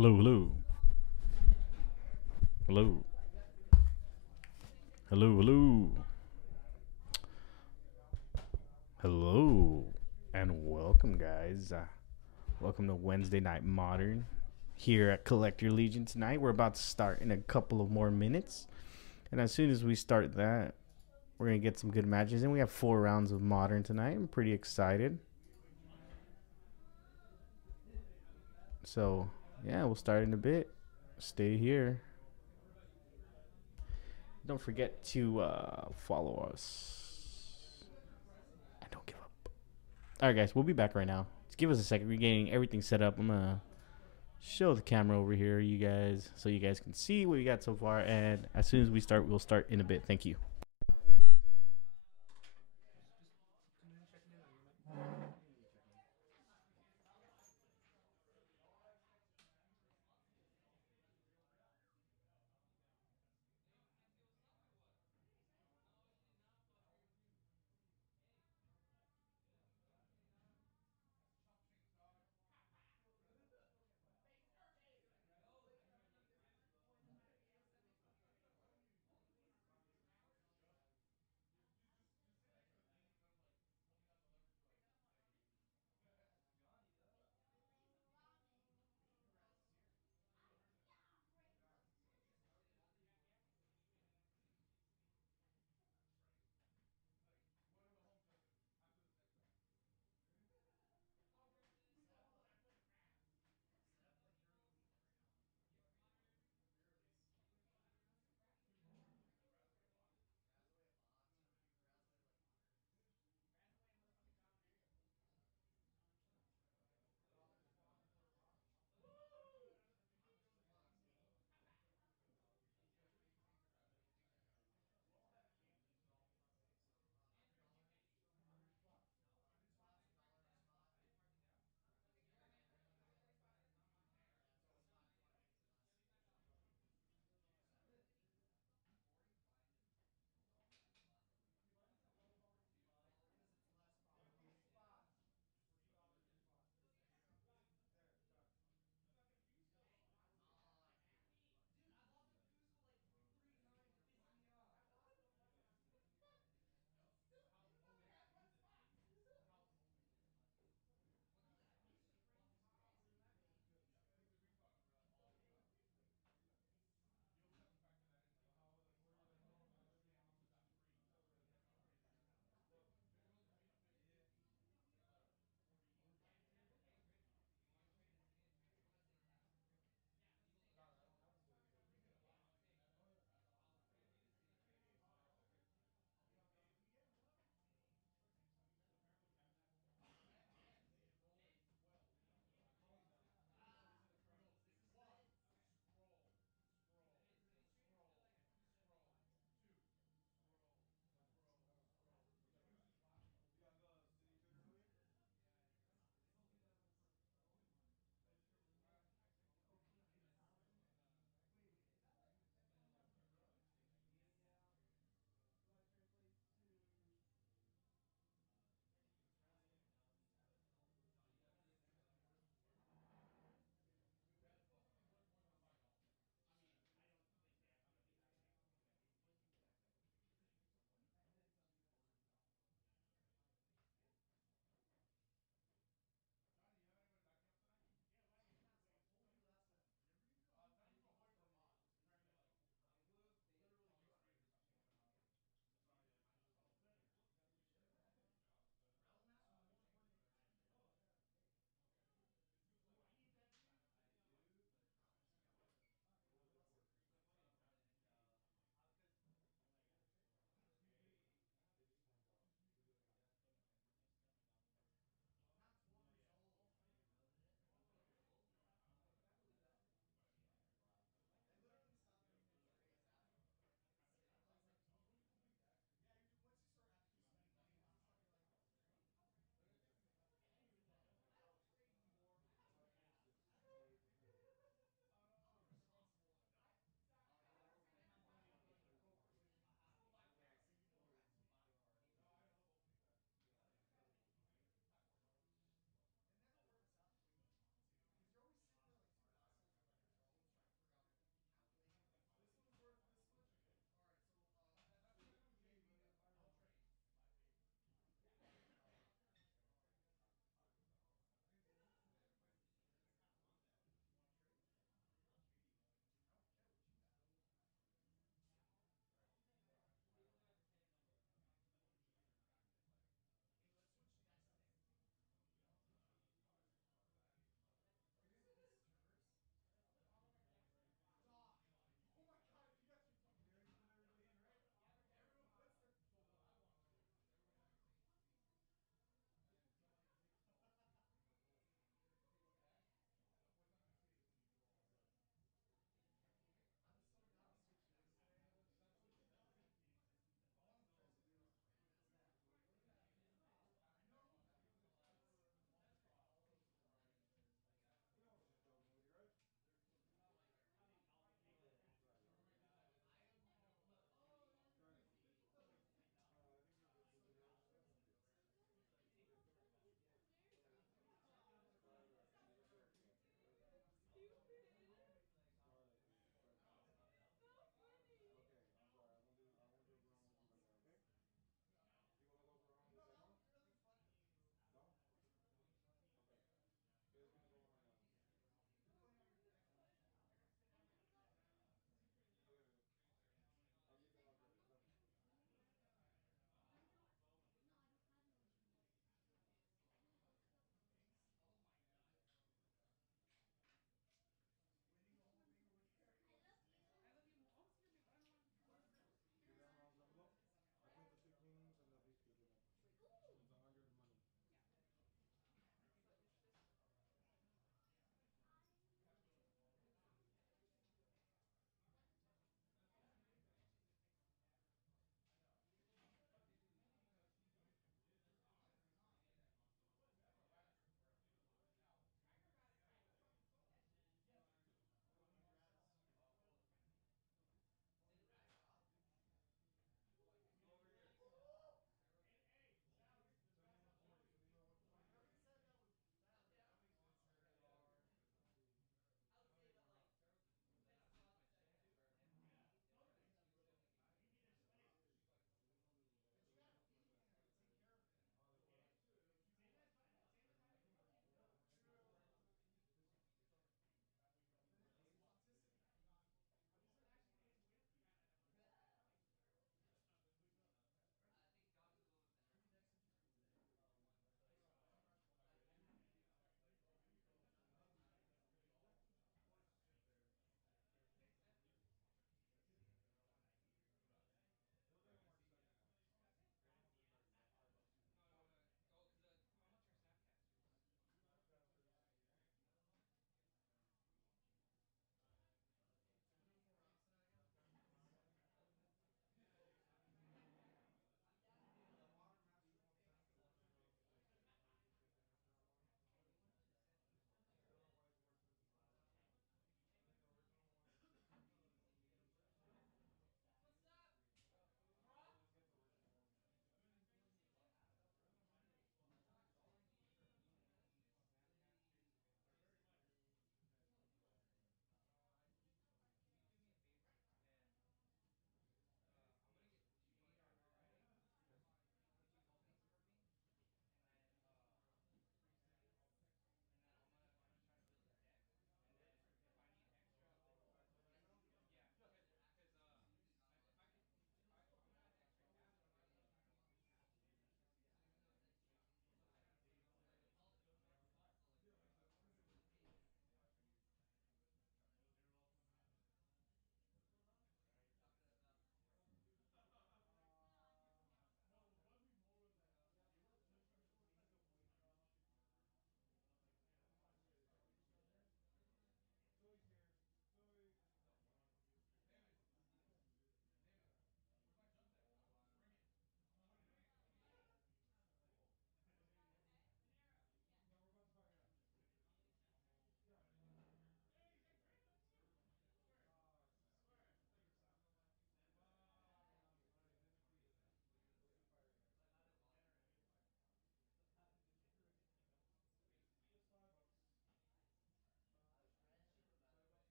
Hello, hello, hello, hello, hello, hello, and welcome, guys. Welcome to Wednesday Night Modern here at Collect Your Legion tonight. We're about to start in a couple of more minutes, and as soon as we start that, we're gonna get some good matches. And we have 4 rounds of Modern tonight. I'm pretty excited. So yeah, we'll start in a bit. Stay here. Don't forget to follow us. And don't give up. All right, guys, we'll be back right now. Just give us a second. We're getting everything set up. I'm gonna show the camera over here, you guys, so you guys can see what we got so far. And as soon as we start, we'll start in a bit. Thank you.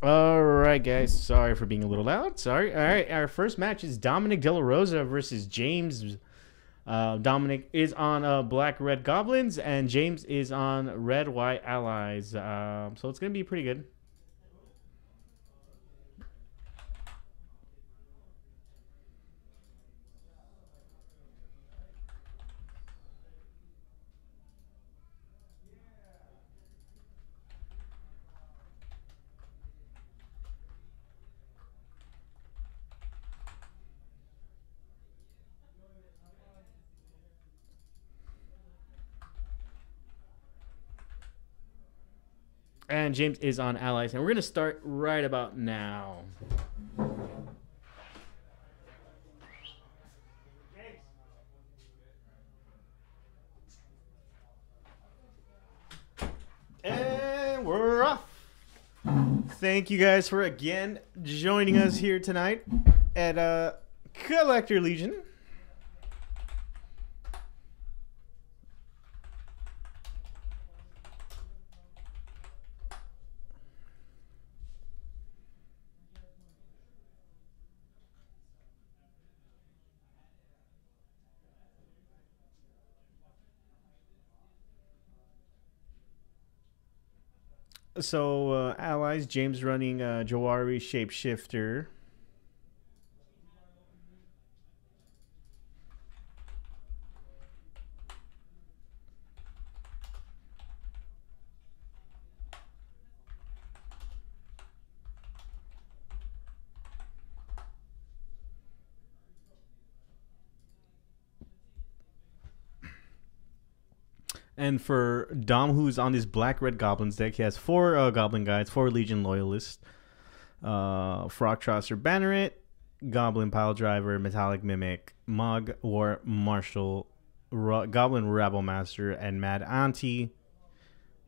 All right, guys. Sorry for being a little loud. Sorry. All right. Our first match is Dominic De La Rosa versus James. Dominic is on Black Red Goblins, and James is on Red White Allies. So it's going to be pretty good. And James is on Allies, and we're going to start right about now. And we're off. Thank you guys for again joining us here tonight at Collector Legion. So, Allies, James running Jawari Shapeshifter. And for Dom, who's on this Black Red Goblins deck, he has 4 Goblin Guides, 4 Legion Loyalists, Frogtrosser Banneret, Goblin Pile Driver, Metallic Mimic, Mog War Marshal, Goblin Rabble Master, and Mad Auntie.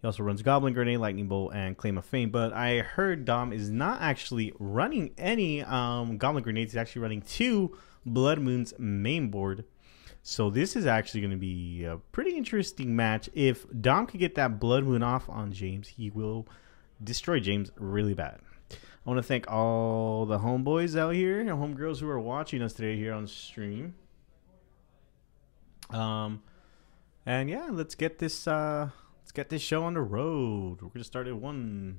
He also runs Goblin Grenade, Lightning Bolt, and Claim of Fame. But I heard Dom is not actually running any Goblin Grenades. He's actually running 2 Blood Moon's main board. So this is actually going to be a pretty interesting match. If Dom could get that Blood Moon off on James, he will destroy James really bad. I want to thank all the homeboys out here, homegirls who are watching us today here on stream. And yeah, let's get this show on the road. We're gonna start at 1.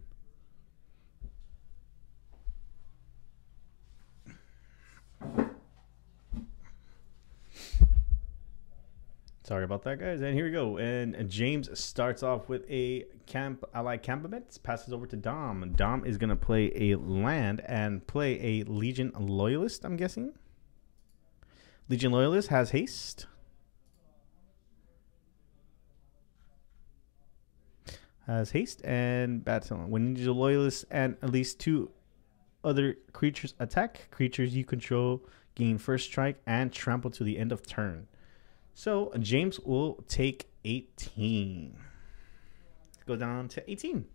Sorry about that, guys. And here we go. And James starts off with a Ally Campaments, passes over to Dom. Dom is going to play a land and play a Legion Loyalist, I'm guessing. Legion Loyalist has haste. And battle. When Legion Loyalist and at least 2 other creatures attack, creatures you control gain first strike and trample to the end of turn. So James will take 18. Let's go down to 18.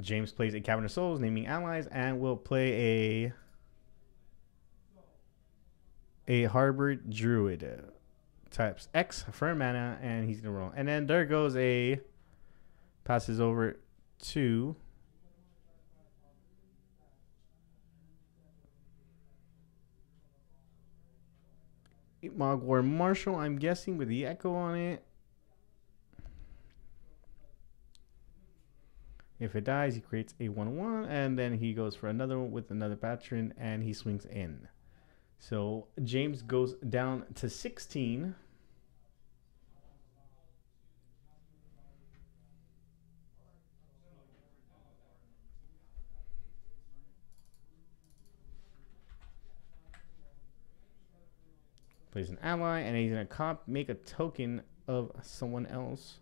James plays a Cavern of Souls, naming allies, and will play a Harbor Druid. Types X for mana, and he's gonna roll. And then there goes a passes over to Mogwar Marshal, I'm guessing, with the echo on it. If it dies, he creates a 1/1, and then he goes for another one with another patron, and he swings in. So James goes down to 16. Plays an ally, and he's going to make a token of someone else.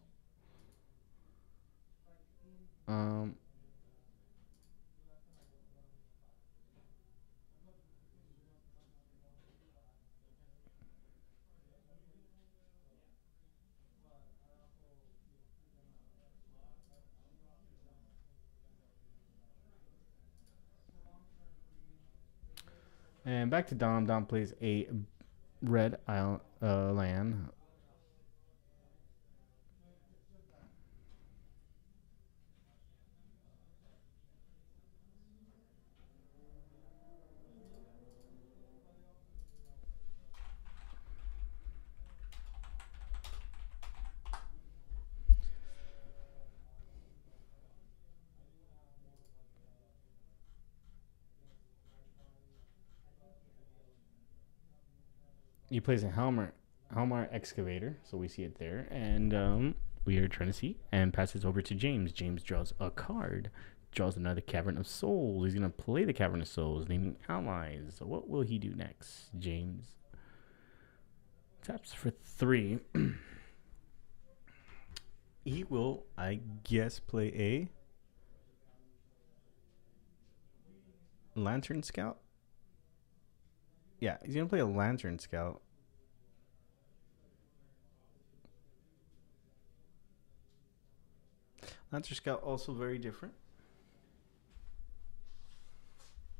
And back to Dom. Dom plays a red land. He plays a Helmar Excavator, so we see it there, and we are trying to see, and passes over to James. James draws a card, draws another Cavern of Souls. He's gonna play the Cavern of Souls, naming allies. So what will he do next? James taps for 3. He will, I guess, play a Lantern Scout. Yeah, he's gonna play a Lantern Scout. Lantern Scout also very different.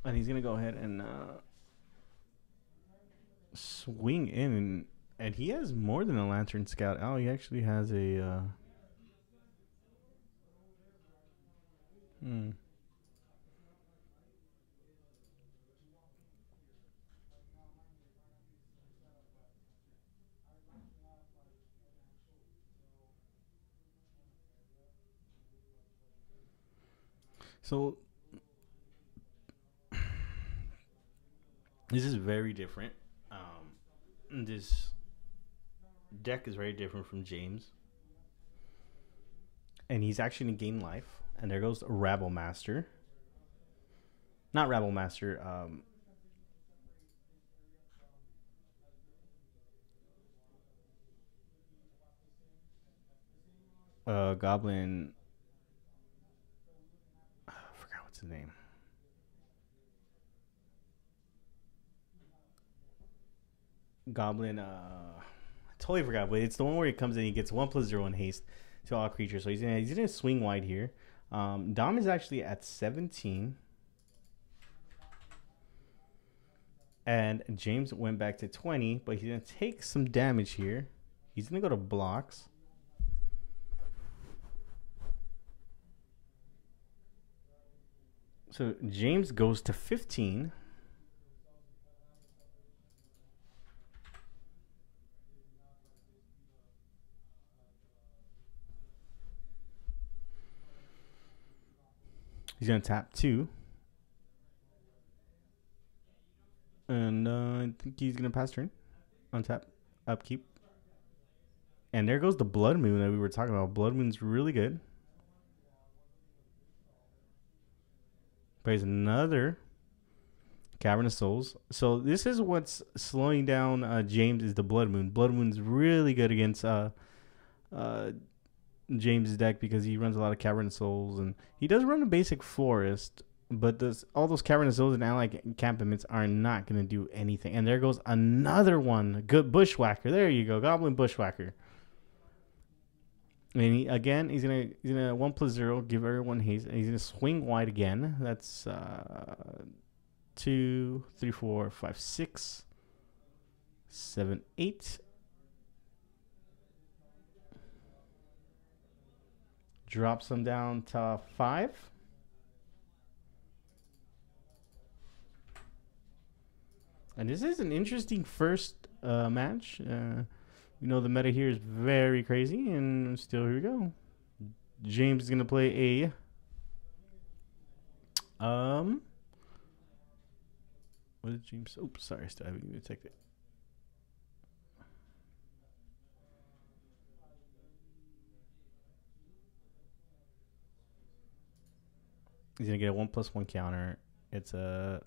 And he's gonna go ahead and swing in, and he has more than a Lantern Scout. Oh, he actually has a. Hmm. So this is very different. This deck is very different from James, and he's actually going to gain life. And there goes Rabble Master. Not Rabble Master. Goblin. I forgot what's his name. Goblin. I totally forgot, but it's the one where he comes in. He gets 1+0 in haste to all creatures. So he's gonna swing wide here. Dom is actually at 17, and James went back to 20, but he's gonna take some damage here. He's gonna go to blocks. So James goes to 15. He's gonna tap 2, and I think he's gonna pass turn, untap, upkeep, and there goes the Blood Moon that we were talking about. Blood Moon's really good. Plays another Cavern of Souls. So this is what's slowing down James is the Blood Moon. Blood Moon's really good against James' deck because he runs a lot of Cavern of Souls, and he does run a basic Forest, but all those Cavern of Souls and allied encampments are not going to do anything. And there goes another one. Good Bushwhacker. There you go. Goblin Bushwhacker. And he's gonna 1+0, give everyone haste, and he's gonna swing wide again. That's 2, 3, 4, 5, 6, 7, 8. Drops them down to 5. And this is an interesting first match. We know the meta here is very crazy, and still here we go. James is gonna play a what did James? Oops, sorry, I still haven't even checked it. He's gonna get a 1+1 counter. It's a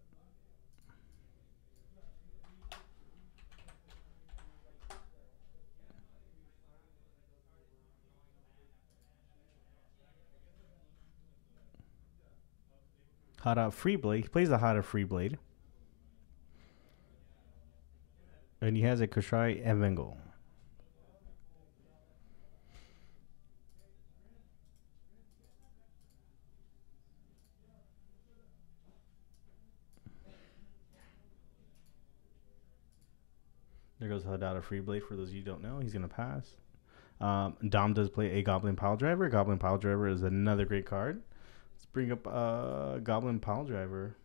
Hada Free Blade. He plays a Hada Free Blade. And he has a Koshai Evangel. There goes Hadada Free Blade. For those of you who don't know, he's going to pass. Dom does play a Goblin Pile Driver. Goblin Pile Driver is another great card. Let's bring up Goblin Pile Driver.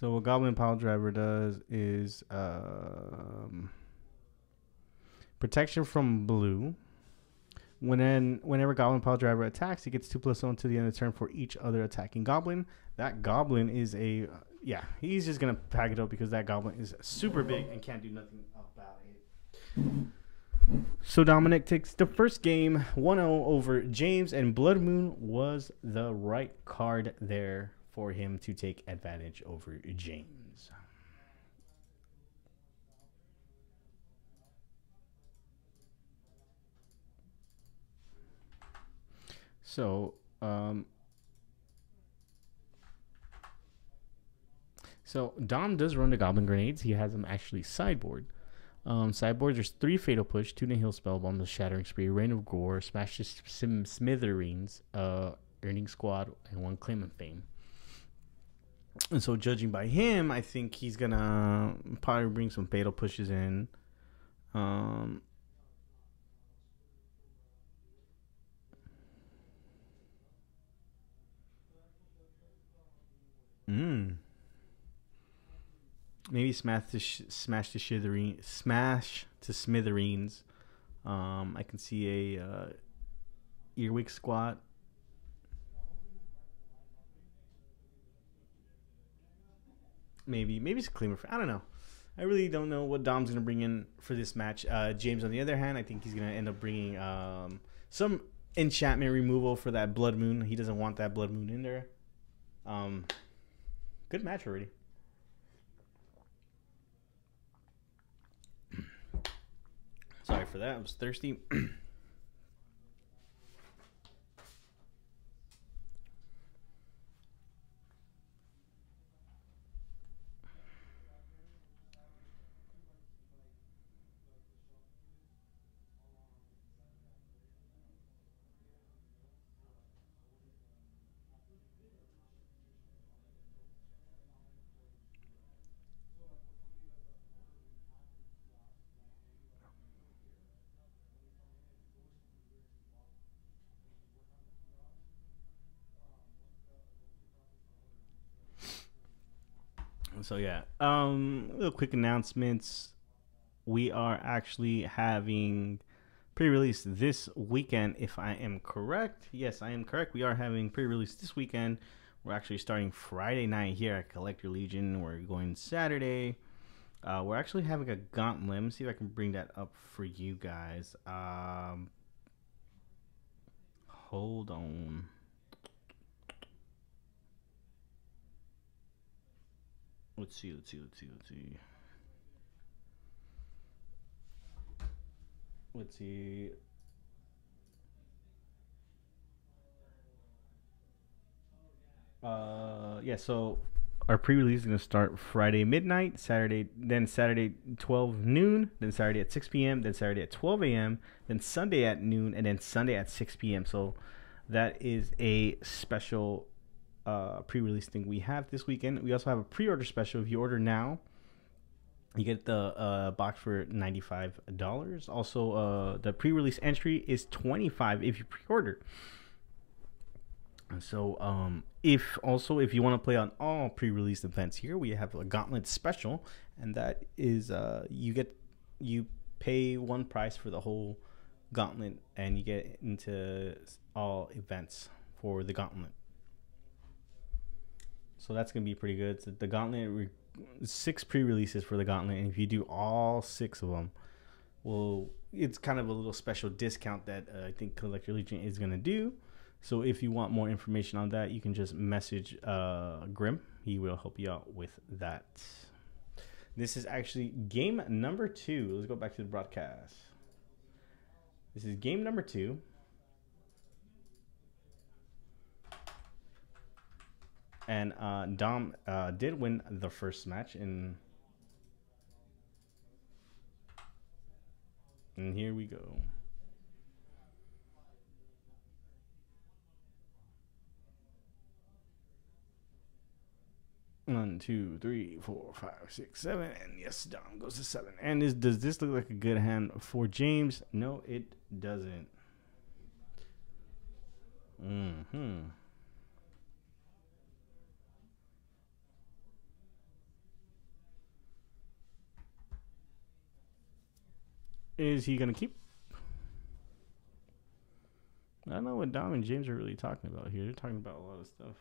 So what Goblin Pile Driver does is protection from blue. Whenever Goblin Pile Driver attacks, it gets 2+1 to the end of the turn for each other attacking Goblin. That Goblin is a he's just gonna pack it up because that Goblin is super big and can't do nothing about it. So Dominic takes the first game 1-0 over James, and Blood Moon was the right card there for him to take advantage over James. So, Dom does run the Goblin Grenades. He has them actually sideboard. Sideboard, there's 3 Fatal Push, 2 Nihil Spellbomb, the Shattering Spree, Rain of Gore, Smash the Smithereens, Earning Squad, and 1 Claim of Fame. And so, judging by him, I think he's gonna probably bring some Fatal Pushes in. Maybe smash to smithereens. I can see a Earwig Squad. Maybe it's a Claimer. I don't know. I really don't know what Dom's gonna bring in for this match. James, on the other hand, I think he's gonna end up bringing some enchantment removal for that Blood Moon. He doesn't want that Blood Moon in there. Good match already. Sorry for that. I was thirsty. So yeah, little quick announcements. We are actually having pre-release this weekend, if I am correct. Yes, I am correct. We are having pre-release this weekend. We're actually starting Friday night here at Collector Legion. We're going Saturday. We're actually having a gauntlet. Let me see if I can bring that up for you guys. Hold on. Let's see. Yeah, so our pre-release is going to start Friday midnight, then Saturday 12 noon, then Saturday at 6 p.m., then Saturday at 12 a.m., then Sunday at noon, and then Sunday at 6 p.m. So that is a special pre-release thing we have this weekend. We also have a pre-order special. If you order now, you get the box for $95. Also, the pre-release entry is $25 if you pre-order. So, if you want to play on all pre-release events here, we have a gauntlet special, and that is you pay one price for the whole gauntlet, and you get into all events for the gauntlet. So that's gonna be pretty good. So the gauntlet, 6 pre-releases for the gauntlet, and if you do all 6 of them, well, it's kind of a little special discount that I think Collector Legion is gonna do. So if you want more information on that, you can just message Grim. He will help you out with that. This is actually game number 2. Let's go back to the broadcast. This is game number 2. And Dom did win the first match. And here we go. 1, 2, 3, 4, 5, 6, 7, and yes, Dom goes to 7. And does this look like a good hand for James? No, it doesn't. Is he gonna keep? I don't know what Dom and James are really talking about here. They're talking about a lot of stuff.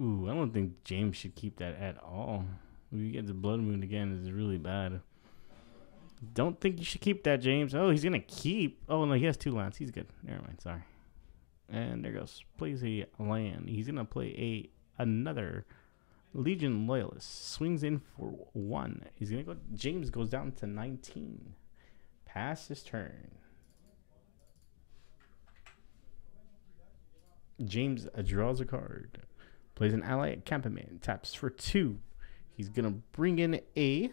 Ooh, I don't think James should keep that at all. If you get the blood moon again, is really bad. Don't think you should keep that, James. Oh, he's gonna keep. Oh no, he has 2 lands. He's good. Never mind. Sorry. And there goes. Plays a land. He's gonna play another Legion Loyalist. Swings in for 1. He's gonna go. James goes down to 19. Pass his turn. James draws a card. Plays an ally encampment. Taps for 2. He's gonna bring in a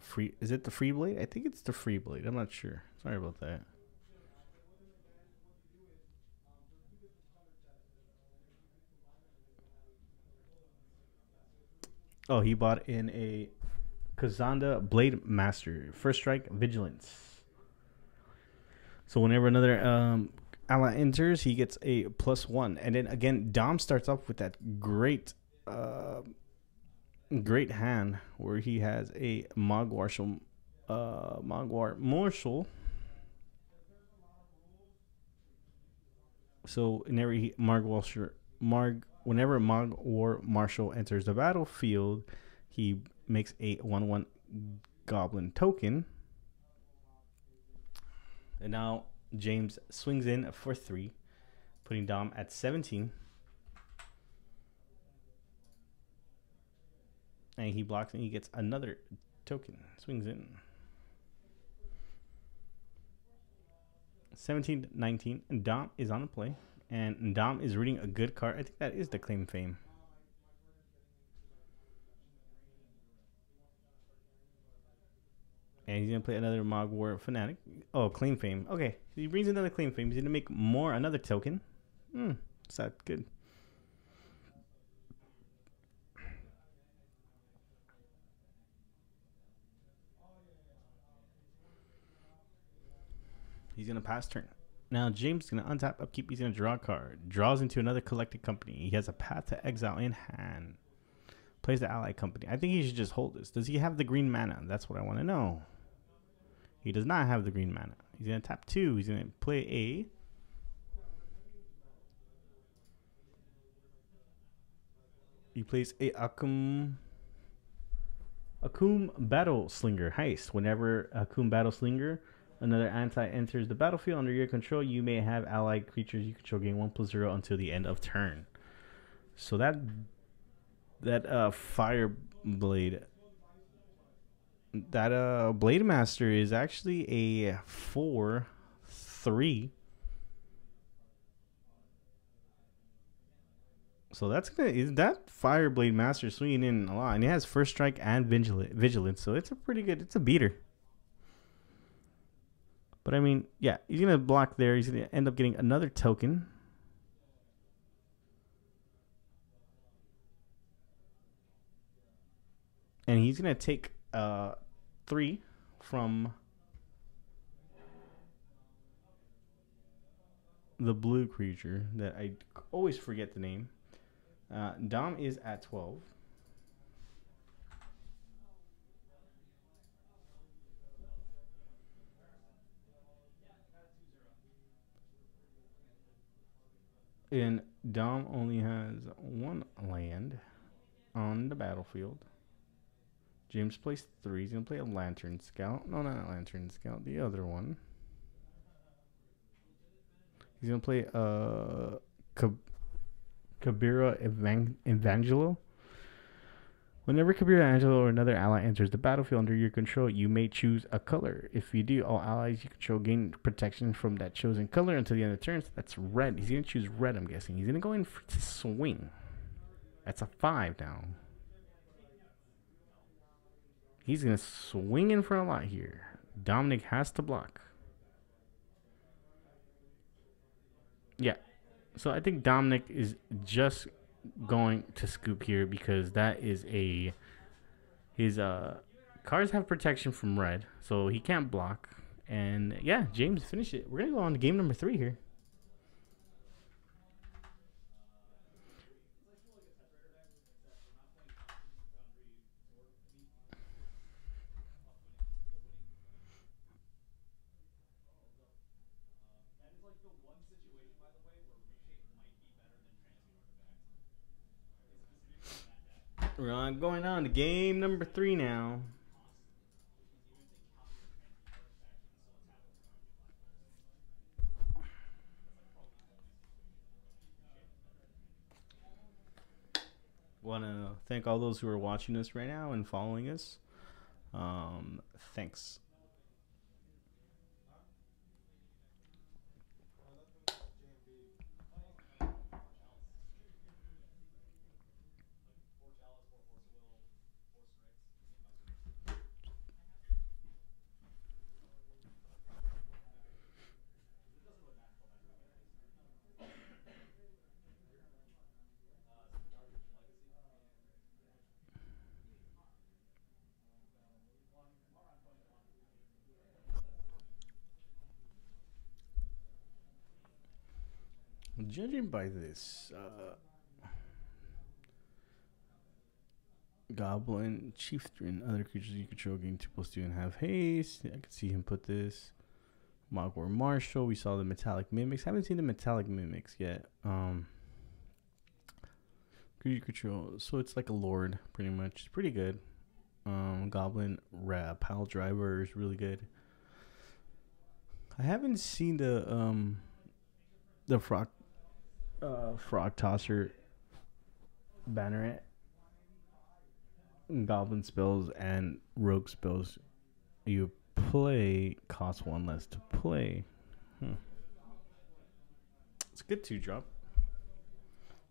free. Is it the free blade? I think it's the free blade. I'm not sure. Sorry about that. Oh, he bought in a Kazanda Blade Master. First strike, vigilance. So whenever another ally enters, he gets a +1. And then again, Dom starts off with that great hand where he has a Mogwar Marshal. So whenever Mogwar Marshal enters the battlefield, he makes a 1/1 Goblin token. And now James swings in for 3, putting Dom at 17. And he blocks and he gets another token. Swings in. 17, 19. And Dom is on the play. And Dom is reading a good card. I think that is the Claim Fame. And he's going to play another Mogwar Fanatic. Oh, Claim Fame. Okay. So he brings another Claim Fame. He's going to make another token. Is that good? He's going to pass turn. Now, James is going to untap, upkeep. He's going to draw a card. Draws into another collected company. He has a Path to Exile in hand. Plays the Ally Company. I think he should just hold this. Does he have the green mana? That's what I want to know. He does not have the green mana. He's going to tap 2. He's going to play a... He plays a Akum Battle Slinger Heist. Whenever Akum Battle Slinger... Another anti enters the battlefield under your control. You may have allied creatures you control gain 1/0 until the end of turn. So that Fire Blade, that Blade Master is actually a 4/3. So that Fire Blade Master swinging in a lot, and it has first strike and vigilance. So it's a pretty good. It's a beater. But I mean, yeah, he's going to block there. He's going to end up getting another token. And he's going to take 3 from the blue creature that I always forget the name. Dom is at 12. And Dom only has 1 land on the battlefield. James plays 3. He's going to play a Lantern Scout. No, not a Lantern Scout. The other one. He's going to play Kabira Evangelo. Whenever Kabira Angelo or another ally enters the battlefield under your control, you may choose a color. If you do, all allies you control gain protection from that chosen color until the end of the turn. So that's red. He's going to choose red, I'm guessing. He's going to go in to swing. That's a 5 now. He's going to swing in for a lot here. Dominic has to block. Yeah. So I think Dominic is just going to scoop here because that is his cards have protection from red, so he can't block. And yeah, James finished it. We're gonna go on to game number 3 here. We're on going on to game number 3 now. Want to thank all those who are watching us right now and following us. Thanks. Judging by this, Goblin, Chieftain, other creatures you control gain 2/2 and have haste. I could see him put this. Mogwai Marshal. We saw the Metallic Mimics. Haven't seen the Metallic Mimics yet. Creature control. So it's like a Lord, pretty much. It's pretty good. Goblin Pile Driver is really good. I haven't seen the Frog Tosser Banneret. Goblin spells and rogue spells you play cost 1 less to play. It's a good 2-drop.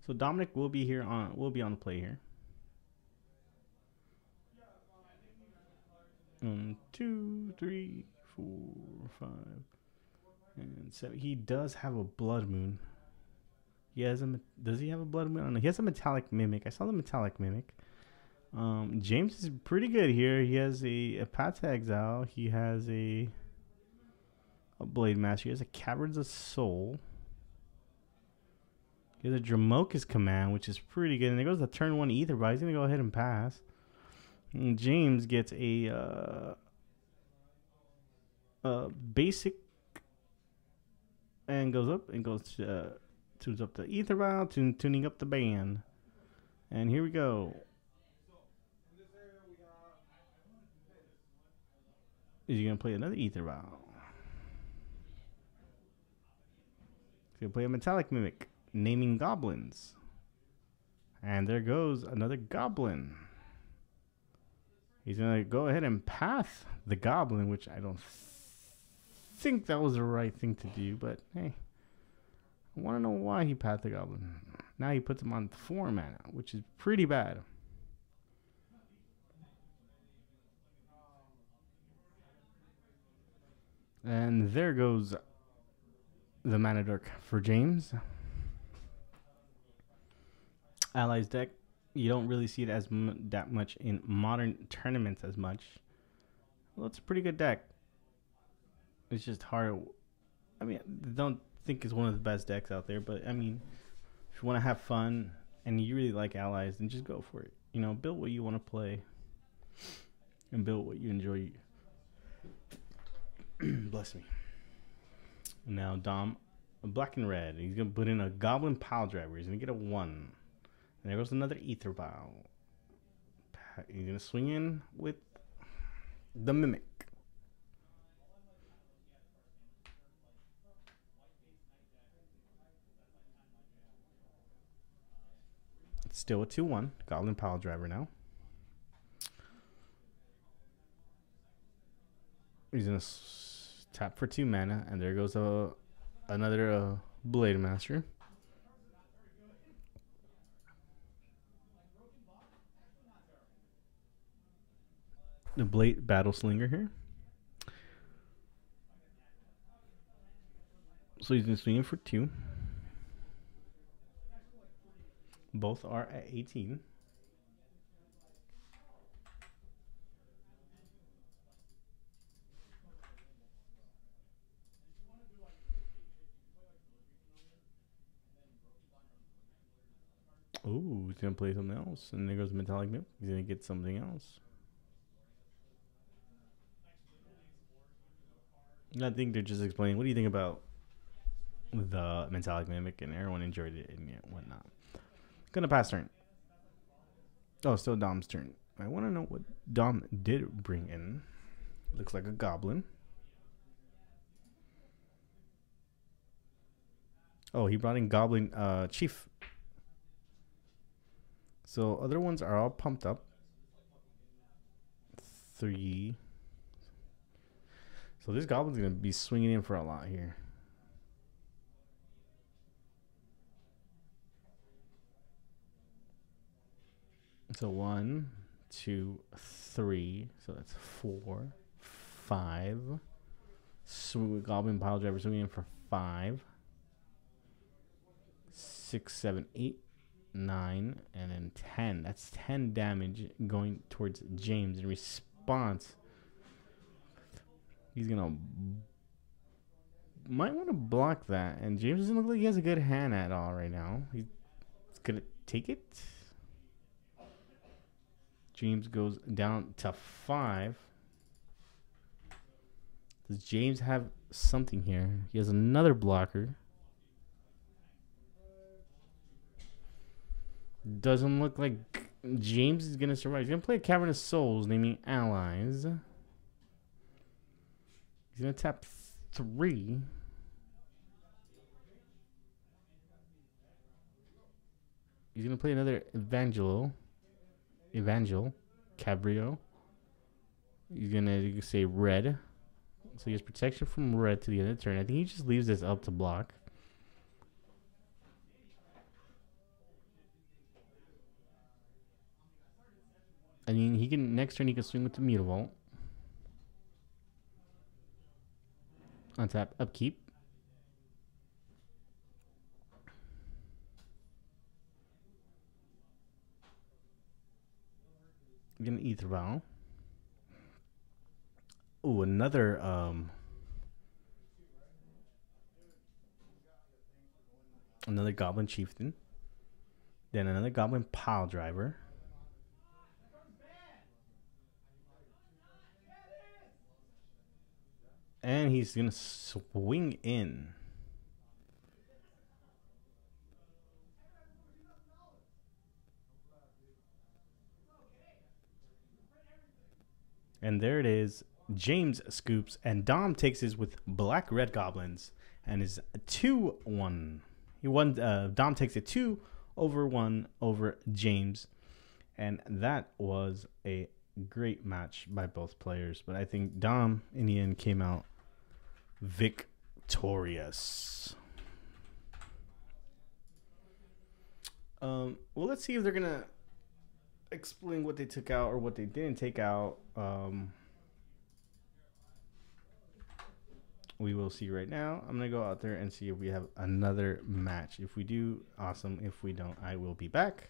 So Dominic will be on play here. 1, 2, 3, 4, 5, and 7. He does have a Blood Moon. Does he have a Blood Moon? I don't know. He has a Metallic Mimic. I saw the Metallic Mimic. James is pretty good here. He has a Path to Exile. He has a Blade Master. He has a Caverns of Soul. He has a Dramoka's Command, which is pretty good. And there goes the turn 1 Ether, but he's going to go ahead and pass. And James gets a basic and goes up and goes to tunes up the Ether Vial, tuning up the band. And here we go. Is he going to play another Ether Vial? He's going to play a Metallic Mimic, naming goblins. And there goes another goblin. He's going to go ahead and path the goblin, which I don't think that was the right thing to do. But, hey, I want to know why he pathed the goblin. Now he puts him on 4 mana, which is pretty bad. And there goes the Mana Dark for James. Allies deck, you don't really see it as that much in modern tournaments as much. Well, it's a pretty good deck. It's just hard. I mean, I don't think it's one of the best decks out there, but I mean, if you want to have fun and you really like Allies, then just go for it. You know, build what you want to play and build what you enjoy. Bless me. Now Dom, black and red. He's gonna put in a Goblin Pile Driver. He's gonna get a 1. And there goes another Ether Vial. He's gonna swing in with the Mimic. It's still a 2/1. Goblin Pile Driver now. He's gonna tap for 2 mana, and there goes another Blade Master. The Blade Battle Slinger here. So he's gonna swing in for 2. Both are at 18. Oh, he's going to play something else. And there goes Metallic Mimic. He's going to get something else. I think they're just explaining, what do you think about the Metallic Mimic? And everyone enjoyed it and whatnot. Going to pass turn. Oh, still Dom's turn. I want to know what Dom did bring in. Looks like a goblin. Oh, he brought in Goblin Chief. So other ones are all pumped up. 3. So this Goblin's going to be swinging in for a lot here. So 1, 2, 3. So that's 4, 5. Goblin pile driver swinging in for 5. 6, 7, 8, 9, and then 10. That's 10 damage going towards James. In response, he's gonna might want to block that. And James doesn't look like he has a good hand at all right now. He's gonna take it. James goes down to 5. Does James have something here? He has another blocker. Doesn't look like James is gonna survive. He's gonna play a Cavern of Souls, naming allies. He's gonna tap 3. He's gonna play another Evangel, Cabrio. He's gonna say red. So he has protection from red to the end of the turn. I think he just leaves this up to block. I mean, he can next turn he can swing with the Mutavault. Untap, upkeep. I'm gonna Ether Vow. Ooh, another Goblin Chieftain. Then another Goblin Pile Driver. And he's gonna swing in. And there it is. James scoops, and Dom takes his with black red goblins, and is 2-1. He won. Dom takes it 2-1 over James, and that was a great match by both players. But I think Dom in the end came out victorious. Well, let's see if they're gonna explain what they took out or what they didn't take out. We will see right now. I'm going to go out there and see if we have another match. If we do, awesome. If we don't, I will be back.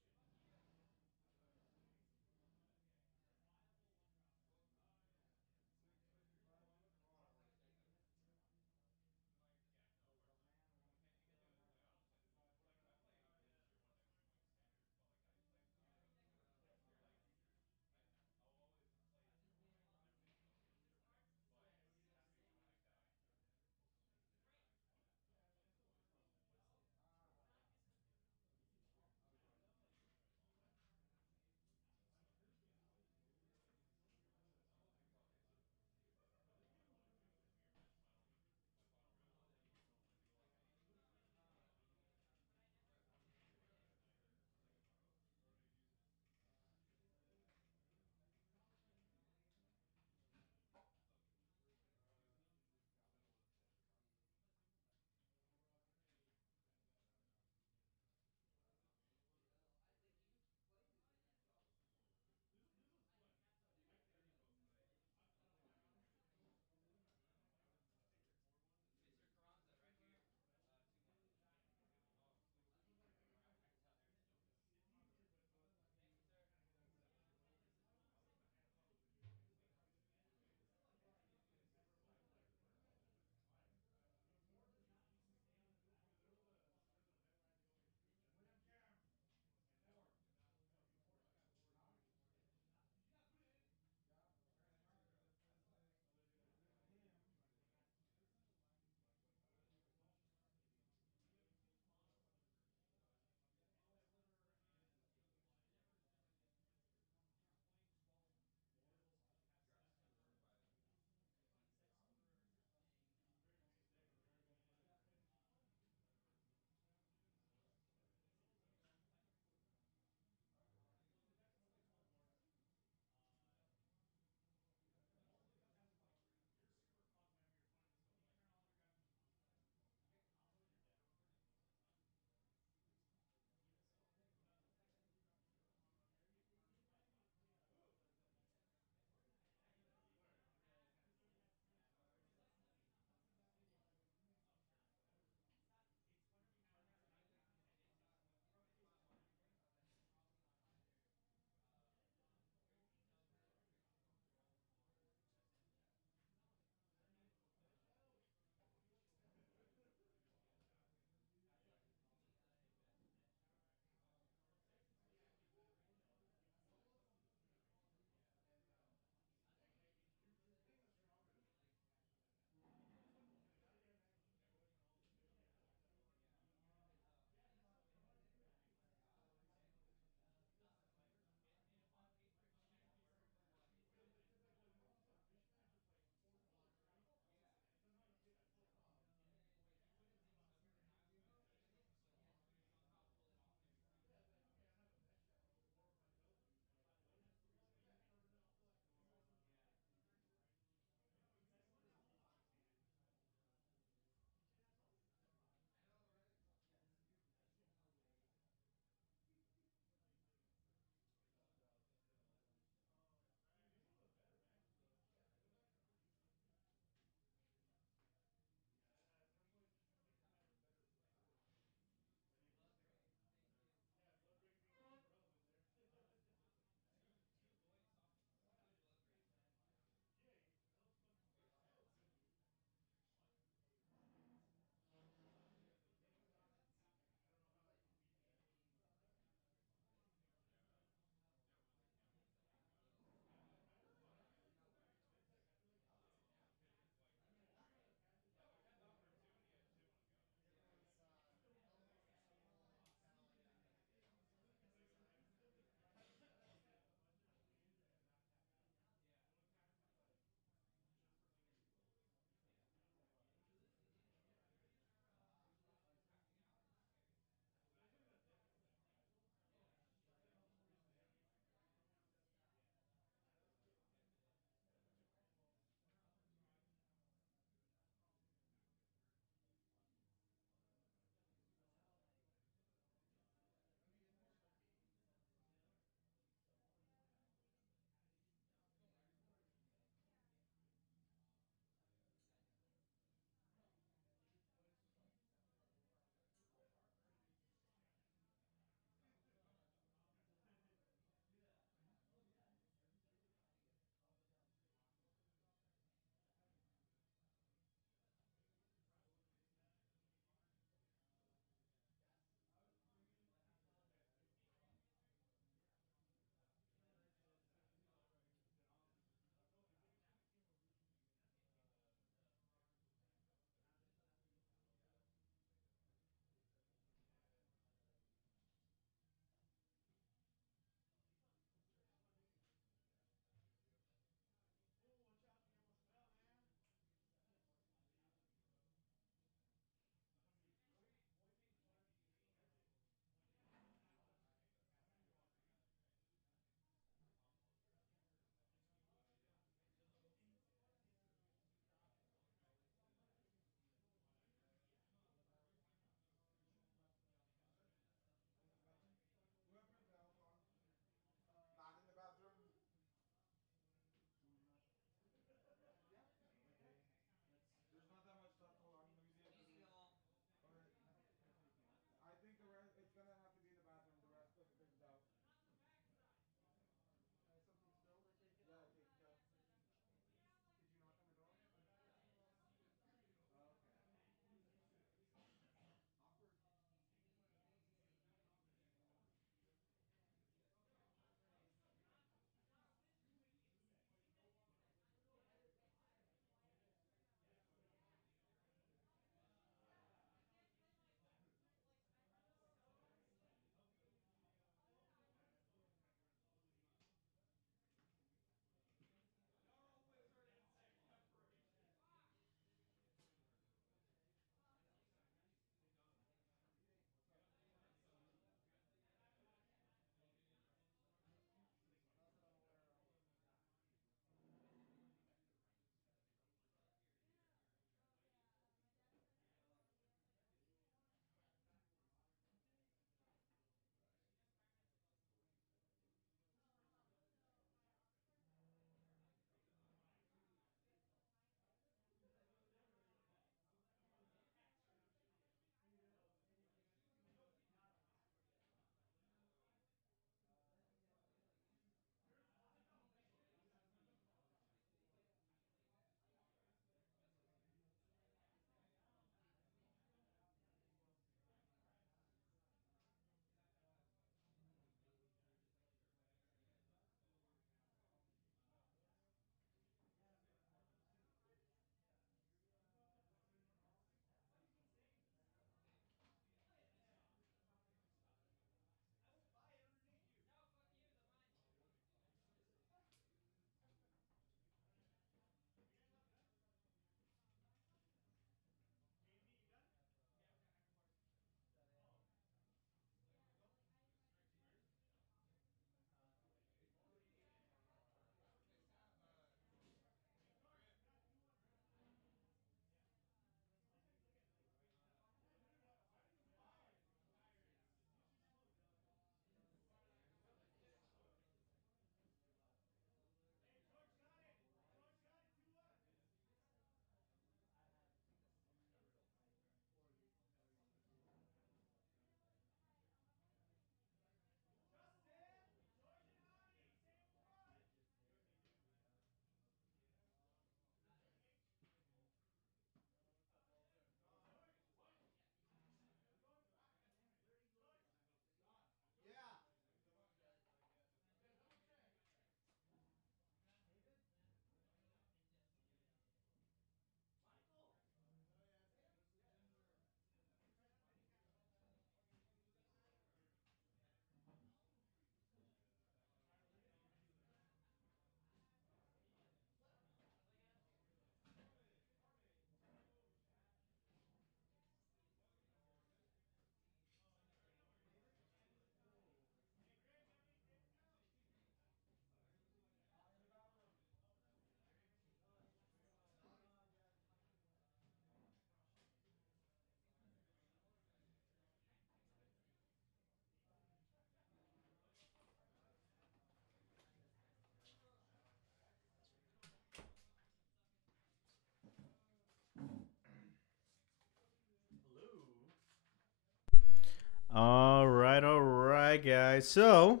right, guys. So,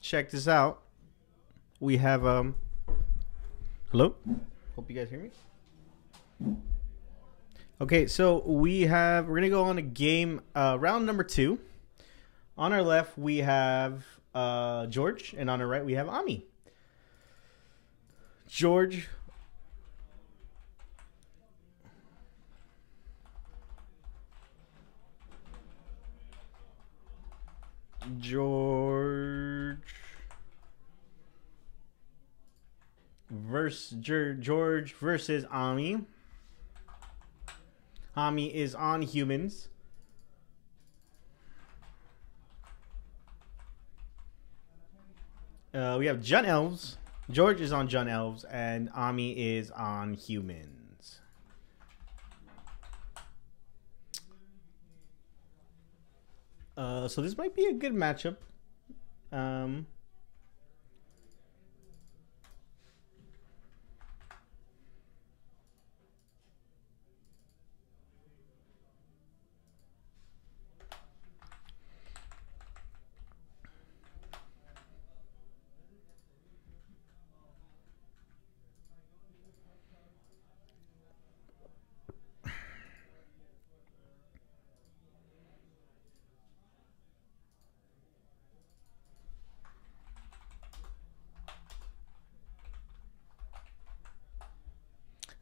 check this out. We have hello? Hope you guys hear me. Okay, so we're gonna go on a game, round number 2. On our left we have George, and on our right we have Ami. George. George versus Ami. Ami is on humans. We have Jun Elves. George is on Jun Elves, and Ami is on humans. So this might be a good matchup.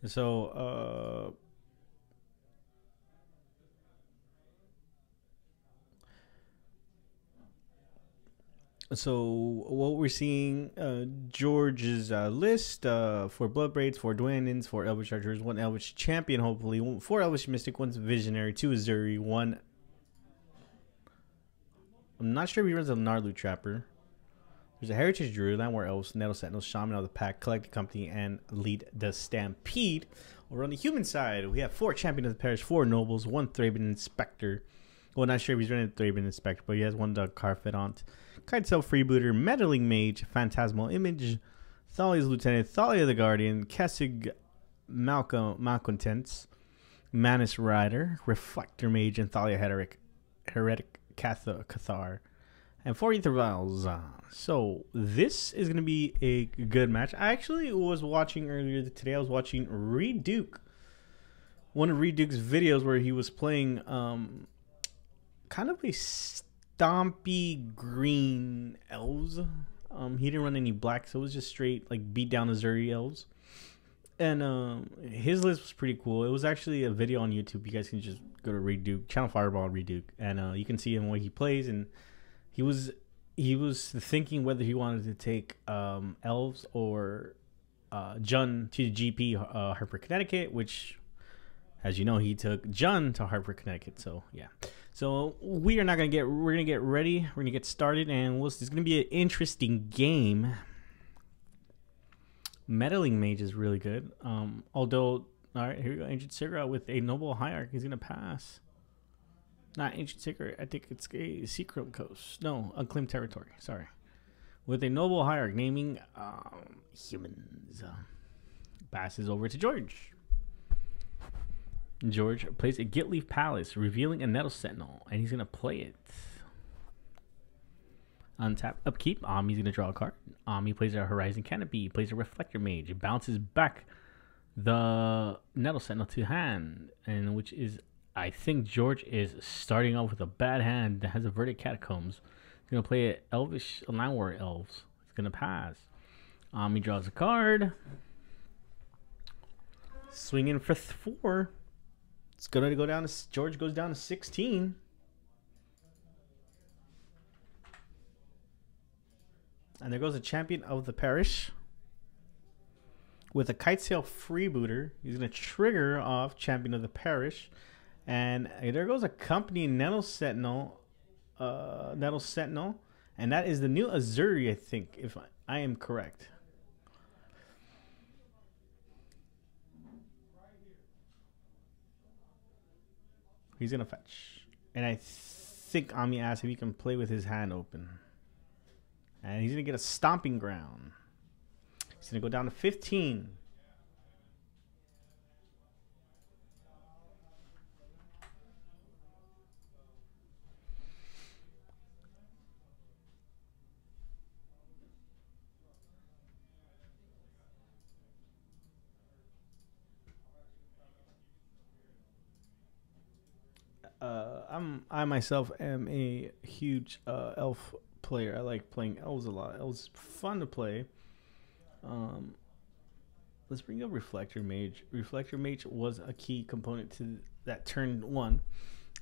So, what we're seeing, George's list for Bloodbraids, 4 Dwayne's, 4 Elvish Archers, 1 Elvish Champion, hopefully, 4 Elvish Mystic, 1 Visionary, 2 Azuri, 1. I'm not sure if he runs a Narlu Trapper. There's a Heritage Druid, Landwar Elves, Nettle Sentinels, Shaman of the Pack, Collected Company, and lead the Stampede. Over on the human side, we have 4 Champion of the Parish, 4 Nobles, 1 Thraben Inspector. Well, not sure if he's running a Thraben Inspector, but he has 1 Carfidant, Kitesail Freebooter, Meddling Mage, Phantasmal Image, Thalia's Lieutenant, Thalia the Guardian, Kessig Malcontents, Manus Rider, Reflector Mage, and Thalia Heretic Cathar, and 4 Ether Vials. So this is going to be a good match. I actually was watching earlier today. I was watching Reed Duke, one of Reed Duke's videos where he was playing kind of a stompy green elves. He didn't run any black, so it was just straight like beat down Azuri elves. And his list was pretty cool. It was actually a video on YouTube. You guys can just go to Reed Duke, Channel Fireball Reed Duke, and you can see him when he plays. And he was thinking whether he wanted to take elves or Jun to GP Hartford, Connecticut, which, as you know, he took Jun to Hartford, Connecticut. So yeah. So we're gonna get ready. We're gonna get started, and it's gonna be an interesting game. Meddling Mage is really good. Although, all right, here we go. Ancient Sigurd with a Noble Hierarch. He's gonna pass. Not Ancient Sigurd. I think it's a Secret Coast. No, Unclaimed Territory. Sorry. With a Noble Hierarch, naming humans. Passes over to George. George plays a Gitleaf Palace, revealing a Nettle Sentinel, and he's gonna play it. Untap, upkeep. Ami's gonna draw a card. Ami plays a Horizon Canopy, plays a Reflector Mage, bounces back the Nettle Sentinel to hand, and which is, I think George is starting off with a bad hand that has a Verdict Catacombs. He's gonna play it Elvish Landwar Elves. It's gonna pass. Ami draws a card. Swinging for 4. It's gonna go down to George goes down to 16. And there goes a Champion of the Parish with a Kitesail Freebooter. He's going to trigger off Champion of the Parish. And there goes a Company Nettle Sentinel. And that is the new Azuri, I think, if I am correct. He's going to fetch. And I think Ami asked if he can play with his hand open. And he's going to get a Stomping Ground. He's going to go down to 15. I myself am a huge elf player. I like playing elves a lot. Elves fun to play. Um, let's bring up Reflector Mage. Reflector Mage was a key component to that turn one.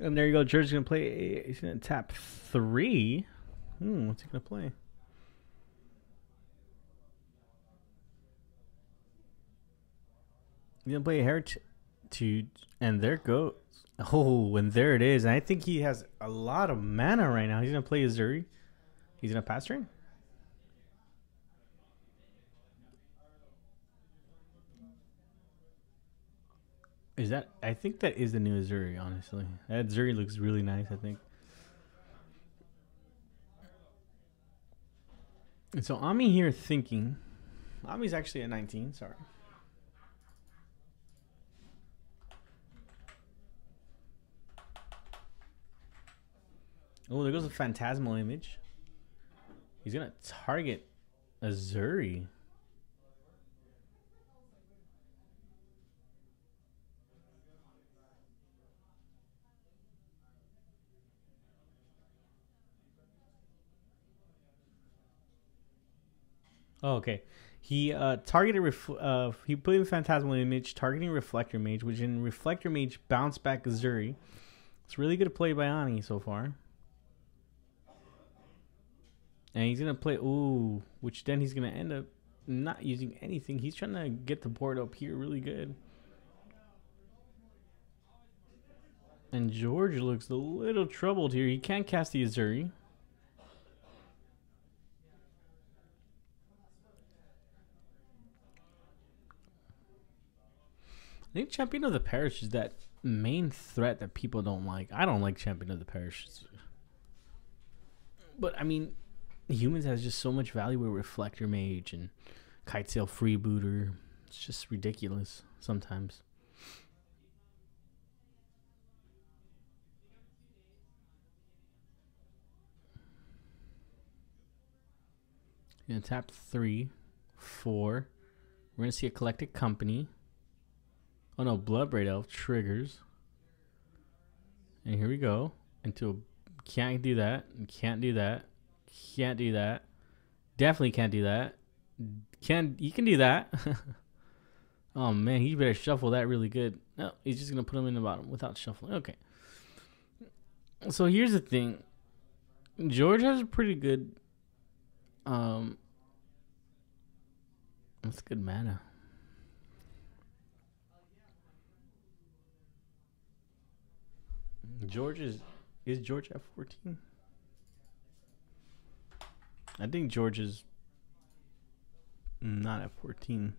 And there you go. George's gonna play. He's gonna tap 3. What's he gonna play? He's gonna play a Heritage, and there goes. Oh, and there it is. And I think he has a lot of mana right now. He's gonna play Azuri. He's gonna pass turn. Is that? I think that is the new Azuri. Honestly, that Azuri looks really nice. I think. And so Ami here thinking. Ami's actually at 19. Sorry. Oh, there goes a phantasmal image. He's gonna target Azuri. Oh, okay. He targeted he put in Phantasmal Image, targeting Reflector Mage, which in Reflector Mage bounce back Azuri. It's really good play by Ani so far. And he's gonna play which then he's gonna end up not using anything. He's trying to get the board up here really good. And George looks a little troubled here. He can't cast the Azuri. I think Champion of the Parish is that main threat that people don't like. I don't like Champion of the Parish. But I mean, Humans has just so much value with Reflector Mage and Kitesail Freebooter. It's just ridiculous sometimes. Gonna tap 3, 4. We're gonna see a Collected Company. Oh no, Bloodbraid Elf triggers. And here we go. Into can't do that. Can't do that. Can't do that. Definitely can't do that. You can do that. Oh man, he better shuffle that really good. No, he's just gonna put him in the bottom without shuffling. Okay. So here's the thing. George has a pretty good that's good mana. George is George at 14? I think George is not at 14.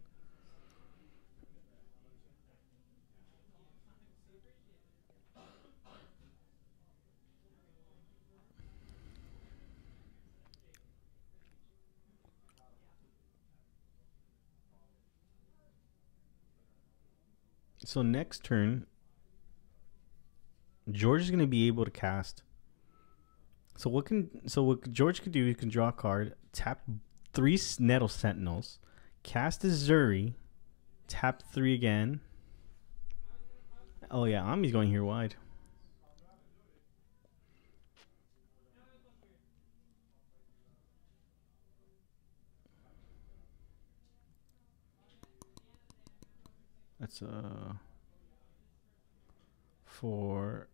So next turn, George is going to be able to cast. So what George could do? He can draw a card, tap 3 Nettle Sentinels, cast a Zuri, tap 3 again. Oh yeah, Ami's going here wide. That's 4,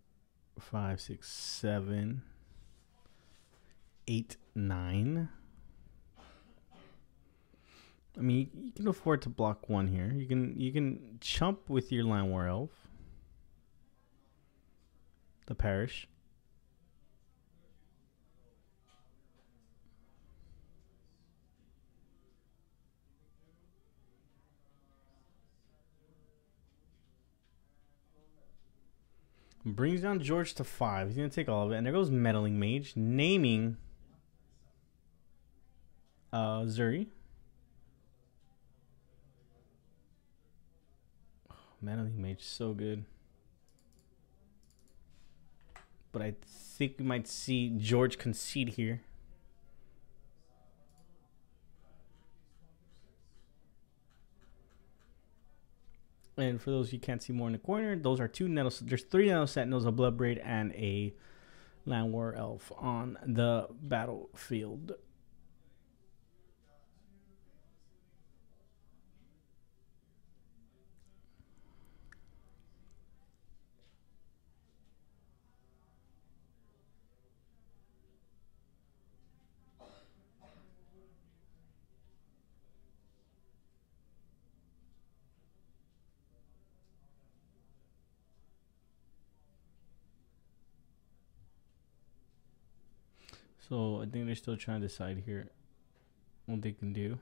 5, 6, 7, 8, 9. I mean, you can afford to block 1 here. You can chump with your Llanowar Elf, the Parish. Brings down George to 5. He's going to take all of it. And there goes Meddling Mage, naming Zuri. Oh, Meddling Mage, so good. But I think we might see George concede here. And for those you can't see more in the corner, those are there's 3 Nettle Sentinels, a Bloodbraid, and a Llanowar Elf on the battlefield. So I think they're still trying to decide here what they can do.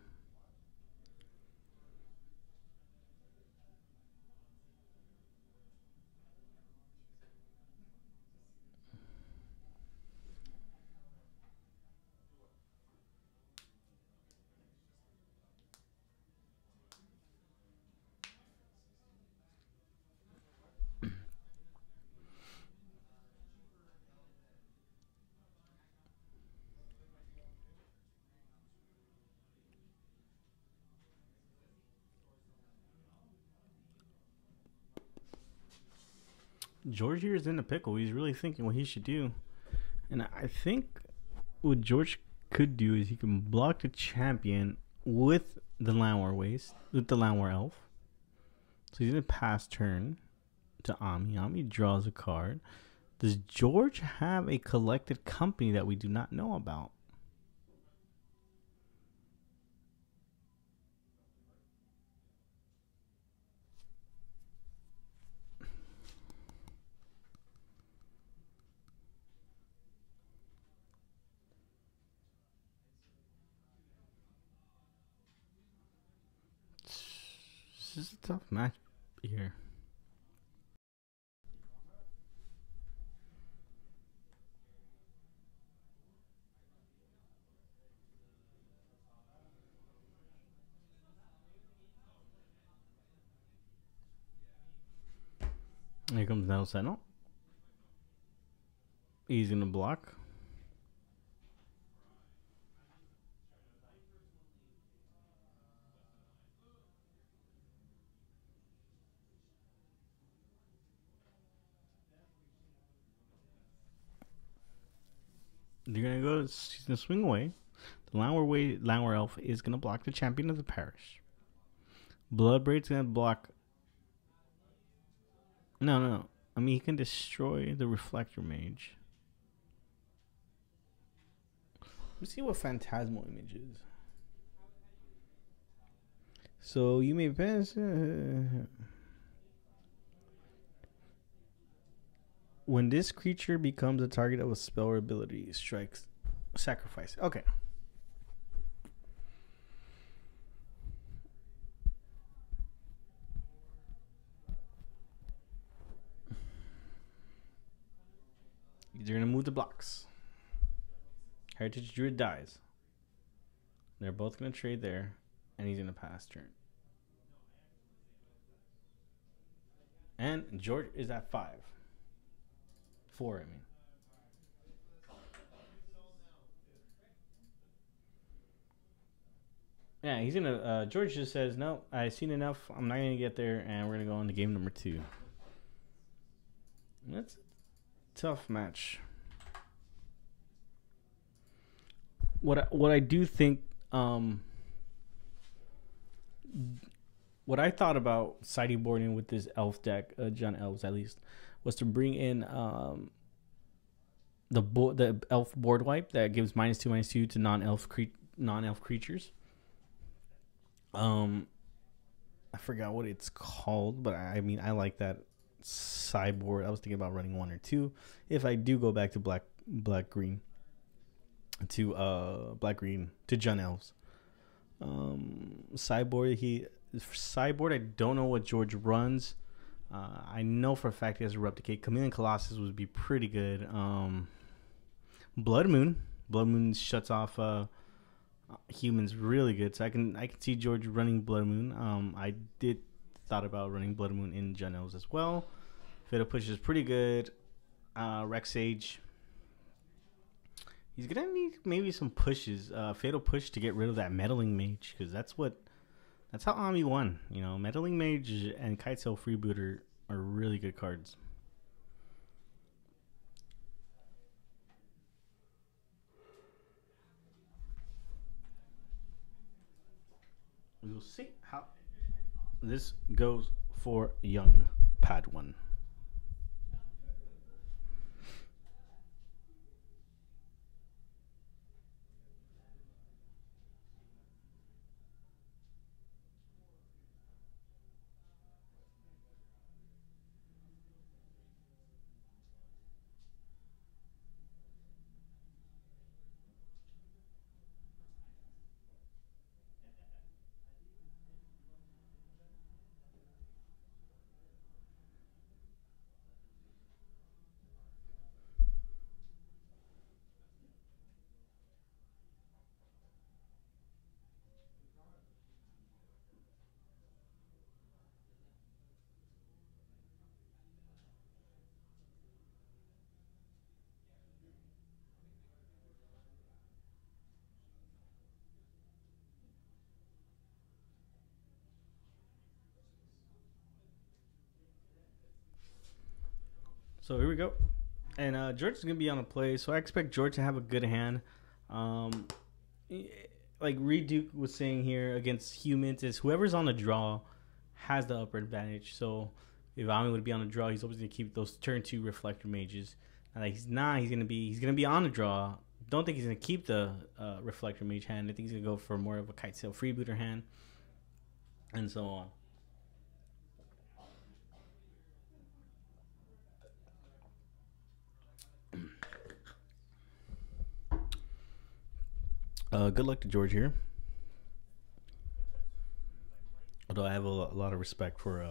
George here is in a pickle. He's really thinking what he should do. And I think what George could do is he can block the champion with the Llanowar Waste, with the Llanowar Elf. So he's going to pass turn to Ami. Ami draws a card. Does George have a collected company that we do not know about? This is a tough match here. Here comes Nettle Sentinel. He's going to block. You're going to go, he's going to swing away. The Llanowar Elf is going to block the champion of the parish. Bloodbraid's going to block. No. I mean, he can destroy the Reflector Mage. Let's see what Phantasmal Image is. So you may pass. When this creature becomes a target of a spell or ability, strikes, sacrifice. Okay. They're going to move the blocks. Heritage Druid dies. They're both going to trade there, and he's going to pass turn. And George is at 5. 4, I mean. Yeah, he's gonna. George just says, "No, I've seen enough. I'm not gonna get there, and we're gonna go on to game number 2." That's a tough match. What I do think, what I thought about sideboarding with this elf deck, John Elves at least, was to bring in the elf board wipe that gives -2/-2 to non-elf creatures. I forgot what it's called, but I mean I like that sideboard. I was thinking about running 1 or 2 if I do go back to black green to John Elves. Sideboard I don't know what George runs. I know for a fact he has a Replicate. Chameleon Colossus would be pretty good. Blood Moon shuts off humans really good, so I can see George running Blood Moon. I did thought about running Blood Moon in John Elves as well. Fatal Push is pretty good. Rex Sage, he's gonna need maybe some pushes. Fatal Push to get rid of that Meddling Mage, because that's what That's how Ami won. You know, Meddling Mage and Kitesail Freebooter are really good cards. We will see how this goes for young Padawan. So here we go. And George is going to be on a play, so I expect George to have a good hand. Um, like Reed Duke was saying here against humans, is whoever's on the draw has the upper advantage. So if Ami would be on the draw, he's always going to keep those turn 2 reflector mages. Now that he's not, he's gonna be on the draw. Don't think he's gonna keep the reflector mage hand. I think he's gonna go for more of a Kitesail Freebooter hand, and so on. Good luck to George here. Although I have a lot of respect for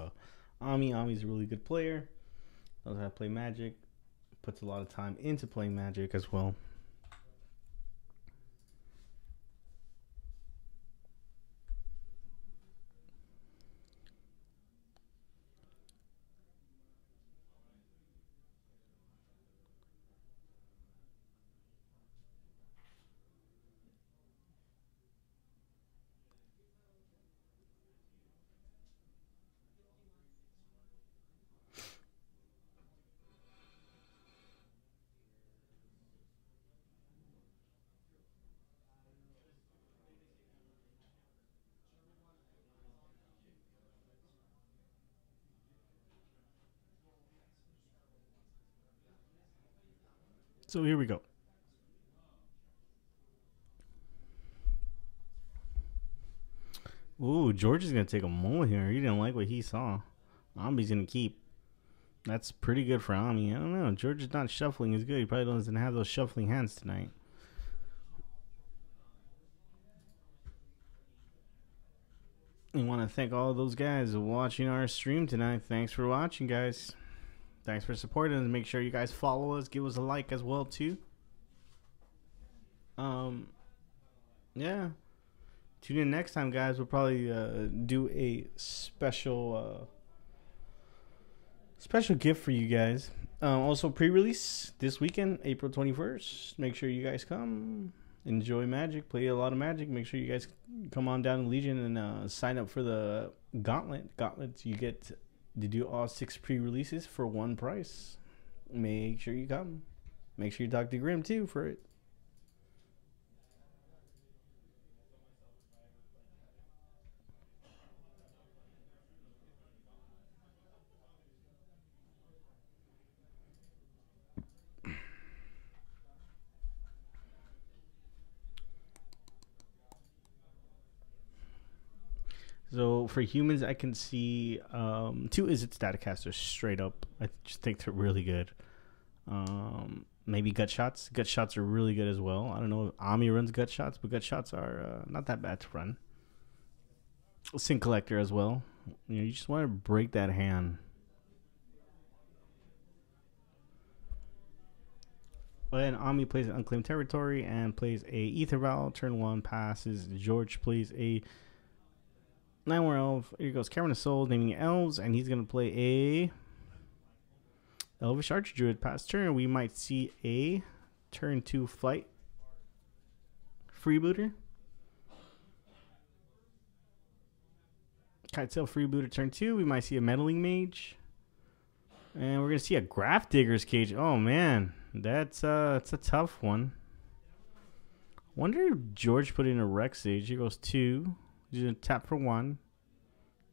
Ami. Ami's a really good player. Knows how to play Magic. Puts a lot of time into playing Magic as well. So here we go. Ooh, George is gonna take a moment here. He didn't like what he saw. Ami's gonna keep. That's pretty good for Ami. I don't know. George is not shuffling as good. He probably doesn't have those shuffling hands tonight. I want to thank all those guys watching our stream tonight. Thanks for watching, guys. Thanks for supporting us. Make sure you guys follow us. Give us a like as well, too. Yeah. Tune in next time, guys. We'll probably do a special gift for you guys. Also, pre-release this weekend, April 21st. Make sure you guys come. Enjoy Magic. Play a lot of Magic. Make sure you guys come on down to Legion and sign up for the Gauntlet. Gauntlets, you get to do all 6 pre-releases for one price. Make sure you come. Make sure you talk to Grim, too, for it. So for humans, I can see 2 Izzet Staticasters straight up. I just think they're really good. Maybe gut shots. Gut shots are really good as well. I don't know if Ami runs gut shots, but gut shots are not that bad to run. Sin Collector as well. You just want to break that hand. And Ami plays an Unclaimed Territory and plays a Ether Vial. Turn 1 passes. George plays a 9-war elf. Here goes Cavern of Souls, naming elves, and he's going to play a Elvish Archdruid. Past turn, we might see a turn 2 flight freebooter. Kitesail Freebooter turn 2. We might see a Meddling Mage. And we're going to see a Grafdigger's Cage. Oh, man. That's a tough one. Wonder if George put in a Rex Sage. Here goes 2. He's going to tap for 1.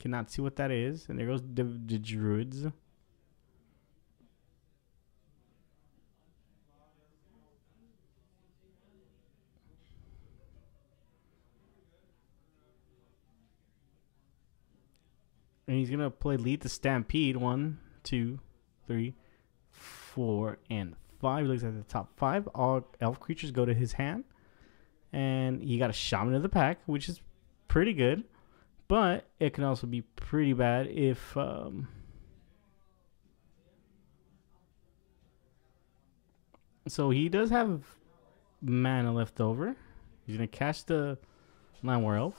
Cannot see what that is. And there goes the Druids. And he's going to play Lead the Stampede. 1, 2, 3, 4, and 5. He looks at the top 5. All elf creatures go to his hand. And he got a Shaman of the Pack, which is pretty good. But it can also be pretty bad if... So he does have mana left over. He's going to cast the Llanowar Elf.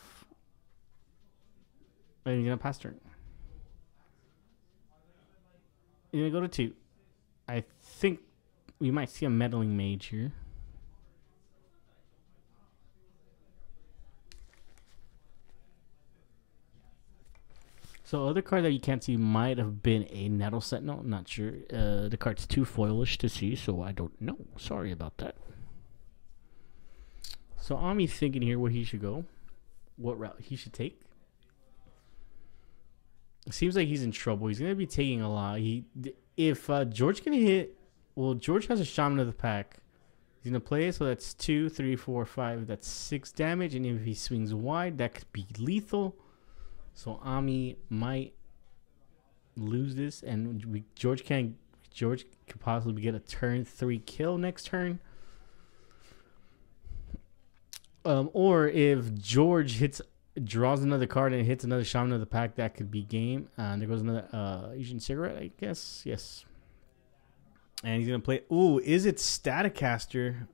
And he's going to pass turn. He's going to go to 2. I think we might see a Meddling Mage here. So other card that you can't see might have been a Nettle Sentinel. I'm not sure. The card's too foilish to see, so I don't know. Sorry about that. So Ami's thinking here where he should go. What route he should take. It seems like he's in trouble. He's going to be taking a lot. If George can hit... Well, George has a Shaman of the Pack. He's going to play it, so that's 2, 3, 4, 5. That's 6 damage. And if he swings wide, that could be lethal. So Ami might lose this, and George could possibly get a turn 3 kill next turn. Or if George draws another card and hits another Shaman of the Pack, that could be game. And there goes another Asian Cigarette, I guess. Yes. And he's gonna play. Ooh, is it Staticaster?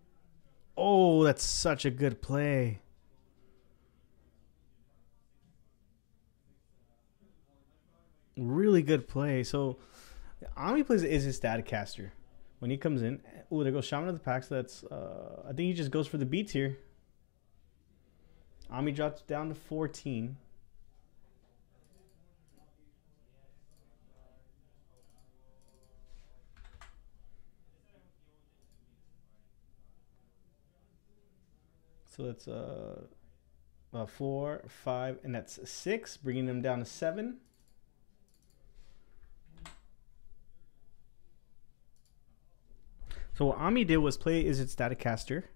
Oh, that's such a good play. Really good play. So Ami plays is his Staticaster when he comes in. Oh, there goes Shaman of the Pack. So that's I think he just goes for the beats here. Ami drops down to 14. So that's 4, 5, and that's 6, bringing them down to 7. So what Ami did was play Is It Staticaster,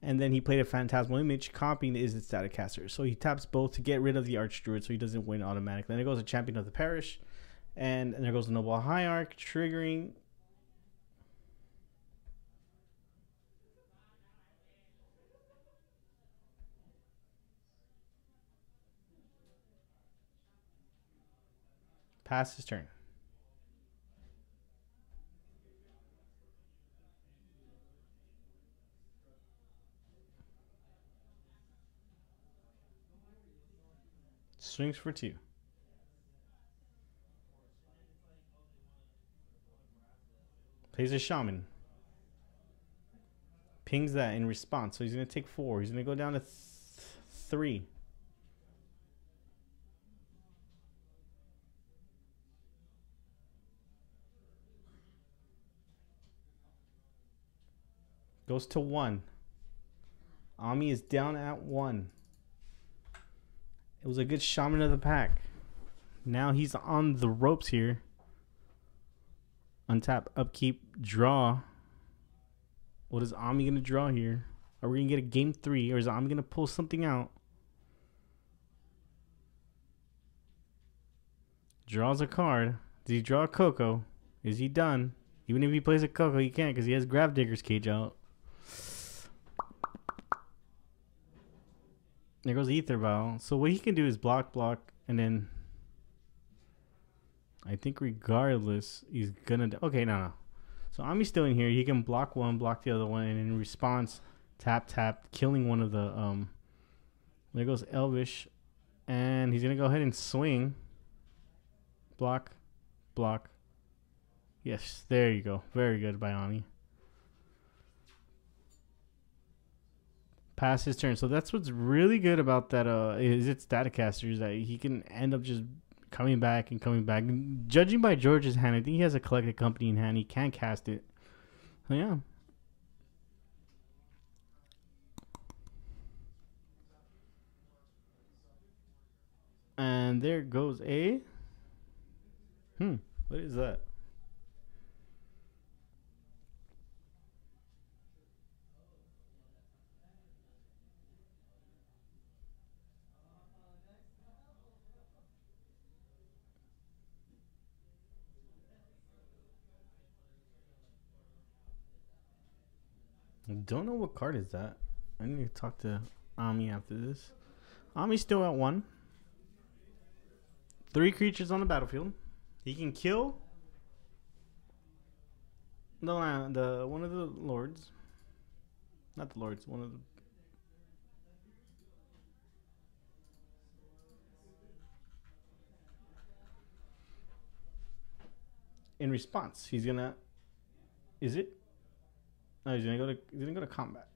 and then he played a Phantasmal Image, copying the Is It Staticaster. So he taps both to get rid of the Archdruid, so he doesn't win automatically. Then there goes a Champion of the Parish, and there goes the Noble Hierarch, triggering. Pass his turn. Swings for 2. Plays a Shaman. Pings that in response. So he's going to take 4. He's going to go down to 3. Goes to 1. Ami is down at 1. It was a good Shaman of the Pack. Now he's on the ropes here. Untap, upkeep, draw. What is Ami going to draw here? Are we going to get a game 3? Or is Ami going to pull something out? Draws a card. Does he draw a Coco? Is he done? Even if he plays a Coco, he can't because he has Grafdigger's Cage out. There goes Ether Vial. So what he can do is block, and then I think regardless, he's gonna... Okay, no. So Ami's still in here. He can block one, block the other one, and in response, tap, killing one of the... There goes Elvish. And he's gonna go ahead and swing. Block. Yes, there you go. Very good by Ami. Pass his turn. So that's what's really good about that. Is it Staticaster is that he can end up just coming back and coming back. Judging by George's hand, I think he has a Collected Company in hand. He can cast it. So yeah. And there goes a. What is that? Don't know what card is that. I need to talk to Ami after this. Ami's still at 1. 3 creatures on the battlefield. He can kill the one of the lords. Not the lords. One of the. In response, he's gonna. Is it? No, he's gonna go to. He's gonna go to combat.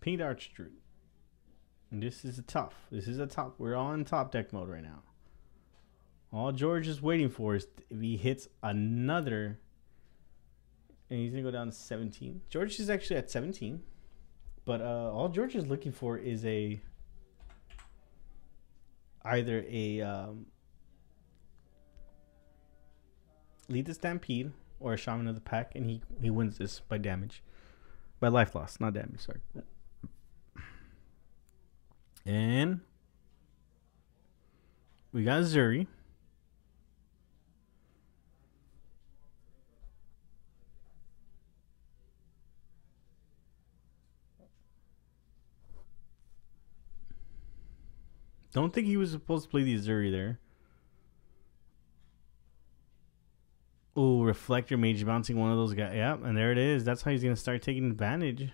Pinged Archdruid. And this is a tough. This is a top. We're all in top deck mode right now. All George is waiting for is if he hits another. And he's gonna go down to 17. George is actually at 17. But all George is looking for is either a Lead the Stampede or a Shaman of the Pack, and he wins this by damage. By life loss, not damage, sorry. And we got Zuri. Don't think he was supposed to play the Zuri there. Oh, Reflector Mage bouncing one of those guys. Yep, and there it is. That's how he's going to start taking advantage.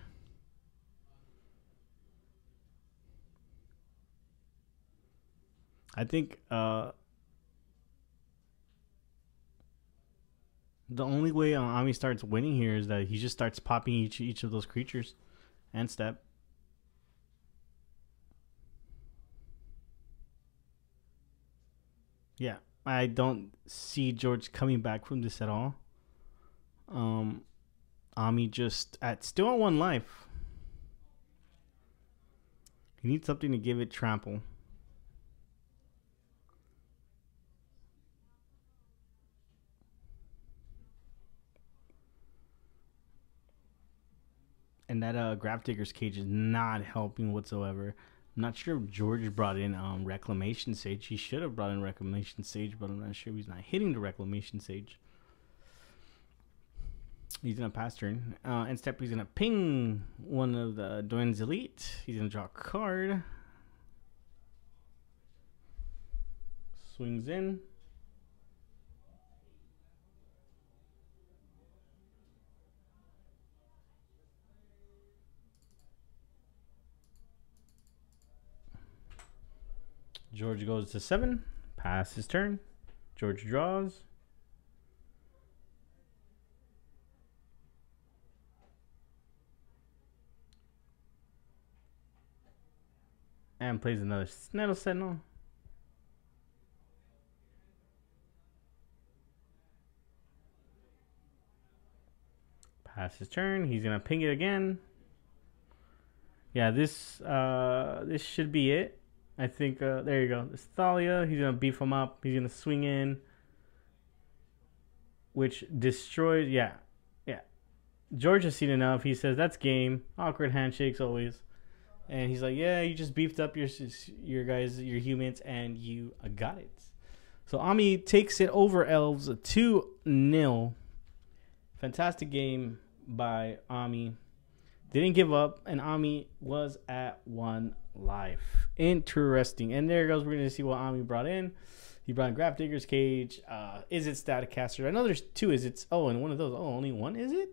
I think the only way Ami starts winning here is that he just starts popping each of those creatures and step. Yeah, I don't see George coming back from this at all. Ami just still at 1 life. He needs something to give it trample. And that Grafdigger's Cage is not helping whatsoever. I'm not sure if George brought in Reclamation Sage. He should have brought in Reclamation Sage, but I'm not sure if he's not hitting the Reclamation Sage. He's going to pass turn. And step, he's going to ping one of the Doran's Elite. He's going to draw a card. Swings in. George goes to 7. Pass his turn. George draws. And plays another Snettle Sentinel. Pass his turn. He's going to ping it again. Yeah, this should be it. I think, there you go. This Thalia, he's going to beef him up. He's going to swing in. Which destroys, yeah. George has seen enough. He says, that's game. Awkward handshakes always. And he's like, yeah, you just beefed up your guys, your humans, and you got it. So Ami takes it over Elves 2-0. Fantastic game by Ami. Didn't give up, and Ami was at 1 life. Interesting. And there goes. We're going to see what Ami brought in. He brought in Grafdigger's Cage. Is it Staticaster? I know there's 2 Is It's. Oh, and one of those. Oh, only 1 Is It?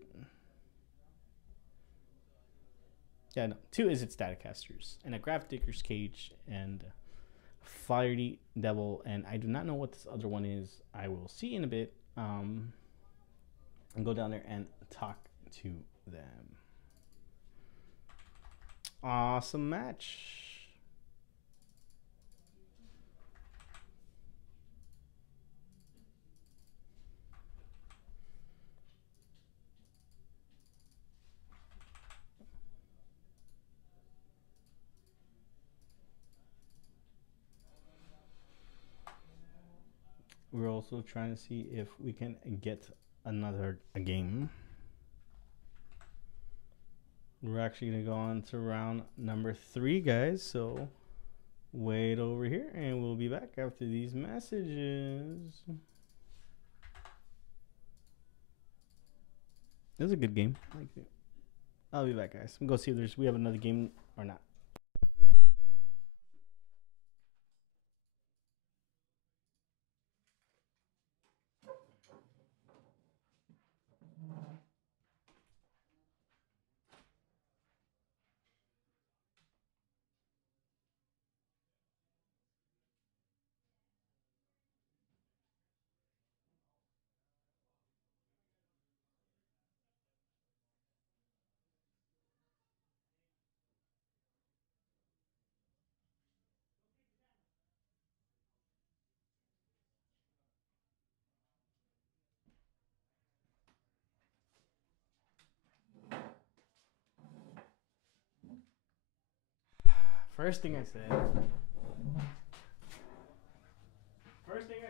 Yeah, no. 2 Is It Staticasters. And a Grafdigger's Cage. And Fiery Devil. And I do not know what this other one is. I will see in a bit. And go down there and talk to them. Awesome match. We're also trying to see if we can get another game. We're actually going to go on to round number 3, guys. So wait over here and we'll be back after these messages. This is a good game. I'll be back, guys. I'm going to see if we have another game or not. First thing I said. First thing you got.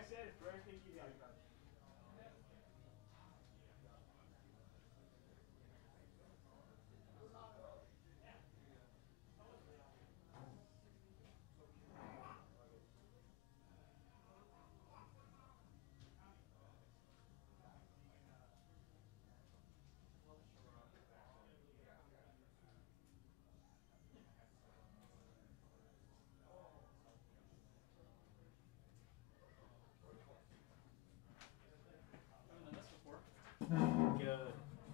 Good.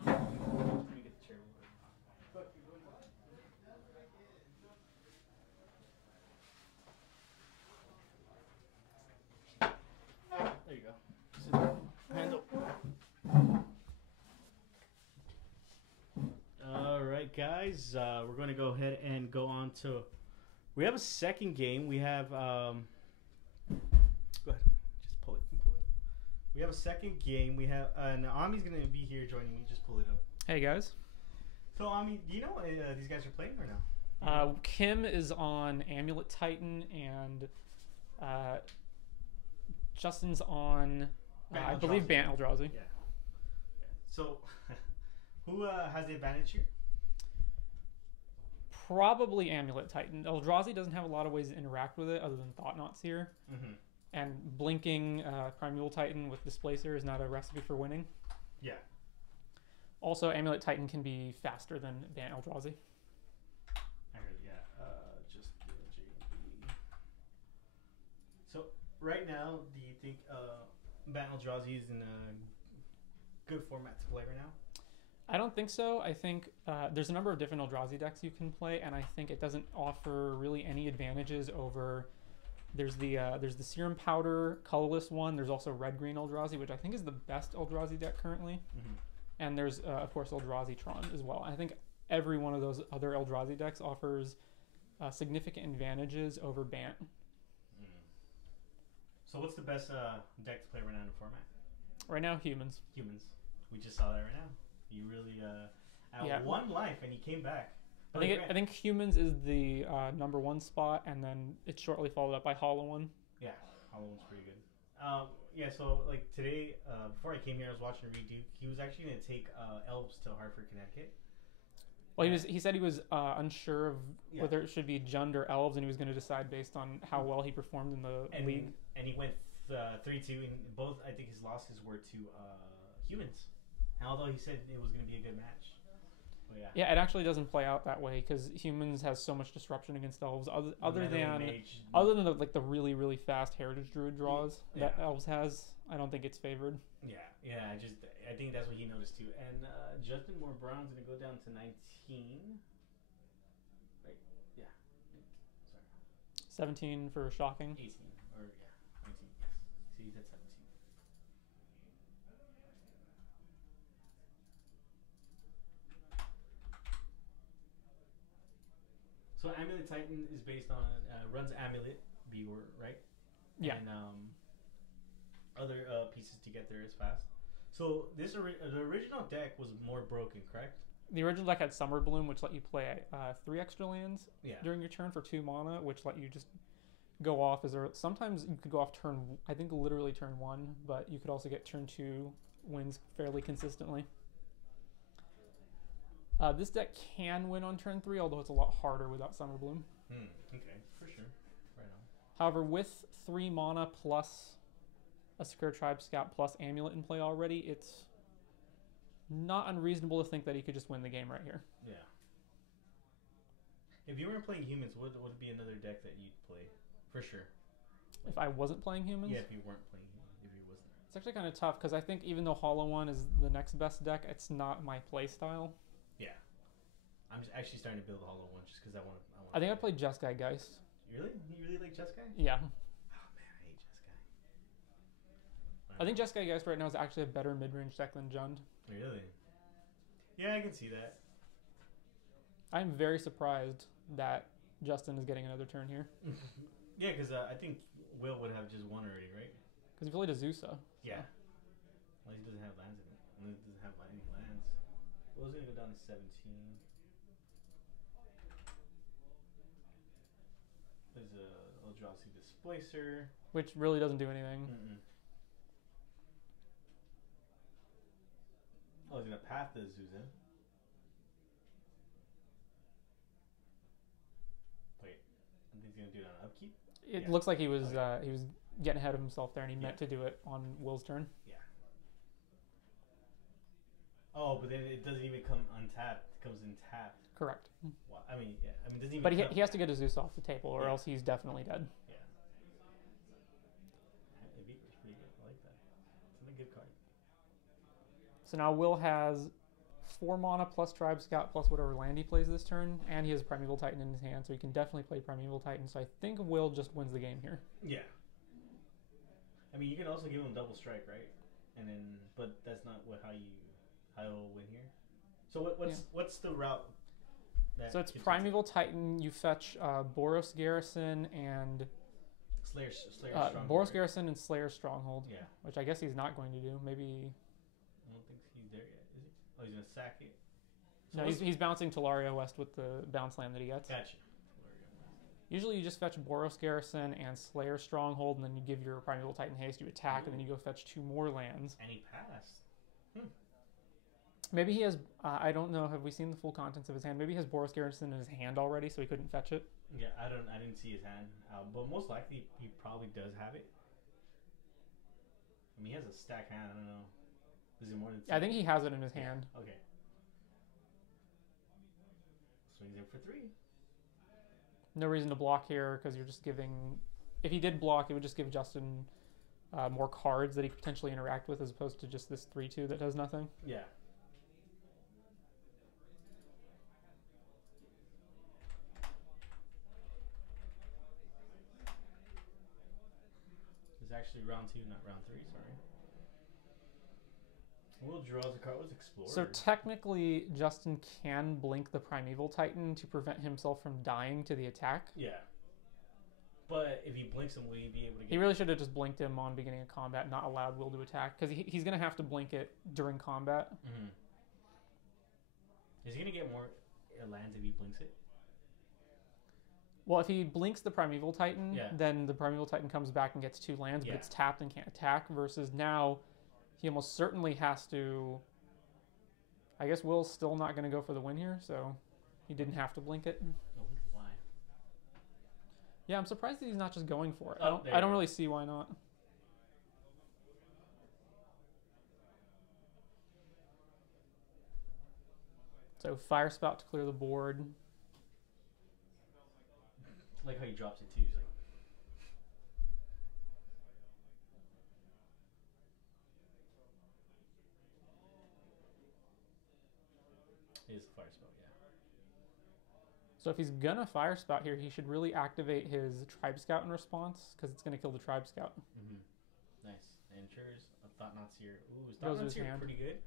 Let me get the chair real quick. There you go. Handle. All right, guys. We're going to go ahead and go on to. We have a second game. We have. Go ahead. Just pull it. We have a second game. We have. And Ami's going to be here joining me. Just pull it up. Hey guys. So Ami, do you know what these guys are playing or no? Kim is on Amulet Titan and Justin's on I believe Bant Eldrazi. Yeah. So who has the advantage here? Probably Amulet Titan. Eldrazi doesn't have a lot of ways to interact with it other than Thought-Knots here. Mm-hmm. And blinking Primeval Titan with Displacer is not a recipe for winning. Yeah. Also, Amulet Titan can be faster than Bant Eldrazi. I heard, yeah. Just JB. So right now, do you think Bant Eldrazi is in a good format to play right now? I don't think so. I think there's a number of different Eldrazi decks you can play, and I think it doesn't offer really any advantages over. There's the Serum Powder colorless one. There's also Red Green Eldrazi, which I think is the best Eldrazi deck currently. Mm-hmm. And there's of course Eldrazi Tron as well. I think every one of those other Eldrazi decks offers significant advantages over Bant. Mm. So what's the best deck to play right now in the format? Right now, Humans. We just saw that right now. You really at one life and he came back. I think Humans is the number one spot, and then it's shortly followed up by Hollow One. Yeah, Hollow One's pretty good. Yeah, so like today, before I came here, I was watching Reed Duke. He was actually going to take Elves to Hartford, Connecticut. Well, he said he was unsure of whether it should be Jund or Elves, and he was going to decide based on how well he performed in the league. And he went 3-2, and both, I think his losses were to Humans. And although he said it was going to be a good match. Yeah, it actually doesn't play out that way because Humans has so much disruption against Elves. Other than the really really fast Heritage Druid draws that Elves has, I don't think it's favored. Yeah. I think that's what he noticed too. And Justin Moore Brown's gonna go down to 19. Right? Yeah. Sorry. 17 for shocking. 18 or 19. Yes. See, he said 17. Titan is based on runs Amulet, Beor, right? Yeah. And other pieces to get there as fast. So the original deck was more broken, correct? The original deck had Summer Bloom, which let you play 3 extra lands Yeah. during your turn for 2 mana, which let you just go off sometimes you could go off I think literally turn 1, but you could also get turn 2 wins fairly consistently. This deck can win on turn 3, although it's a lot harder without Summer Bloom. Okay, for sure. Right on. However, with 3 mana plus a Secure Tribe Scout plus Amulet in play already, it's not unreasonable to think that he could just win the game right here. Yeah. If you weren't playing humans, what would be another deck that you'd play? For sure. If I wasn't playing humans? Yeah, if you weren't playing humans. If you wasn't. It's actually kind of tough, because I think even though Hollow One is the next best deck, it's not my play style. Yeah. I'm just actually starting to build Hollow One just because I want to. I think I played Jeskai Geist. Really? You really like Jeskai? Yeah. Oh man, I hate Jeskai. I think Jeskai Geist right now is actually a better mid-range deck than Jund. Really? Yeah, I can see that. I'm very surprised that Justin is getting another turn here. Yeah, because I think Will would have just one already, right? Because he played Azusa. Yeah. Well, he doesn't have lands in it. He doesn't have any lands. Will's going to go down to 17. There's a Eldrazi Displacer. Which really doesn't do anything. Oh, he's going to path the Azusa. Wait, I think he's going to do it on upkeep? It Yeah. looks like he was getting ahead of himself there, and he meant to do it on Will's turn. Yeah. Oh, but then it doesn't even come untapped. It comes in tapped. Correct. Well, I mean, yeah. I mean, doesn't even. But he has to get Azusa off the table, or else he's definitely dead. Yeah. Viper's pretty good. I like that. It's a good card. So now Will has 4 mana plus Tribe Scout plus whatever land he plays this turn, and he has Primeval Titan in his hand, so he can definitely play Primeval Titan. So I think Will just wins the game here. Yeah. I mean, you can also give him double strike, right? And then, but that's not how he'll win here. So what's the route? So it's Primeval Titan. You fetch Boros Garrison and Slayer Stronghold. Boros right? Garrison and Slayer Stronghold. Yeah. Which I guess he's not going to do. Maybe. I don't think he's there yet, is he? Oh, he's gonna sack it. So no, he's bouncing Tolaria West with the bounce land that he gets. Gotcha. Usually you just fetch Boros Garrison and Slayer Stronghold, and then you give your Primeval Titan haste, you attack, and then you go fetch 2 more lands. And he passed. Maybe he has, I don't know, have we seen the full contents of his hand? Maybe he has Boros Garrison in his hand already, so he couldn't fetch it. Yeah, I didn't see his hand, but most likely he probably does have it. I mean, he has a stack hand. I don't know. Is it more than? I think he has it in his hand. Okay. Swings in for 3. No reason to block here because you're just giving. If he did block, it would just give Justin more cards that he could potentially interact with, as opposed to just this 3/2 that does nothing. Yeah. It's actually round 2, not round 3. Sorry. Will draws a card. What's Explorer? So technically, Justin can blink the Primeval Titan to prevent himself from dying to the attack. Yeah. But if he blinks him, will he be able to get... He really should have just blinked him on beginning of combat, not allowed Will to attack, because he's going to have to blink it during combat. Mm-hmm. Is he going to get more lands if he blinks it? Well, if he blinks the Primeval Titan, Yeah. then the Primeval Titan comes back and gets 2 lands, Yeah. but it's tapped and can't attack, versus now he almost certainly has to... I guess Will's still not going to go for the win here, so he didn't have to blink it. I wonder why. Yeah, I'm surprised that he's not just going for it. Oh, I don't really see why not. So Fire Spout to clear the board. I like how he drops it too. He's like... It is a fire spell, yeah. So if he's gonna Fire Spout here, he should really activate his Tribe Scout in response, because it's gonna kill the Tribe Scout. Mm-hmm. Nice. Enters a Thought-Knot Seer. Ooh, is Goes Thought-Knot with Seer hand. pretty good?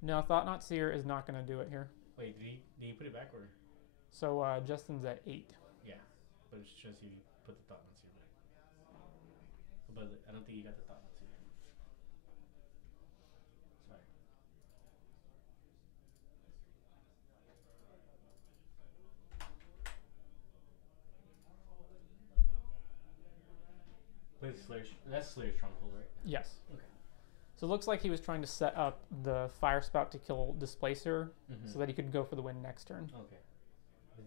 No, Thought-Knot Seer is not gonna do it here. Wait, did he put it back or? So Justin's at 8. But I'm just trying to see if you put the thought notes here. But I don't think you got the thought notes here. Sorry. Plays Slayer. That's Slayer Stronghold, right? Yes. Okay. So it looks like he was trying to set up the fire spout to kill Displacer Mm-hmm. so that he could go for the win next turn. Okay.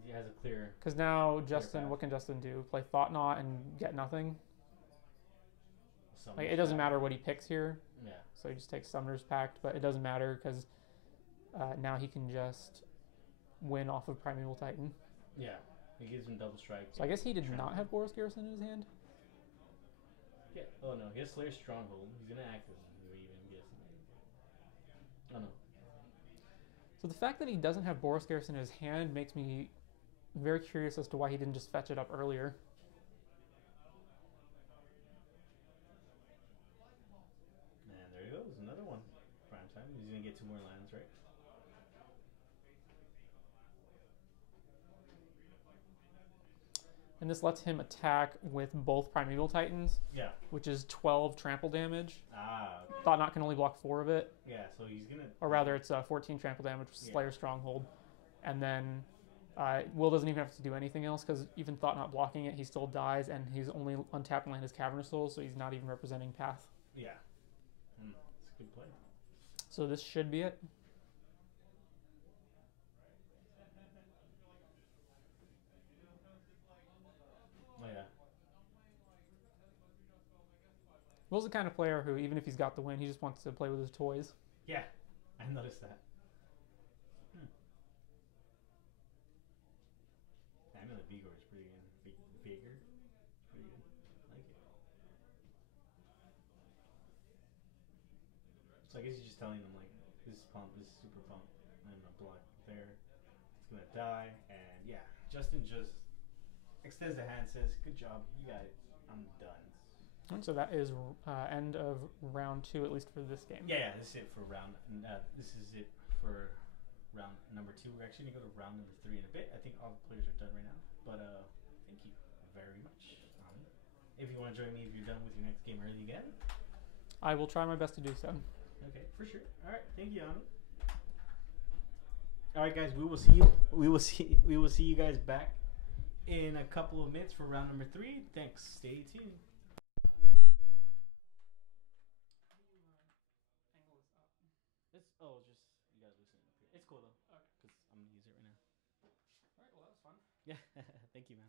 He has a clear. Because now Justin, path. what can Justin do? Play Thought Knot and get nothing? Summon Like, it doesn't Shadow. matter what he picks here. Yeah. So he just takes Summoner's Pact, but it doesn't matter because now he can just win off of Primeval Titan. Yeah. It gives him double strike. So I guess he did Trample. not have Boros Garrison in his hand. Yeah. Oh no, he has Slayer Stronghold. He's gonna activate him, I'm guessing. Oh no. So the fact that he doesn't have Boros Garrison in his hand makes me very curious as to why he didn't just fetch it up earlier. And there he goes, another one. Prime time. He's gonna get 2 more lands, right? And this lets him attack with both Primeval Titans, Yeah. which is 12 trample damage. Ah. Okay. Thought Knot can only block 4 of it. Yeah. So he's gonna. Or rather, it's 14 trample damage with Yeah. Slayer Stronghold. And then Will doesn't even have to do anything else because even Thought Knot blocking it, he still dies, and he's only untapped land his Cavernous Souls, so he's not even representing Path. Yeah. It's a good play. So this should be it. Oh yeah. Will's the kind of player who, even if he's got the win, he just wants to play with his toys. Yeah. I noticed that. I know the Vigor is pretty good. Vigor. It's pretty good. I like it. So I guess he's just telling them like, this is pump, this is super pump, and a block there. It's gonna die, and yeah, Justin just extends the hand, says, "Good job, you got it. I'm done." And so that is end of round 2, at least for this game. Yeah, this is it for round. This is it for round number 2. We're actually gonna go to round number 3 in a bit. I think all the players are done right now, but thank you very much. If you want to join me, if you're done with your next game early again, I will try my best to do so. okay, for sure. All right, thank you, Ami. All right, guys, we will see you. We will see you guys back in a couple of minutes for round number 3. Thanks. Stay tuned. It's just you gotta loosen it up here. It's cool though. Okay. Because I'm gonna use it right now. All right, well, that was fun. Yeah, thank you, man.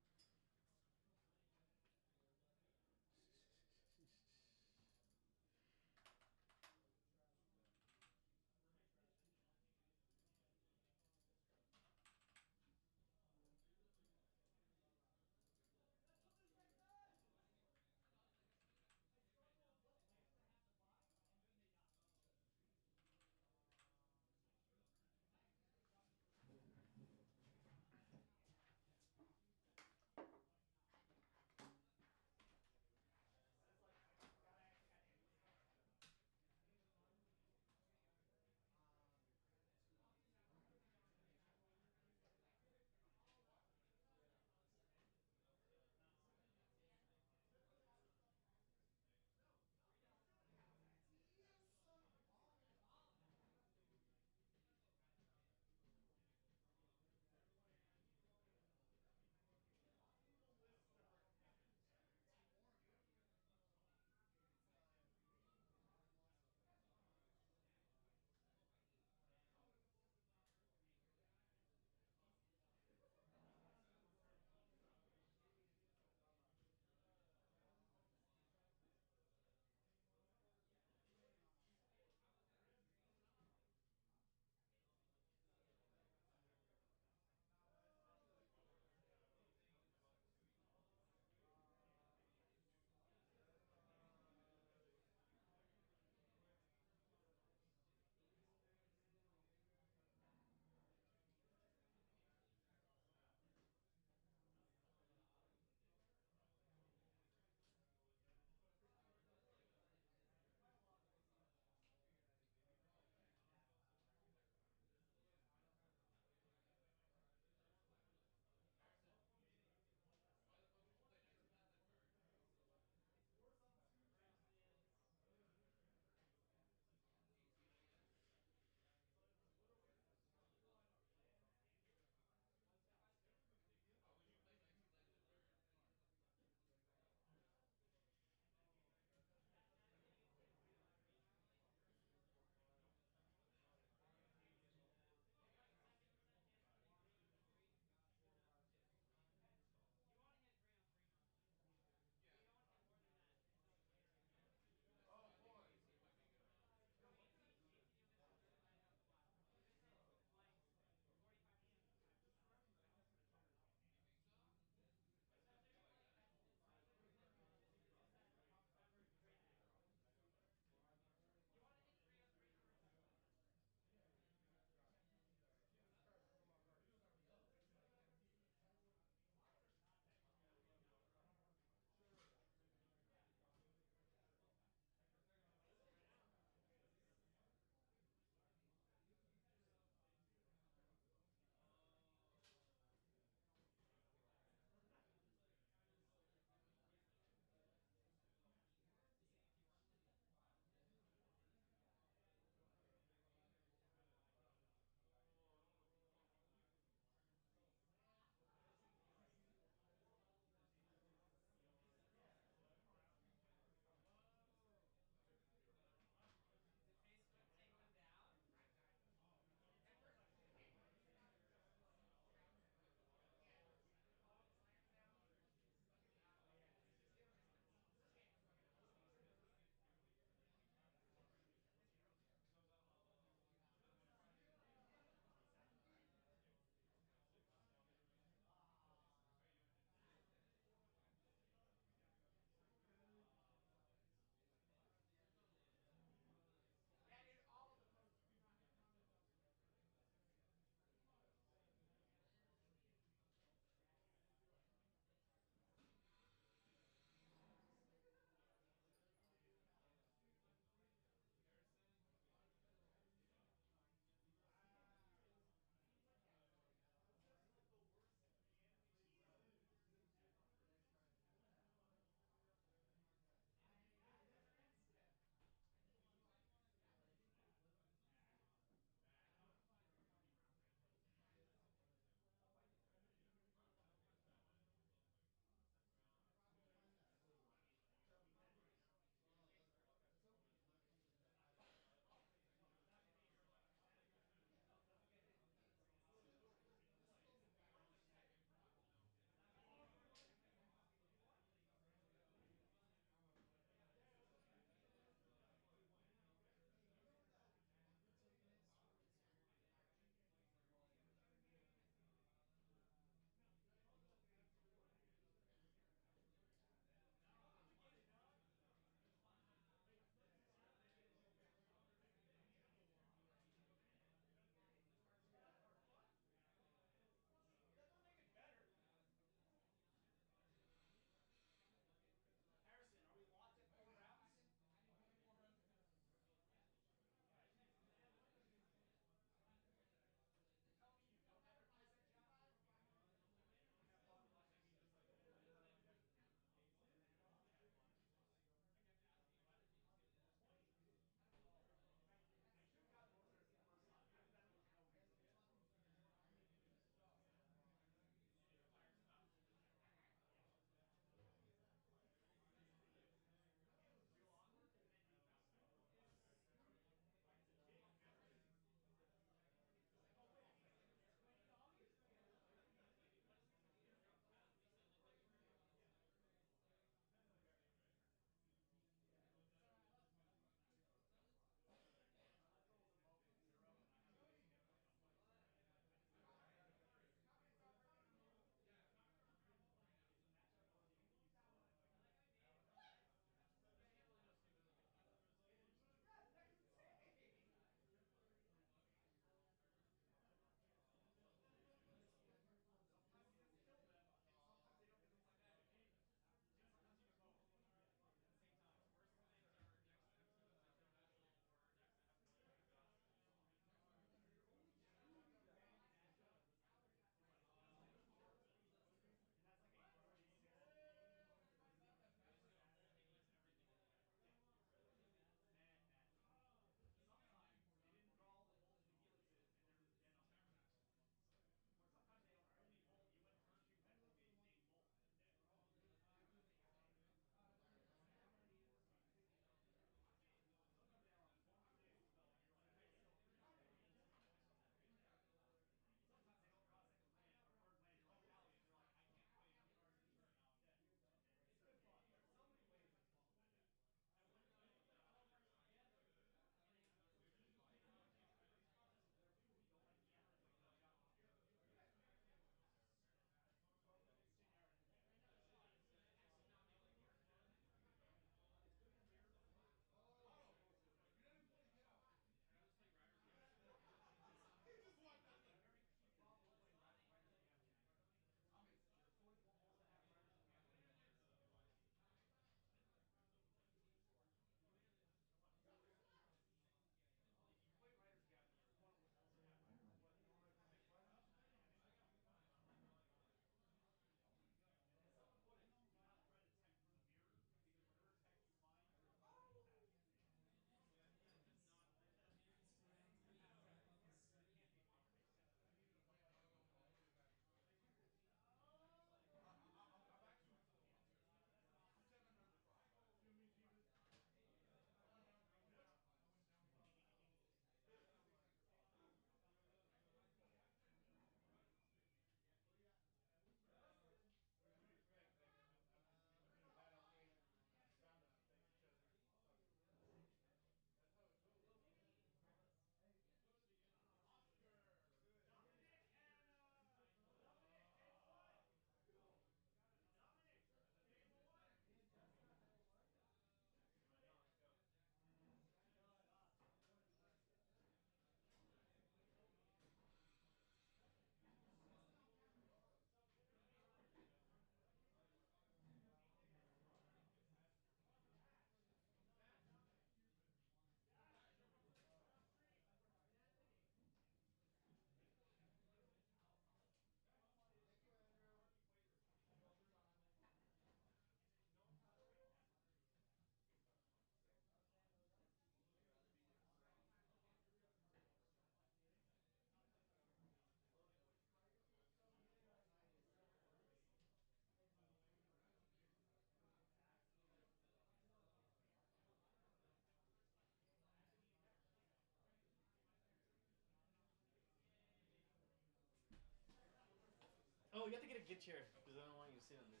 you have to get a good chair because I don't want you to sit on this.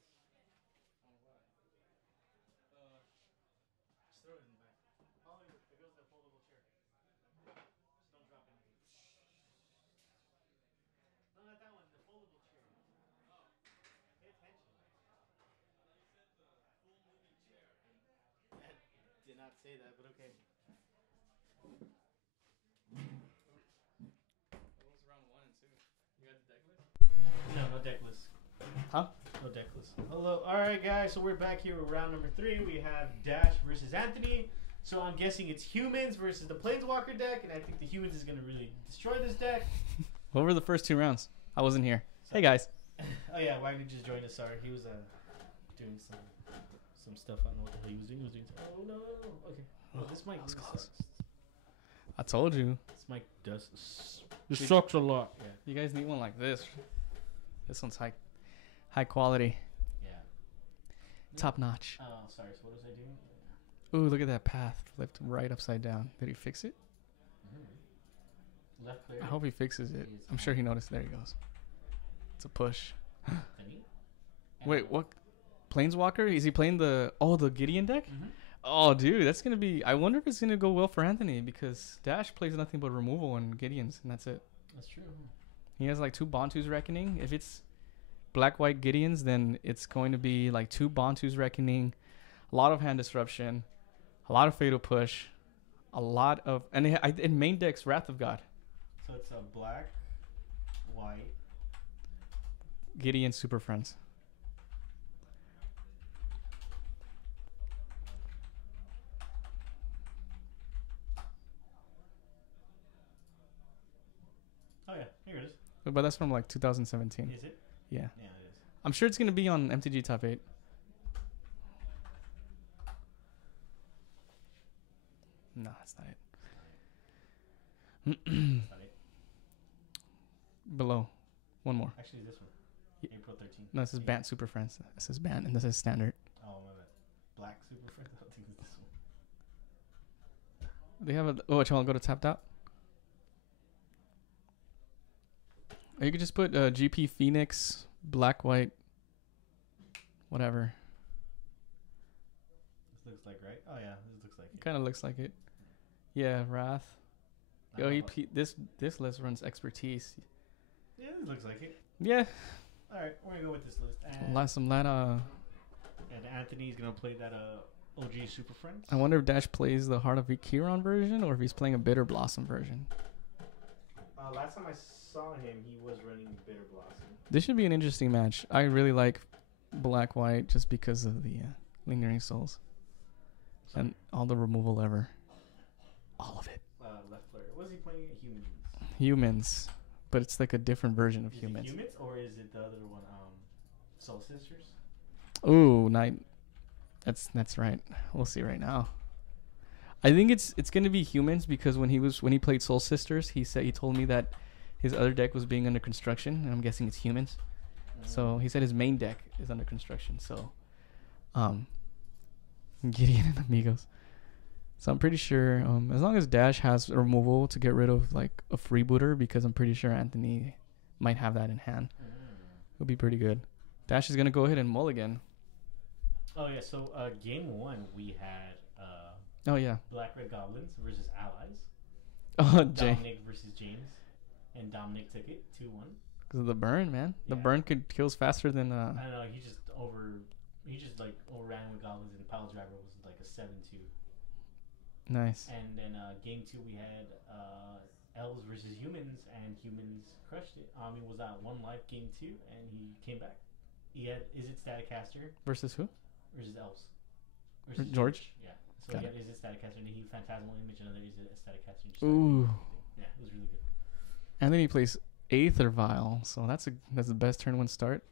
On what? Just throw it in the back. Oh, there goes the foldable chair. Just don't drop anything. No, not that one. The foldable chair. Pay attention. I did not say that, but okay. What was round 1 and 2? You got the deck list? No, no deckless. Huh? No deckless. Hello. All right, guys. So we're back here with round number 3. We have Dash versus Anthony. So I'm guessing it's humans versus the Planeswalker deck, and I think the humans is going to really destroy this deck. What were the first 2 rounds? I wasn't here. Hey, guys. Oh, yeah. Wagner just joined us. Sorry. He was doing some stuff. I don't know what the hell he was doing. He was doing oh, no. Okay. Oh, this mic was really close. sucks. I told you. This mic does. It sucks a lot. Yeah. You guys need one like this. This one's high quality. Yeah. Top notch. Oh, sorry. So what was I doing? Ooh, look at that path. Flipped right upside down. Did he fix it? Left clear. I hope he fixes it. He is I'm sure he noticed. There he goes. It's a push. Anthony? Wait, what? Planeswalker? Is he playing the Gideon deck? Mm-hmm. Oh, dude, that's going to be... I wonder if it's going to go well for Anthony because Dash plays nothing but removal and Gideons, and that's it. That's true. He has like 2 Bantu's Reckoning. If it's black-white Gideons, then it's going to be like 2 Bantu's Reckoning, a lot of hand disruption, a lot of Fatal Push, a lot of... And it main deck's Wrath of God. So it's a black, white... Gideon Super Friends. Oh, yeah. Here it is. But that's from like 2017. Is it? Yeah. Yeah, it is. I'm sure it's going to be on MTG Top 8. No, that's not it. That's not it. Below. One more. Actually, this one. Yeah. April 13th. No, this is Bant Super Friends. This is Bant, and this is Standard. Oh, my bad. Black Super Friends. I don't think it's this one. They have a... Oh, which one? Go to Tapped Out? Or you could just put GP Phoenix, black, white, whatever. This looks like, right? Oh, yeah. This looks like It kind of looks like it. Yeah, Wrath. Yo, this list runs Expertise. Yeah, this looks like it. Yeah. All right, we're going to go with this list. And Anthony's going to play that OG Super Friends. I wonder if Dash plays the Heart of Kiron version or if he's playing a Bitter Blossom version. Last time I saw him, he was running Bitter Blossom. This should be an interesting match. I really like black white just because of the Lingering Souls and all the removal ever. All of it. Left player. Was he playing Humans? Humans, but it's like a different version of Is humans. it Humans or is it the other one, Soul Sisters? Ooh, night. That's right. We'll see right now. I think it's gonna be humans because when he played Soul Sisters, he told me that his other deck was being under construction, and I'm guessing it's humans. So he said his main deck is under construction. So, Gideon and Amigos. So I'm pretty sure as long as Dash has a removal to get rid of like a freebooter, because I'm pretty sure Anthony might have that in hand. It'll be pretty good. Dash is gonna go ahead and mulligan. Oh yeah. So game 1 we had Oh yeah. Black Red Goblins versus Allies. Oh, Dominic versus James, and Dominic took it 2-1. Because of the burn, man. The burn kills faster than. I don't know. He just like overran with goblins, and Pile Driver was like a 7-2. Nice. And then game 2 we had Elves versus Humans, and Humans crushed it. It was at 1 life game 2, and he came back. He had Izzet Staticaster Versus who? versus Elves. George? Yeah. So he had Izzet Staticaster, and he Phantasmal Image, another Izzet Staticaster. Ooh. Yeah, it was really good. And then he plays Aether Vial, so that's the best turn 1 start.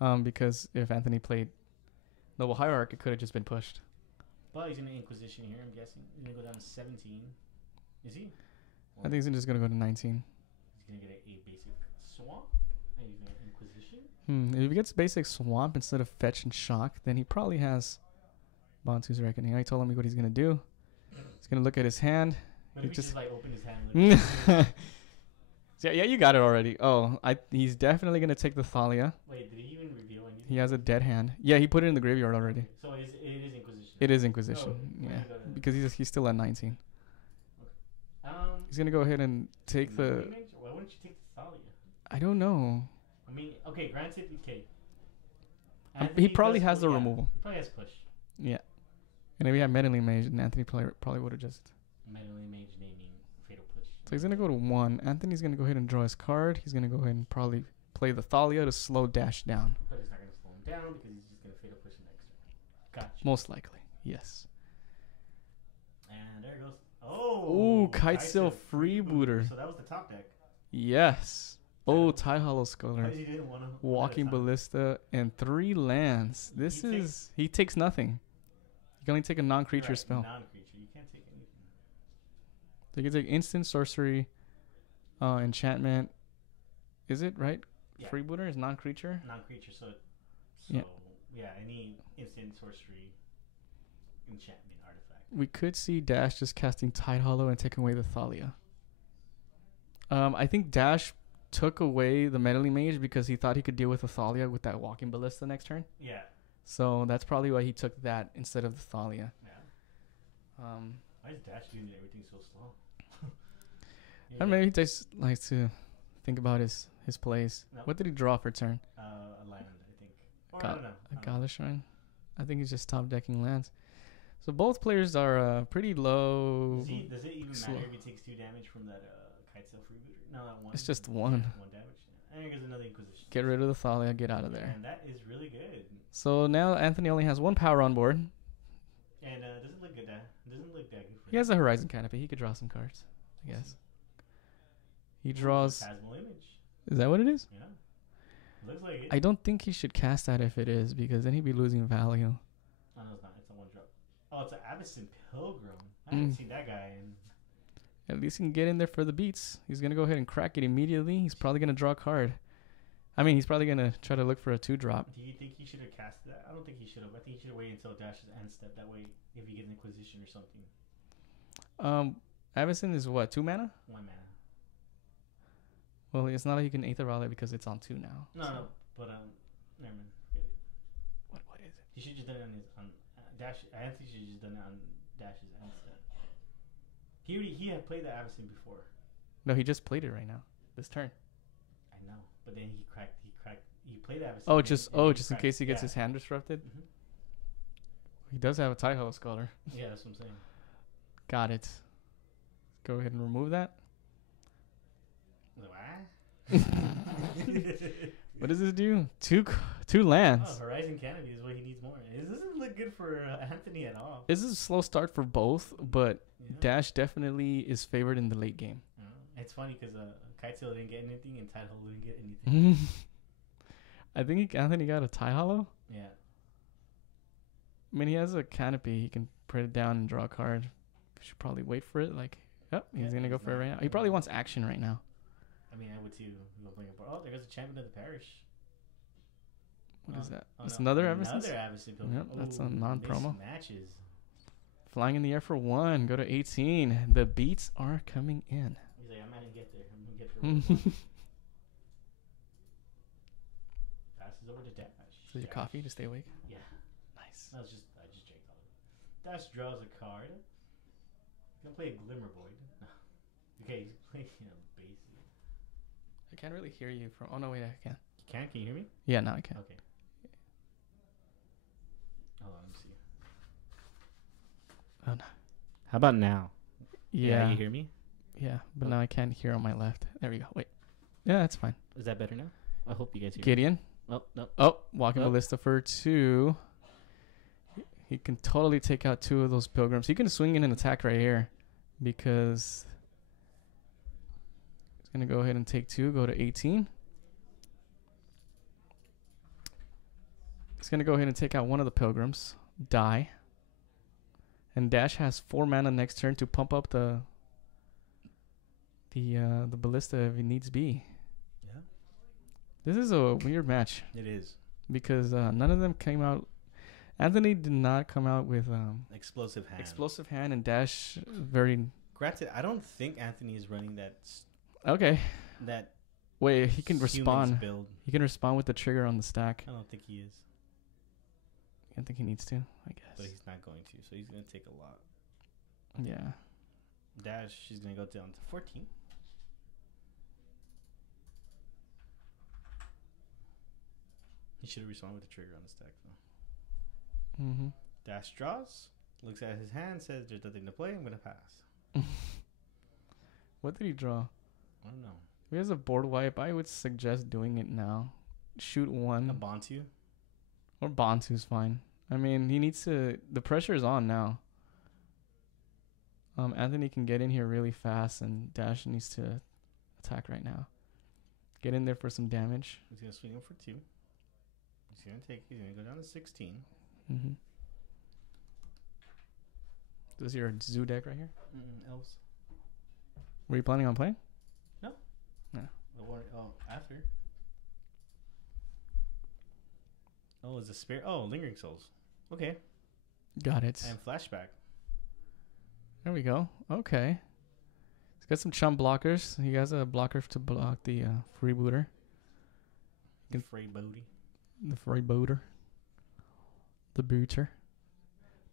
Yeah. Because if Anthony played Noble Hierarch, it could have just been pushed. But he's gonna Inquisition here. I'm guessing he's gonna go down to 17. Is he? I think he's just gonna go to 19. He's gonna get a basic Swamp, and he's gonna Inquisition. If he gets basic Swamp instead of Fetch and Shock, then he probably has Bantu's Reckoning. I told him what he's gonna do. He's gonna look at his hand. But if he just like open his hand. Yeah, you got it already. Oh, he's definitely gonna take the Thalia. Wait, did he even reveal anything? He has a dead hand. Yeah, he put it in the graveyard already. Okay, so it is Inquisition. It is Inquisition. Oh, Yeah, we're gonna go because he's still at 19. to- He's gonna go ahead and take the. Memory Mage? Why wouldn't you take the Thalia? I don't know. I mean, okay, granted, okay. He Anthony probably does has the yeah, removal. He probably has push. Yeah. And if he had Meddling Mage, and Anthony probably would have just. Meddling Mage naming Fatal Push. So he's gonna go to 1. Anthony's gonna go ahead and draw his card. He's gonna go ahead and probably play the Thalia to slow Dash down. But it's not going to slow him down because he's just going to Fatal Push the next turn. Gotcha. Most likely, yes. And there it goes. Oh! Ooh, Kitesail Freebooter. So that was the top deck. Yes. Oh, Tie Hollow How Scholar. did you do it one at a Walking time? Ballista and 3 lands. He takes nothing. You can only take a non-creature Right, spell. Non-creature. You can't take anything. So you can take instant sorcery, enchantment. Is it right? Yeah. Freebooter is non-creature. Non-creature, so Yeah. yeah, any instant sorcery, enchantment, artifact. We could see Dash just casting Tide Hollow and taking away the Thalia. I think Dash took away the Meddling Mage because he thought he could deal with the Thalia with that Walking Ballista next turn. Yeah. So that's probably why he took that instead of the Thalia. Yeah. Why is Dash doing everything so slow? And maybe he just likes to think about his plays. No. What did he draw for turn? A land, I think. Or Got- I don't know. A Gala Shrine. I think he's just top decking lands. So both players are pretty low. Does it even slow. matter if he takes 2 damage from that Kitesail Freebooter? No, that 1. It's just Yeah, 1. 1 damage. Yeah. And here's another Inquisition. Get rid of the Thalia, get out of there. And that is really good. So now Anthony only has 1 power on board. And doesn't look good. Doesn't look that good for He has a Horizon Canopy. He could draw some cards, I guess. He Ooh, draws. Phantasmal Image. Is that what it is? Yeah. Looks like it. I don't think he should cast that if it is, because then he'd be losing value. Oh, no, it's not. It's a 1-drop. Oh, it's an Avacyn Pilgrim. I haven't Mm. seen that guy in. At least he can get in there for the beats. He's going to go ahead and crack it immediately. He's probably going to draw a card. I mean, he's probably going to try to look for a 2-drop. Do you think he should have cast that? I don't think he should have. I think he should have waited until Dash's end step. That way, if he gets an Inquisition or something. Avacyn is what, 2 mana? 1 mana. Well, it's not like you can Aether Vial it because it's on 2 now. No, so- no. But, never mind. Forget it. What is it? He should just done it on Dash. I think he should just done it on Dash's end step. He had played the Avacyn before. No, he just played it right now. This turn. I know. But then he played Avacyn. Oh, and just then he just in cracked- case he gets yeah. his hand disrupted. Mhm. He does have a Tie Hollow Scholar. Yeah, that's what I'm saying. Got it. Go ahead and remove that. What does this do? Two lands. Oh, Horizon Canopy is what he needs more. This doesn't look good for Anthony at all. This is a slow start for both, but Yeah. Dash definitely is favored in the late game. It's funny because Kitesail didn't get anything and Tidal didn't get anything. I think Anthony got a Tie Hollow. Yeah. I mean, he has a Canopy. He can put it down and draw a card. Should probably wait for it. Like, oh, he's Yeah, gonna go he's for it not- right now. He probably wants action right now. I mean, I would too. Oh, there goes the Champion of the Parish. What is that? Oh, That's no, another Avacyn. Another Avacyn Pilgrim. Yep, that's a Ooh, non-promo. this matches. Flying in the air for 1. Go to 18. The beats are coming in. He's like, I'm not gonna get there. I'm gonna get there. with one. Passes over to Dash. So your coffee to stay awake. Yeah. Nice. I just drank all of it. Dash draws a card. He's gonna play a Glimmer Void. No. Okay, he's playing basic. I can't really hear you from. Oh no, wait, I can. Can you hear me? Yeah, now I can. Okay. Hold on, let me see. Oh no. How about now? Yeah. You hear me? Yeah, but Oh. now I can't hear on my left. There we go. Wait. Yeah, that's fine. Is that better now? I hope you guys hear me. Gideon. Oh, no. Oh, Walking Oh. Ballista for 2. He can totally take out 2 of those pilgrims. He can swing in an attack right here because he's going to go ahead and take 2, go to 18. He's going to go ahead and take out 1 of the pilgrims, die. And Dash has 4 mana next turn to pump up the ballista if it needs be. Yeah. This is a weird match It is. because none of them came out. Anthony did not come out with Explosive hand. explosive hand, and Dash very Granted, I don't think Anthony is running that. okay. that Wait, he can humans respond. build. He can respond with the trigger on the stack. I don't think he is, I don't think he needs to, I guess. but he's not going to. So he's gonna take a lot. Yeah. Dash. She's gonna go down to 14. He should have responded with the trigger on the stack though. Mm-hmm. Dash draws. Looks at his hand. Says there's nothing to play. I'm gonna pass. What did he draw? I don't know. If he has a board wipe, I would suggest doing it now. Shoot A one. Bantu. Or Bantu's fine. I mean, he needs to... The pressure is on now. Anthony can get in here really fast, and Dash needs to attack right now. Get in there for some damage. He's gonna swing him for 2. He's gonna take. He's gonna go down to 16. Mm-hmm. This is your zoo deck right here? Elves. Were you planning on playing? After. Oh, it's a spirit. Oh, Lingering Souls. Okay. Got it. And Flashback. There we go. Okay. He's got some chump blockers. He has a blocker to block the freebooter. Frey Bodie. The freebooter. The booter.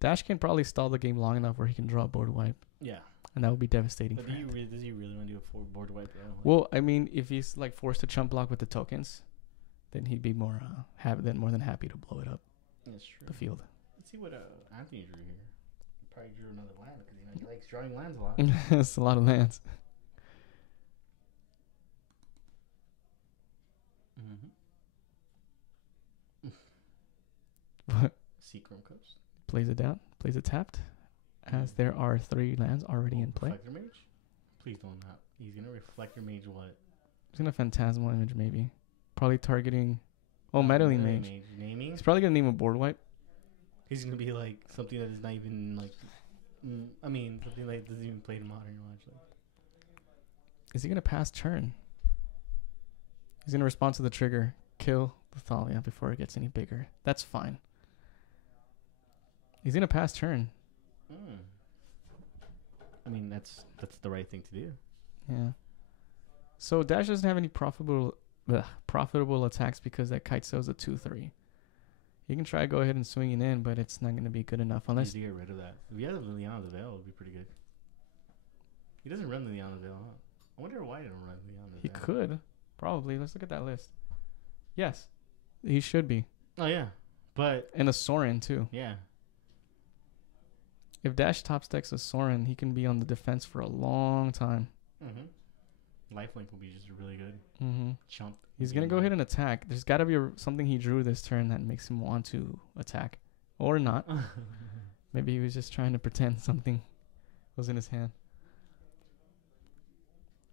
Dash can probably stall the game long enough where he can draw a board wipe. Yeah. And that would be devastating But for him. does he really want to do a board wipe? Well, I mean, if he's like forced to chump block with the tokens, then he'd be more more than happy to blow it up That's true. the field. Let's see what Anthony drew here. He probably drew another land because he likes drawing lands a lot. That's a lot of lands. What? Seachrome Coast. Plays it down. Plays it tapped. As there are 3 lands already in play. Reflector Mage? Please don't not. He's going to Reflector Mage what? He's gonna Phantasmal Image maybe. Probably targeting... Oh, Meddling Mage. Naming? He's probably gonna name a board wipe. He's going to be like something that is not even like... something like doesn't even play in Modern much. Like. Is he gonna pass turn? He's gonna respond to the trigger. Kill the Thalia before it gets any bigger. That's fine. He's gonna pass turn. I mean, that's the right thing to do. Yeah. So Dash doesn't have any profitable attacks because that Kite Sail's a 2/3. He can try to go ahead and swing it in, but it's not going to be good enough unless... He needs to get rid of that. If he has a Liliana's Veil, it would be pretty good. He doesn't run Liliana's Veil, huh? I wonder why he don't run Liliana's Veil. He could. Probably. Let's look at that list. Yes. He should be. Oh, yeah. But... And a Sorin, too. Yeah. If Dash top stacks a Sorin, he can be on the defense for a long time. Lifelink will be just really good. Chump. He's going to go ahead and attack. There's got to be something he drew this turn that makes him want to attack. Or not. Maybe he was just trying to pretend something was in his hand.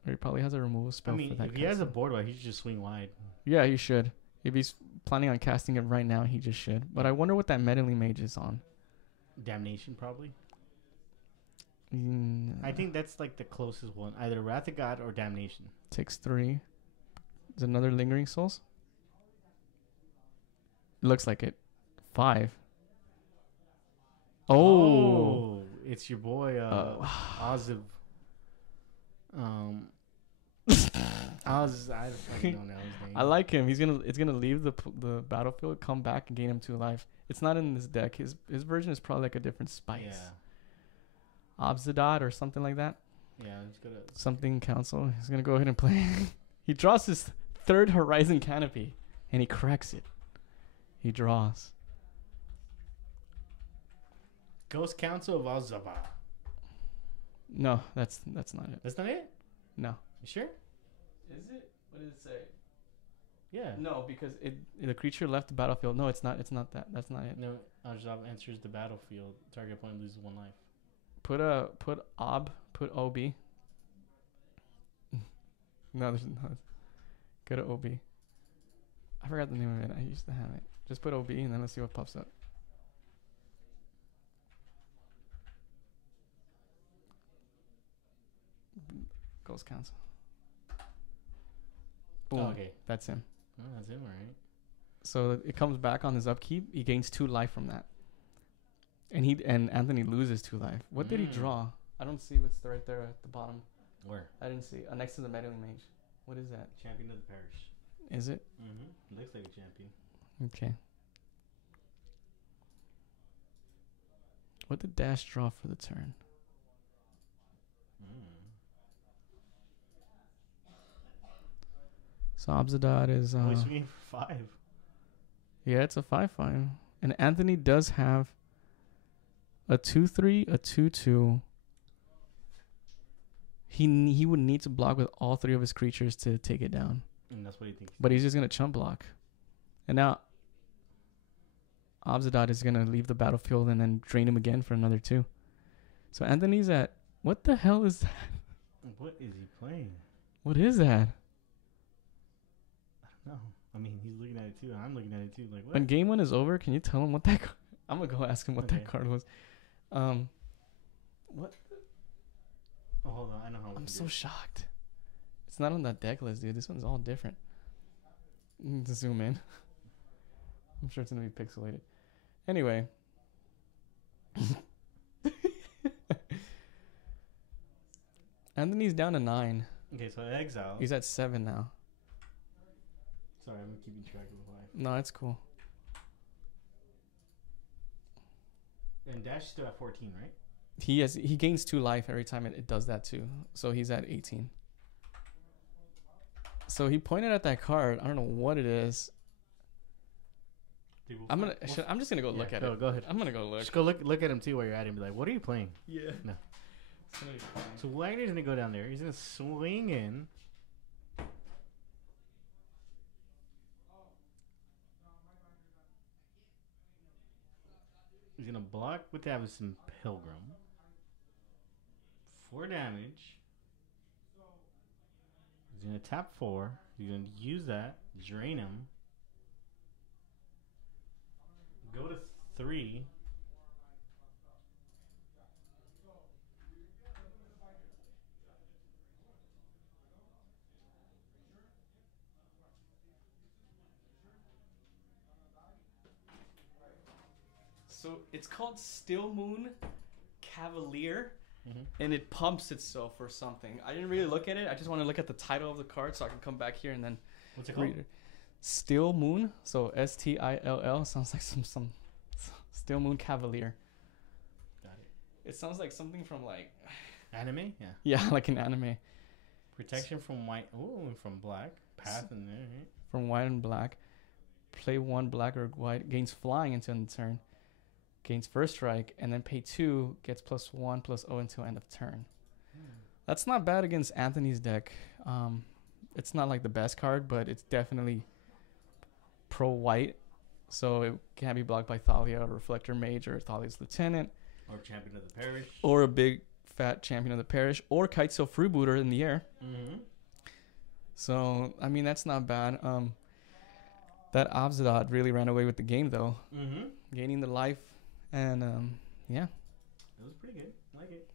Or he probably has a removal spell for that. If he has a board wipe, he should just swing wide. Yeah, he should. If he's planning on casting it right now, he just should. But I wonder what that Meddling Mage is on. Damnation, probably. I think that's like the closest one. Either Wrath of God or Damnation. Takes 3. Is another Lingering Souls? Looks like it. 5. Oh! It's your boy, Oziv. Oz, I fucking don't know his name. I like him. It's gonna leave the battlefield, come back, and gain him 2 life. It's not in this deck. His version is probably like a different spice. Yeah. Obzadot or something like that. Yeah, it's gonna... Something council. He's gonna go ahead and play. He draws his 3rd Horizon Canopy, and he cracks it. He draws. Ghost Council of Alzaba. No, that's not it. That's not it? No. You sure? Is it? What did it say? Yeah. No, because the creature left the battlefield. No, it's not. It's not that. That's not it. No, Alzaba enters the battlefield. Target opponent loses 1 life. Put OB. No, there's not. Go to OB. I forgot the name of it. I used to have it. Just put OB and then let's see what pops up. Ghost Council. Boom. Oh, okay. That's him. Oh, that's him, alright. So it comes back on his upkeep. He gains 2 life from that. And Anthony loses 2 life. What did he draw? I don't see what's right there at the bottom. Where? I didn't see. Next to the Meddling Mage. What is that? Champion of the parish. Is it? Mm-hmm. Looks like a champion. Okay. What did Dash draw for the turn? So Abzadad is Oh, he's swinging for 5. yeah, it's a 5/5. And Anthony does have a 2/3, a 2/2. He would need to block with all 3 of his creatures to take it down. And that's what he thinks. But he's just gonna chump block. And now Abzadad is gonna leave the battlefield and then drain him again for another 2. So Anthony's at, what the hell is that? What is he playing? What is that? No. I mean, he's looking at it too. I'm looking at it too. Like, what? When game 1 is over, can you tell him what that I'm gonna go ask him what Okay. that card was. What? Oh, hold on. I know how I'm to so do shocked. It's not on that deck list, dude. This one's all different. To zoom in. I'm sure it's gonna be pixelated. Anyway. Anthony's down to 9. it. Okay, so exile. He's at 7 now. Sorry, I'm keeping track of life. No, it's cool. And Dash is still at 14, right? He gains 2 life every time it does that too. So he's at 18. So he pointed at that card. I don't know what it is. Dude, I'm just gonna go look at it. Go ahead. I'm gonna go look. Just go look at him too while you're at him. Be like, what are you playing? Yeah. No. So Wagner's gonna go down there. He's gonna swing in. He's gonna block with Avison Pilgrim. 4 damage. He's gonna tap 4. He's gonna use that. Drain him. Go to 3. So it's called Still Moon Cavalier, Mm-hmm. and it pumps itself or something. I didn't really look at it. I just want to look at the title of the card so I can come back here and then What's it called? read it. Still Moon, so Still, sounds like some Still Moon Cavalier. Got it. It sounds like something from like Anime? Yeah. yeah, like an anime Protection from white. Ooh, and from black. Path in there, right? from white and black. Play 1 black or white, gains flying until end of turn. Gains first strike, and then pay 2, gets +1/+0 until end of turn. That's not bad against Anthony's deck. It's not like the best card, but it's definitely pro white, so it can be blocked by Thalia, Reflector Mage, or Thalia's Lieutenant, Or Champion of the Parish. or a big fat Champion of the Parish, or Kitesail Freebooter in the air. Mm-hmm. So I mean that's not bad. That Abzadad really ran away with the game though, Mm-hmm. gaining the life, and yeah. It was pretty good. I like it.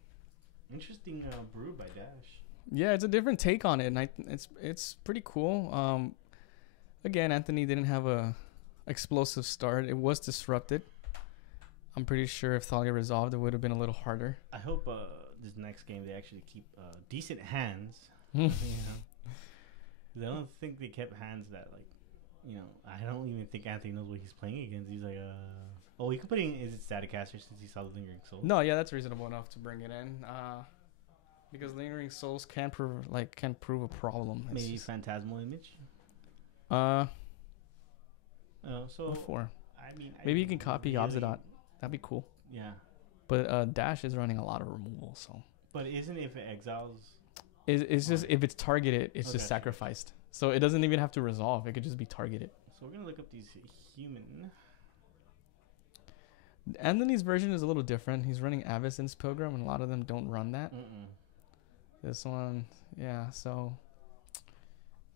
Interesting brew by Dash. Yeah, it's a different take on it, and it's pretty cool. Again, Anthony didn't have a explosive start. It was disrupted. I'm pretty sure if Thalia resolved, it would have been a little harder. I hope this next game they actually keep decent hands. You know, 'cause I don't think they kept hands that like, you know. I don't even think Anthony knows what he's playing against. He's like, oh, he could put in. Is it Staticaster since he saw the Lingering Soul? No, yeah, that's reasonable enough to bring it in. Because Lingering Souls can prove a problem. It's Maybe just- Phantasmal Image. uh, So what for? I mean, Maybe you can copy really- Abzadad. That'd be cool. Yeah, But Dash is running a lot of removal, so but isn't it if it exiles? it's just if it's targeted, it's Okay. just sacrificed. So it doesn't even have to resolve. It could just be targeted. So we're gonna look up these human. Anthony's version is a little different. He's running Avicen's Pilgrim, and a lot of them don't run that. This one, yeah, so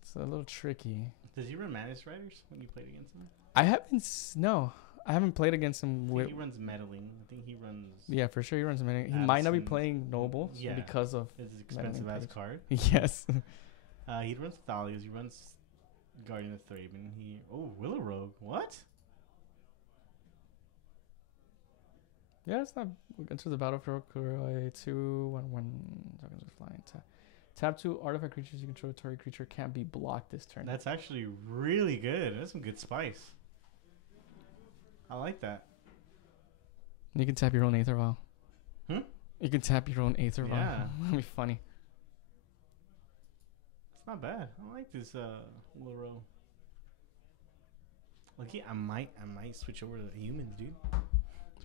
it's a little tricky. Does he run Mantis Riders when you played against him? I haven't played against him I think with. he runs meddling. I think he runs. Yeah, for sure he runs many. He might not be Avicen's- playing Noble yeah. because of It's an expensive ass page. card. yes. He runs Thalias. He runs Guardian of Thraben. Willow Rogue. What? Yeah, it's not. Enter the battlefield. 2/1/1 tokens are flying. Tap 2 artifact creatures you control. A target creature can't be blocked this turn. That's actually really good. That's some good spice. I like that. You can tap your own Aether Vial. Hmm? You can tap your own Aether Vial. Yeah. That'd be funny. It's not bad. I like this Loro. Lucky, I might switch over to humans, dude.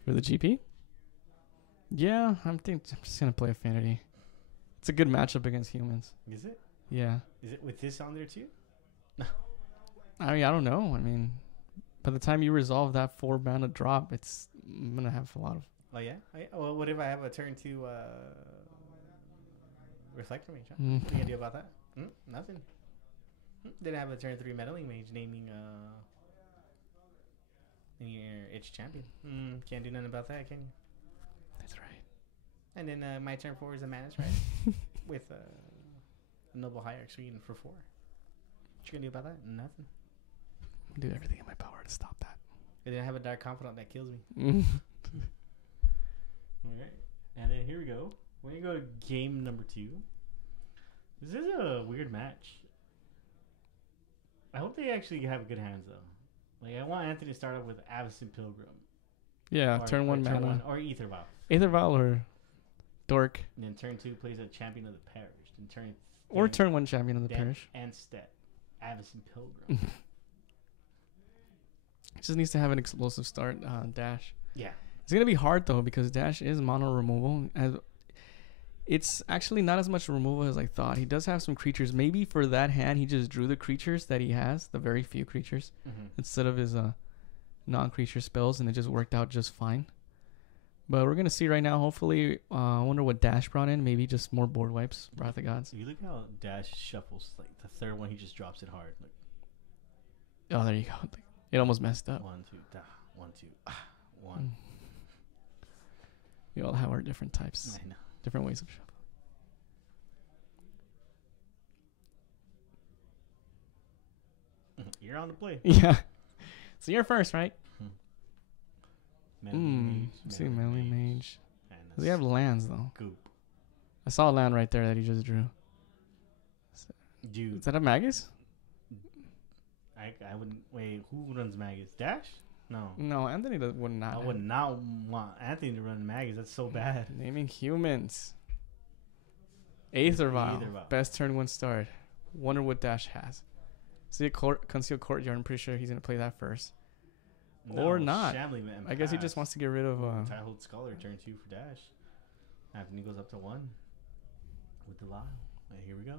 For the GP? Yeah, I'm just gonna play Affinity. It's a good matchup against humans. Is it? Yeah. Is it with this on there too? I mean, I don't know. I mean, by the time you resolve that 4 mana drop, I'm gonna have a lot of. Oh yeah. Well, what if I have a turn to Reflector Mage? Huh? Mm. What are you gonna do about that? Nothing. Didn't have a turn 3 Meddling Mage naming your itch champion. Can't do nothing about that, can you? That's right. And then my turn 4 is a Mana Strike with a Noble Hierarch Reading for 4. What you gonna do about that? Nothing. I'll do everything in my power to stop that. And then I have a Dark Confidant that kills me. All right. And then here we go. We're going to go to game number 2. This is a weird match. I hope they actually have good hands, though. Like, I want Anthony to start off with Avacyn Pilgrim. Yeah, Or- turn or 1 mana. Or Aether Vial. Aether Vial or Dork. And then turn 2 plays a Champion of the Parish. And turn Or then- turn 1 Champion of the then Parish. And step. Avacyn Pilgrim. It just needs to have an explosive start dash. Yeah. It's going to be hard, though, because dash is mono removal. It's actually not as much removal as I thought. He does have some creatures. Maybe for that hand, he just drew the creatures that he has, the very few creatures, instead of his non-creature spells, and it just worked out just fine. But we're going to see right now, hopefully, I wonder what Dash brought in. Maybe just more board wipes, Wrath of Gods. If you look how Dash shuffles, like the third one, he just drops it hard. Like, Oh, there you go. It almost messed up. 1, 2, da, 1, 2, 1. We all have our different types, I know. different ways of shuffling. You're on the play. Yeah. So you're first, right? Meddling Mage, See, Meddling Mage. And Does he have lands, though? Goop. I saw a land right there that he just drew. Dude, Is that a Magus? I wouldn't. Wait, who runs Magus? Dash? No. No, Anthony would not. I have- would not want Anthony to run Magus. That's so bad. Naming humans. Aether Vial. Aether Vial. Best turn 1 start. Wonder what Dash has. See a Concealed Courtyard. I'm pretty sure he's going to play that first. Or not. Shamley Man I guess he just wants to get rid of... Tidehold Scholar, turn 2 for Dash. Anthony goes up to 1 with the Vial. And here we go.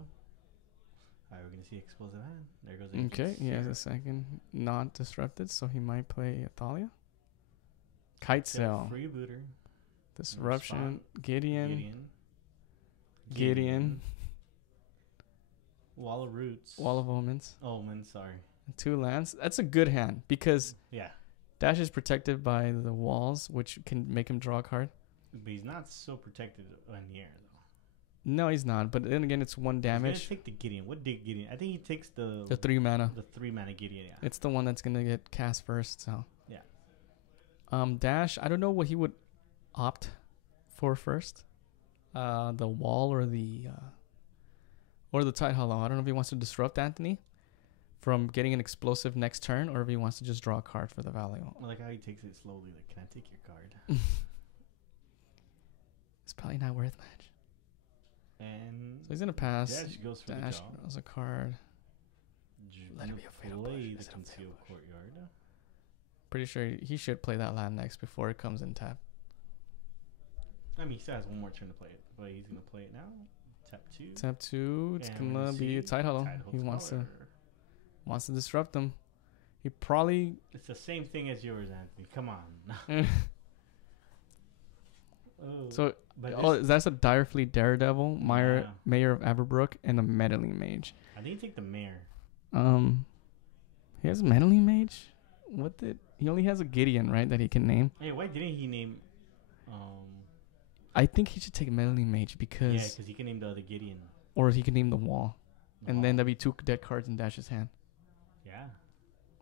Alright, we're going to see Explosive Hand. There goes Ancient Okay, he has Seer. a second. Not disrupted, so he might play Thalia. Kite Got Sail. Freebooter. Disruption. Gideon. Gideon. Wall of Roots. Wall of Omens. Omen, sorry. 2 lands. That's a good hand because Yeah. Dash is protected by the walls, which can make him draw a card. But he's not so protected on the air, though. No, he's not. But then again, it's 1 He's damage. gonna take the Gideon. What did Gideon? I think he takes the 3 mana. the 3 mana Gideon. Yeah. It's the one that's gonna get cast first. So Yeah. Dash. I don't know what he would opt for first. The wall or the Tide Hollow. I don't know if he wants to disrupt Anthony from getting an explosive next turn, or if he wants to just draw a card for the value. I like how he takes it slowly. Like, can I take your card? It's probably not worth much. And So he's gonna pass. Dash goes for Dash the jaw. draws a card. Let him be a fatal play push. the Let him fatal Concealed push. Courtyard. Pretty sure he should play that land next before it comes in tap. I mean, he still has 1 more turn to play it, but he's gonna play it now. Tap 2. Tap 2. It's And gonna we be a see Tide Hollow. Tidehold He wants to Scholar. disrupt them. He probably. It's the same thing as yours, Anthony. Come on. Oh, So but that's a Direfleet Daredevil, Yeah. Mayor of Averbrook, and a Meddling Mage. I think you take the Mayor. He has a Meddling Mage. He only has a Gideon, right? That he can name. Hey, why didn't he name? I think he should take Meddling Mage Yeah, because, because he can name the other Gideon. or he can name the wall, and then Oh, there'd be 2 dead cards in Dash's hand. yeah,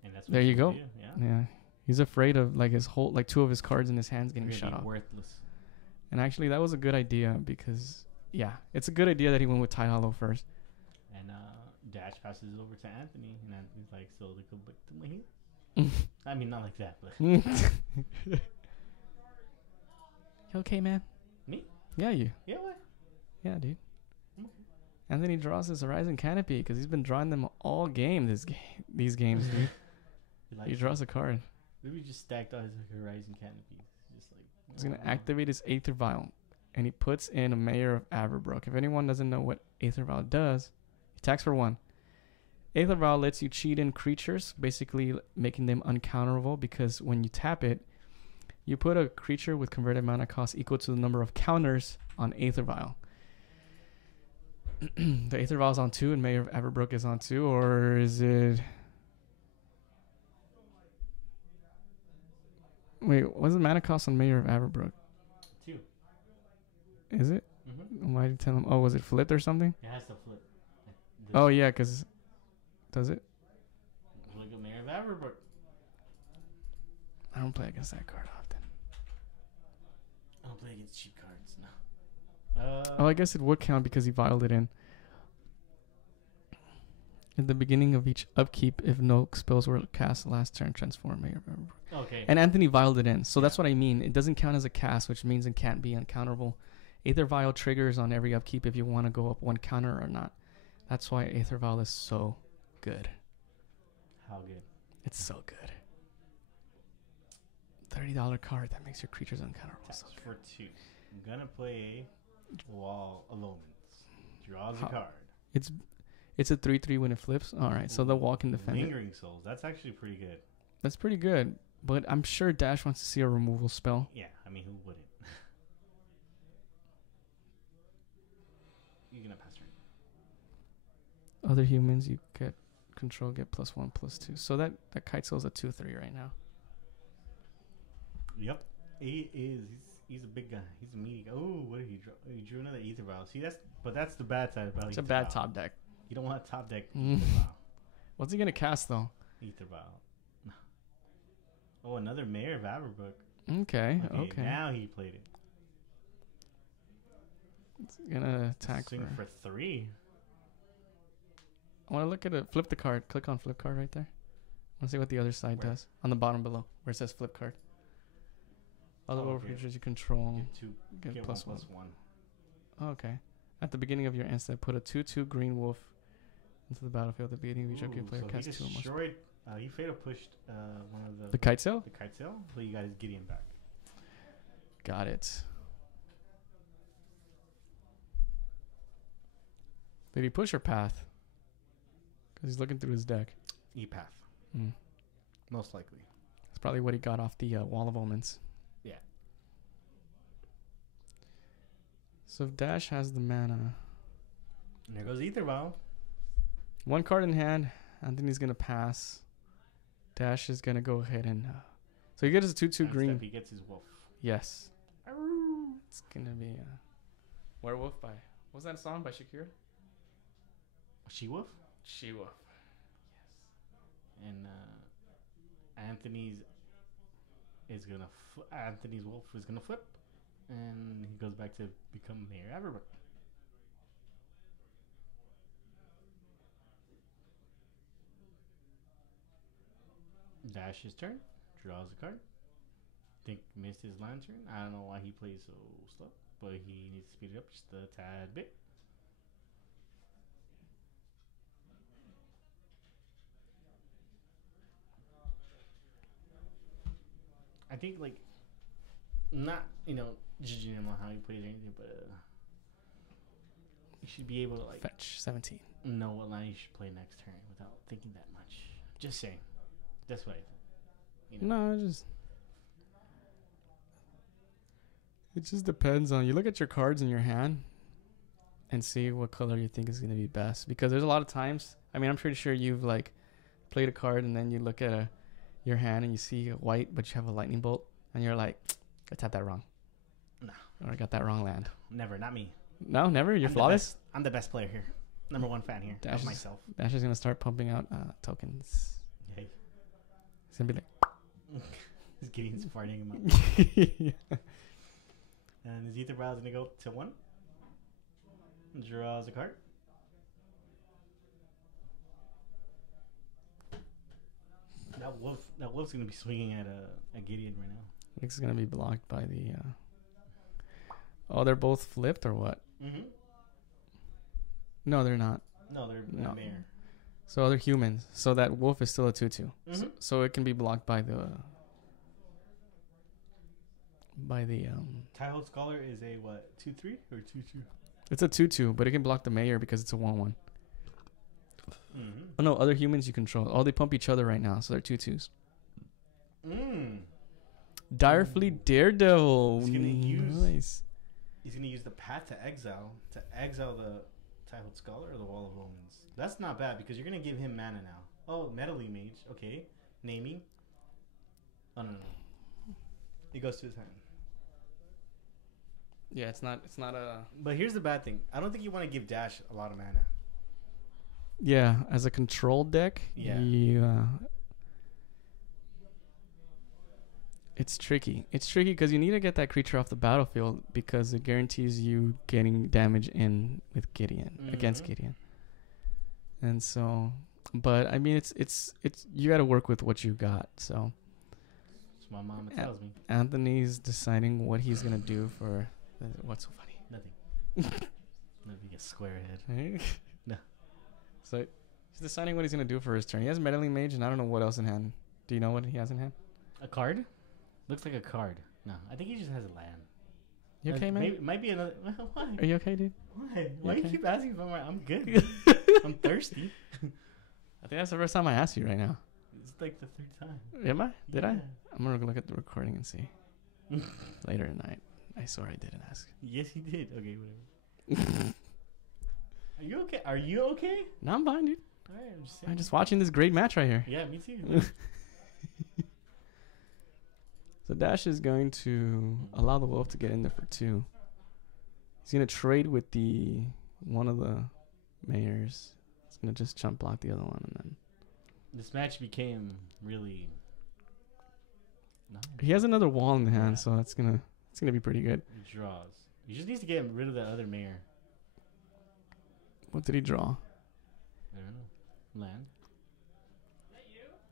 and that's what There he's you gonna go. do, Yeah, Yeah, he's afraid of his 2 of his cards in his hands They're getting gonna shut be off. worthless. And actually, that was a good idea because yeah, it's a good idea that he went with Tide Hollow first. And Dash passes it over to Anthony, and Anthony's like, "So they go back to my heel." I mean, not like that, but You okay, man? Me? Yeah, you. yeah, what? Yeah, dude. I'm okay. Anthony draws his Horizon Canopy because he's been drawing them all game. These games, dude. He draws a card. Maybe just stacked all his Horizon Canopies. Just like He's gonna activate his Aether Vial, and he puts in a Mayor of Averbrook. If anyone doesn't know what Aether Vial does, he attacks for 1. Aether Vial lets you cheat in creatures, basically making them uncounterable, because when you tap it, you put a creature with converted mana cost equal to the number of counters on Aether Vial. The Aether Vial is on 2 and Mayor of Averbrook is on 2, or is it... Wait, what's the mana cost on Mayor of Averbrook? 2. Is it? Mm-hmm. Why did you tell him? Oh, was it flipped or something? It has to flip. Oh, yeah, because... Does it? Look at Mayor of Averbrook. I don't play against that card often. I don't play against cheap cards, no. Oh, I guess it would count because he vialed it in. At the beginning of each upkeep, if no spells were cast last turn, transform Mayor of Averbrook. Okay. And Anthony vialed it in. So that's what I mean. It doesn't count as a cast, which means it can't be uncounterable. Aether Vial triggers on every upkeep if you want to go up 1 counter or not. That's why Aether Vial is so good. How good? It's so good. $30 card that makes your creatures uncounterable. Taps So for 2. I'm gonna play Wall Allurements. Draws How- a card. It's a 3/3 when it flips. All right, so the wall can defend it. Lingering Souls. That's actually pretty good. That's pretty good. But I'm sure Dash wants to see a removal spell. Yeah, I mean, who wouldn't? You're gonna pass turn. Other humans you get control get +1/+2. So that Kite Soul's a 2/3 right now. Yep. He is. He's a big guy. He's a meaty guy. Oh, what did he draw? He drew another Aether Vial. See, that's the bad side about It's Aether a bad Vial. top deck. You don't want a top deck Mm. Aether Vial. What's he gonna cast though? Aether Vial. Oh, another Mayor of Averbrook. Okay. Now he played it. It's gonna attack Swing for... for 3. I want to look at it. Flip the card. Click on flip card right there. I want to see what the other side Where? does. On the bottom below, where it says flip card. Other Oh, here. creatures you control Get 2. get Get +1. 1/+1. Oh, okay. At the beginning of your instant, put a 2/2 green wolf into the battlefield. At the beginning of each upkeep, player So he casts 2 or more. destroyed. He fatal pushed one of The Kite Sail? the Kite Sail, so you got his Gideon back. Got it. Did he push or path? Because he's looking through his deck. E-Path, Mm. most likely. That's probably what he got off the Wall of Omens. Yeah. So if Dash has the mana, And there goes Aether Vial. 1 card in hand, Anthony's going to pass. Dash is going to go ahead and... so he gets his 2/2 Next green. step, he gets his wolf. Yes. It's going to be Werewolf by... What was that song by Shakira? She-Wolf? She-Wolf. And Anthony's wolf is gonna flip, and he goes back to become Mayor Averbrook. Dash his turn, draws a card. Think missed his lantern. I don't know why he plays so slow, but he needs to speed it up just a tad bit. I think like not judging him on how he plays or anything, but you should be able to like Fetch 17. know what line you should play next turn without thinking that much. Just saying. That's what I think. No, it just depends on... You look at your cards in your hand and see what color you think is going to be best. Because there's a lot of times... I mean, I'm pretty sure you've like played a card and then you look at your hand and you see a white, but you have a lightning bolt. And you're like, I tapped that wrong. No. Or I got that wrong land. Never, not me. No, never? You're flawless? I'm the best player here. Number 1 fan here. Dash Of is- myself. Dash is going to start pumping out tokens. Hey. It's going to be He's getting farting him out. like... And his Aether Vial is gonna go to 1. Draws a card. That wolf's gonna be swinging at a Gideon right now. It's gonna be blocked by the. Oh, they're both flipped or what? Mm-hmm. No, they're not. No, they're No. mayor. So they're humans. So that wolf is still a 2/2. Mm-hmm. So it can be blocked by the. Taiho Scholar is a what? 2/3 or 2/2? It's a 2/2, but it can block the mayor because it's a 1/1. Mm-hmm. Oh no, other humans you control. Oh, they pump each other right now, so they're 2/2s. Direfleet Daredevil. He's gonna use- Nice. He's gonna use the Path to exile the Taiho Scholar or the Wall of Omens. That's not bad because you're gonna give him mana now. Oh, Metally Mage. Okay, naming. Oh no. It goes to his hand. Yeah, it's not a. But here's the bad thing. I don't think you want to give Dash a lot of mana. Yeah, as a control deck. Yeah. It's tricky. It's tricky because you need to get that creature off the battlefield because it guarantees you getting damage in with Gideon against Mhm. Gideon. And so, but I mean, it's you got to work with what you got. So That's what my mama Yeah. tells me. Anthony's deciding what he's gonna do for. What's so funny? Nothing. Nothing. A square head. No. So he's deciding what he's gonna do for his turn. He has Meddling Mage, and I don't know what else in hand. Do you know what he has in hand? A card? Looks like a card. No, I think he just has a land. You okay, man? Maybe, might be another. Why? Are you okay, dude? Why? Why you okay? keep asking for more? I'm good. I'm thirsty. I think that's the first time I asked you right now. It's like the third time. Am I? Did I? Yeah. I'm gonna look at the recording and see later tonight. I swear I didn't ask. Yes, he did. Okay, whatever. Are you okay? Are you okay? No, I'm fine, dude. All right, I'm just saying. I'm just watching this great match right here. Yeah, me too. So Dash is going to allow the wolf to get in there for 2. He's gonna trade with the one of the mayors. He's gonna just jump block the other one, and then This match became really. Nice. he has another wall in the hand, Yeah. so it's gonna be pretty good. He draws. He just needs to get rid of that other mayor. What did he draw? I don't know. Land.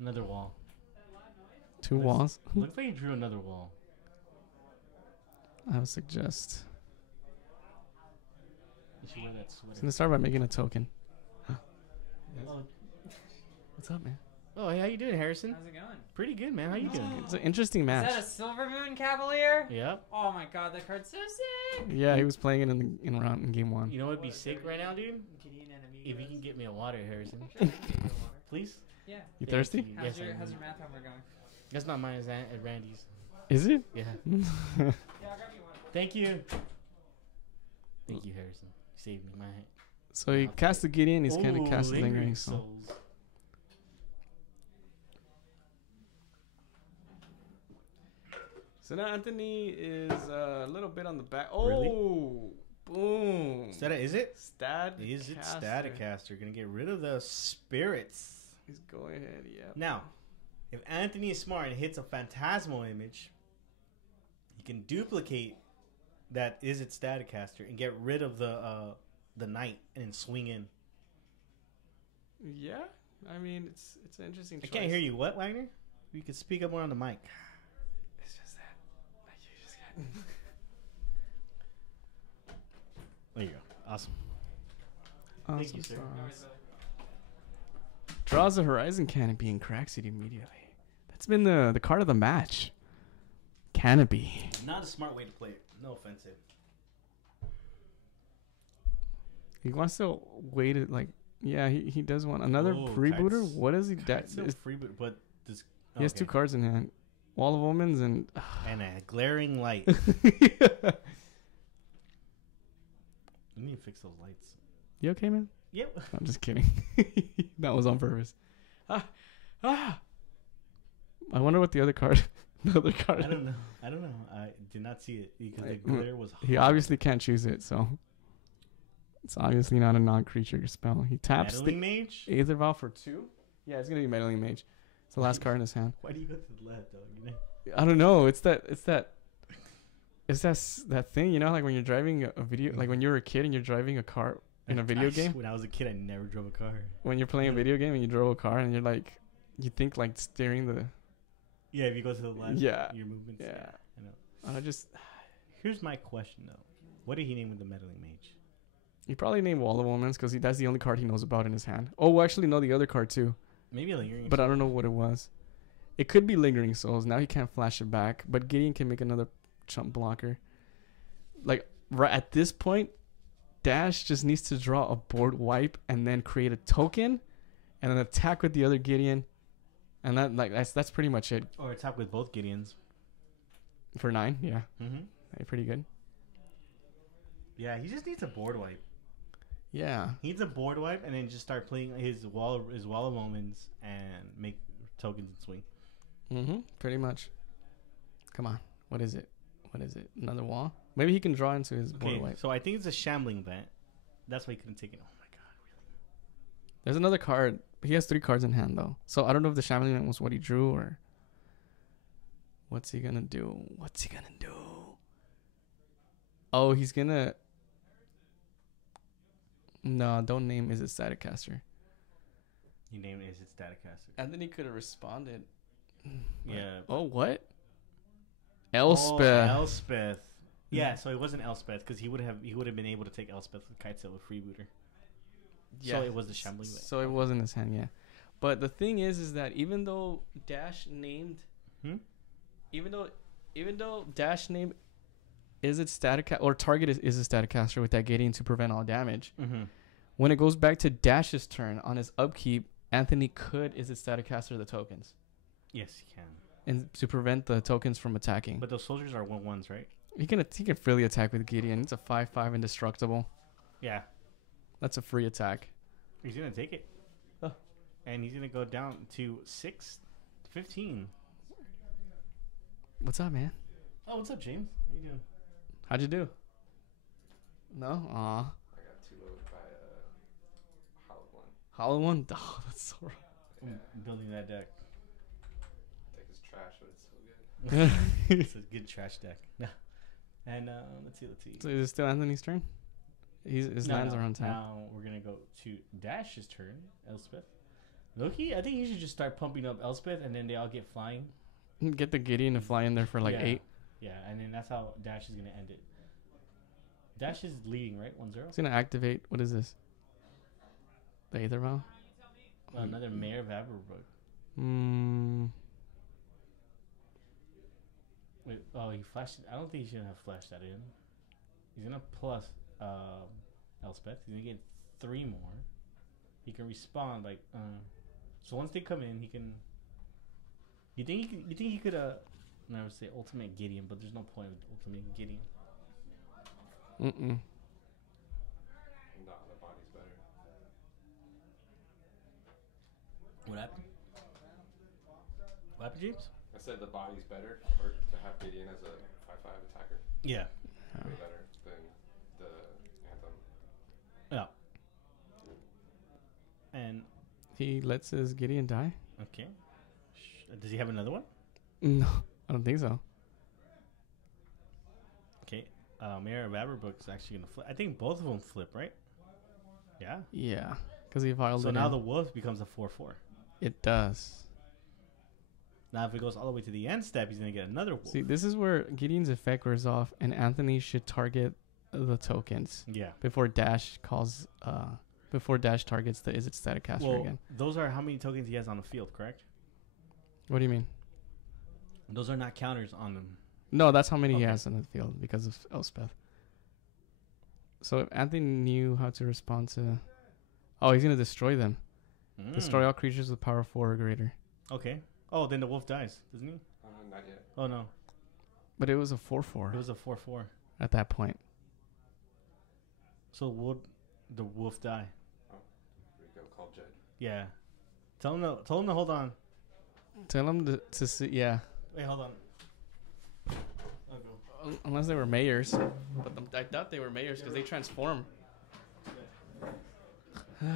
Another wall. 2 Looks- walls. Looks like he drew another wall. I would suggest. You should wear that He's sweater. gonna start by making a token. Oh, What's up, man? oh, hey, how you doing, Harrison? How's it going? Pretty good, man. How you doing? It's an interesting match. Is that a Silver Moon Cavalier? Yep. Oh my god, that card's so sick! Yeah, he was playing it in game 1. You know what'd be sick right now, dude? Gideon and Amigos. If you can get me a water, Harrison. Please? Yeah. You Thank thirsty? you. How's Yes, your I how's am. your math homework going? That's not mine, it's at Randy's. Is it? Yeah. Yeah, I'll grab you one. Thank you. Thank you, Harrison. You saved me. My So he cast the Gideon. He's kind of Ooh, cast the Lingering Soul. Souls. So now Anthony is a little bit on the back. Oh, Really? boom. Is it? Stat. Is it Staticaster? Gonna get rid of the spirits. He's going ahead, yeah. Now, if Anthony is smart and hits a phantasmal image, he can duplicate that Is It Staticaster and get rid of the knight and then swing in. Yeah, I mean it's an interesting I choice. can't hear you. What, Wagner? You can speak up more on the mic. It's just that. Like you just got. There you go. Awesome. Awesome you, sir. sauce. Draws the Horizon Canopy and cracks it immediately. That's been the card of the match. Canopy. Not a smart way to play it. No offensive. He wants to wait it like. Yeah, he does want another Oh, freebooter. kites. What is he? That's no freebooter, but this. He has 2 cards in hand. Wall of Omens and. And a glaring light. We need to fix those lights. You okay, man? Yep. I'm just kidding. That was on purpose. I wonder what the other card. The other card. I don't know. I did not see it because the Like, glare was. He hot. obviously can't choose it, so it's obviously not a non-creature spell. He taps Meddling the Mage. Aether Vial for 2. Yeah, it's gonna be Meddling Mage. It's the last card in his hand. Why do you go to the left, dog? You know? I don't know. It's that. Is that thing, you know, like when you're driving a video, like when you were a kid and you're driving a car in a video game? When I was a kid, I never drove a car. When you're playing a video game and you drove a car and you're like, you think like steering the... Yeah, if you go to the left, Yeah. your movements. Yeah. I know. And I just... Here's my question, though. What did he name with the meddling mage? He probably named Wall of Omens because that's the only card he knows about in his hand. Oh, actually, no, the other card too. Maybe a lingering. But I don't know what it was. It could be Lingering Souls. Now he can't flash it back. But Gideon can make another chump blocker. Like, right at this point, Dash just needs to draw a board wipe and then create a token and then attack with the other Gideon. And that's pretty much it. Or attack with both Gideons. For 9, yeah. Mm-hmm. Hey, pretty good. Yeah, he just needs a board wipe. Yeah. He needs a board wipe and then just start playing his wall of moments and make tokens and swing. Mm-hmm. Pretty much. Come on. What is it? Another wall? Maybe he can draw into his board wipe. So I think it's a shambling event. That's why he couldn't take it. Oh my god, really? There's another card. He has 3 cards in hand though. So I don't know if the shambling event was what he drew or... What's he gonna do? Oh, he's gonna... No, don't name Is It Staticaster. You named it Is It Staticaster. And then he could have responded. Yeah. Oh, what? Elspeth. Oh, Elspeth. Yeah, so it wasn't Elspeth because he would have been able to take Elspeth with Kitesail with Freebooter. So it was the shambling event. So it was in his hand, yeah. But the thing is that even though Dash named... Even though Dash named Is It Staticaster, or target is a Staticaster with that Gideon to prevent all damage. Mm-hmm. When it goes back to Dash's turn on his upkeep, Anthony could Is It Staticaster the tokens. Yes, he can. And to prevent the tokens from attacking. But those soldiers are 1/1s, right? He can freely attack with Gideon. It's a 5/5 indestructible. Yeah. That's a free attack. He's going to take it. Oh. And he's going to go down to 6-15. What's up, man? Oh, what's up, James? How you doing? How'd you do? No? Aw. I got 2 load by Hollow One. Hollow one? Oh, that's so wrong. I'm building that deck. Deck is trash, but it's so good. It's a good trash deck. And let's see. So is it still Anthony's turn? His lands are on time. Now we're going to go to Dash's turn, Elspeth. Loki, I think you should just start pumping up Elspeth and then they all get flying. Get the Gideon to fly in there for like 8. Yeah, and then that's how Dash is going to end it. Dash is leading, right? 1-0. It's going to activate. What is this? The Aether Vial? Another Mayor of Aberbrook. Wait, he flashed it. I don't think he should have flashed that in. He's going to plus Elspeth. He's going to get 3 more. He can respawn like... so once they come in, he can... You think he could never say ultimate Gideon, but there's no point with ultimate Gideon. Mm-mm. No, the body's better. What happened? What happened, James? I said the body's better, or to have Gideon as a 5/5 attacker. Yeah. Way better than the Anthem. Yeah. And He lets his Gideon die? okay. Does he have another one? No, I don't think so. Okay. Mayor of Aberbrook is actually gonna flip. I think both of them flip, right? Yeah. Yeah, because he filed So it now in. the wolf becomes a 4/4. It does. Now if it goes all the way to the end step, he's gonna get another wolf. See, this is where Gideon's effect wears off, and Anthony should target the tokens Yeah. before Dash calls. Before Dash targets the Is It Staticaster Well, again. those are how many tokens he has on the field, correct? What do you mean? Those are not counters on them. No, that's how many he Okay. has on the field because of Elspeth. So if Anthony knew how to respond to... Oh, he's going to destroy them. Destroy all creatures with power 4 or greater. Okay. Oh, then the wolf dies, doesn't he? Not yet. Oh, no. But it was a 4/4 It was a 4/4. at that point. So would the wolf die? Rico called Jed. Yeah. Tell him to hold on. Tell him to see... Yeah. Wait, hold on. Unless they were mayors. But I doubt they were mayors because they transform. All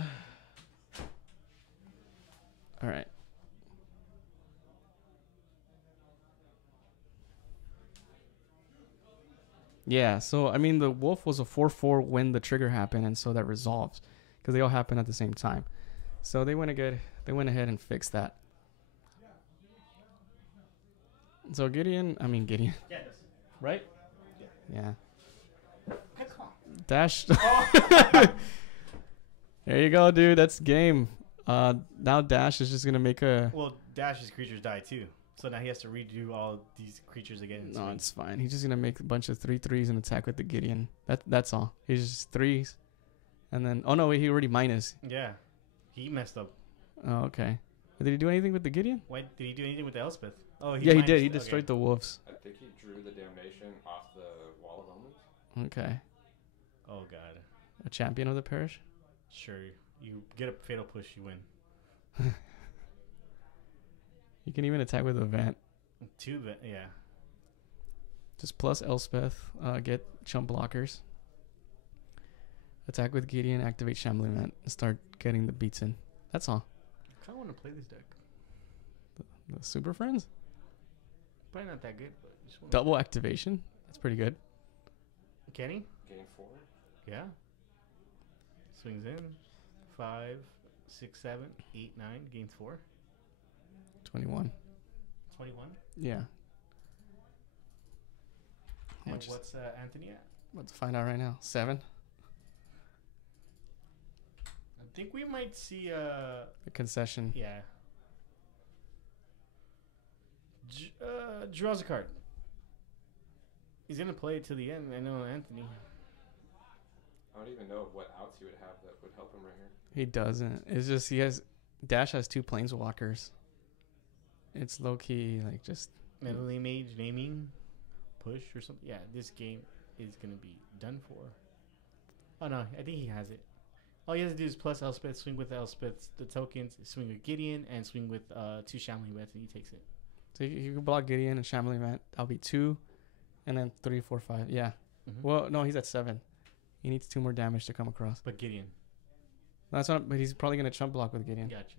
right. Yeah, so I mean, the wolf was a 4/4 when the trigger happened, and so that resolves because they all happen at the same time. So they went ahead and fixed that. So Gideon, Yeah, right? yeah. Yeah. Dash. There you go, dude. That's game. Now Dash is just gonna make a. Well, Dash's creatures die too, so now he has to redo all these creatures again. No, it's fine. He's just gonna make a bunch of 3/3s and attack with the Gideon. That's all. He's just 3s, and then oh no, wait, he already minus. Yeah, he messed up. Oh, okay. Did he do anything with the Gideon? Why did he do anything with the Elspeth? Oh, Yeah, he did. He minused- destroyed the wolves. I think he drew the damnation off the Wall of Omens. Okay. Oh god, A champion of the parish. sure. You get a fatal push, you win. You can even attack with event. Yeah. Just plus Elspeth. Get chump blockers. Attack with Gideon. Activate Shambling Event. And start getting the beats in. That's all. I kind of want to play this deck. The Super Friends. Probably not that good, but just wanna... Double activation. That's pretty good. Kenny? Gain 4. Yeah. Swings in. 5, 6, 7, 8, 9. Gains 4. 21. 21. Yeah. How And much is what's Anthony at? Let's find out right now. 7. I think we might see The concession. yeah. Draws a card. He's gonna play it to the end. I know Anthony. I don't even know what outs he would have that would help him right here. He doesn't. It's just Dash has 2 planeswalkers. It's low key like just Meddling Mage naming push or something. Yeah, this game is gonna be done for. Oh no, I think he has it. All he has to do is plus Elspeth, swing with Elspeth, the tokens, swing with Gideon, and swing with 2 Shambling Wets, and he takes it. so you can block Gideon and Shambling Event. That'll be 2, and then 3, 4, 5. Yeah. Mhm. Well, no, he's at 7. He needs 2 more damage to come across. But Gideon, That's not. But he's probably gonna chump block with Gideon. gotcha.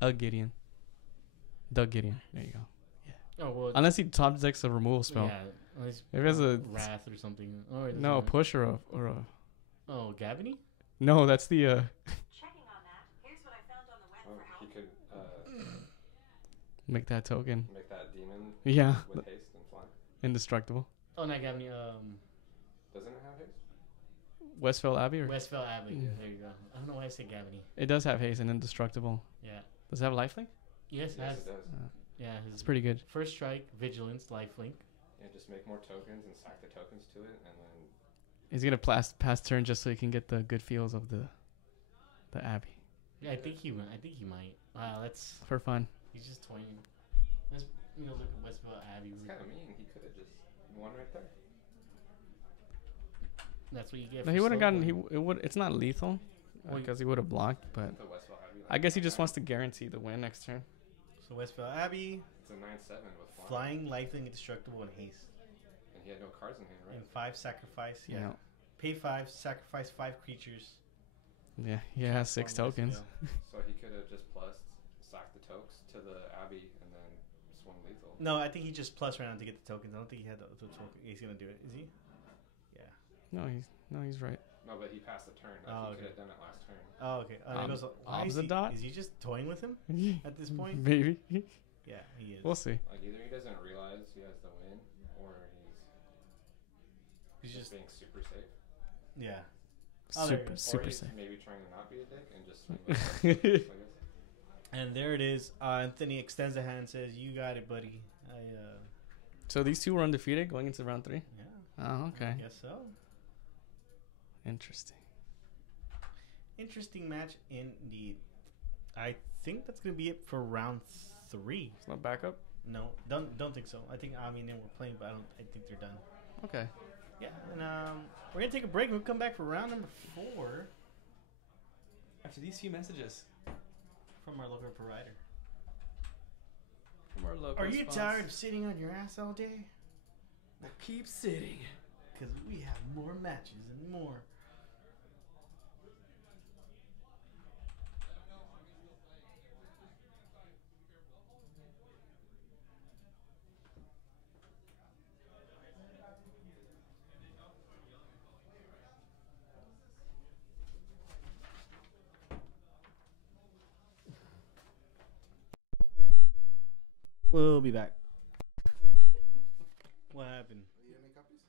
The Gideon. The Gideon. There you go. Oh well, Unless he top decks a removal spell. yeah. Unless If it has a Wrath or something. Oh, it no doesn't- push or a Oh, Gavany? no. That's the Checking on that. Here's what I found on the web Oh, for he help. could make that token. make that demon Yeah. with haste and fly. Indestructible. Oh, not Gavany. Doesn't it have haste? Westfell Abbey. Or Westfell Abbey. Mm. There you go. I don't know why I said Gavany. it does have haste and indestructible. Yeah. Does it have lifelink? Yes, it Yes, has. it does. Yeah, It's his pretty good. first strike, vigilance, lifelink. Yeah, just make more tokens and stack the tokens to it, and then He's gonna pass turn just so he can get the good feels of the Abbey Yeah, I think he might. Wow, that's for fun. he's just toying. Let's look at Westfell Abbey. it's kind of mean. He could have just won right there. That's what you get. No, for he wouldn't slow gotten. play. It would. It's not lethal Well, because he would have blocked. But The Westfall Abbey. I guess he just wants to guarantee the win next turn. So Westfell Abbey, It's a 9/7 with flying, lifelink, indestructible, and haste. and he had no cards in hand, right? And 5 sacrifice. Yeah. Yeah. Pay 5, sacrifice 5 creatures. Yeah. He has 6 Transform tokens. Westfell. So he could have just plussed, sacked the tokes to the Abbey, and then swung lethal. No, I think he just plus ran to get the tokens. I don't think he had the token. He's gonna do it. Is he? Yeah. No, he's right. No, but he passed the turn. Oh, Like he okay. could have done it last turn. Oh, okay. He goes, why is Obsidian? he just toying with him at this point? Maybe. Yeah, he is. We'll see. Like either he doesn't realize he has the win, or He's he's just being super safe. yeah. Oh, there you go. Super Or he's safe. maybe trying to not be a dick and just swing with the tokens, I guess. And there it is. Anthony extends a hand and says, "You got it, buddy." So these 2 were undefeated going into round 3. Yeah. Oh, okay. I guess so. Interesting. Interesting match indeed. I think that's gonna be it for round 3. It's not backup. No, don't think so. I think they were playing, but I think they're done. Okay. Yeah, and we're gonna take a break. We'll come back for round number 4 After these few messages from our local provider. from our local. Are you tired of sitting on your ass all day? Well, keep sitting. Because we have more matches and more. We'll be back. What happened? You didn't make copies?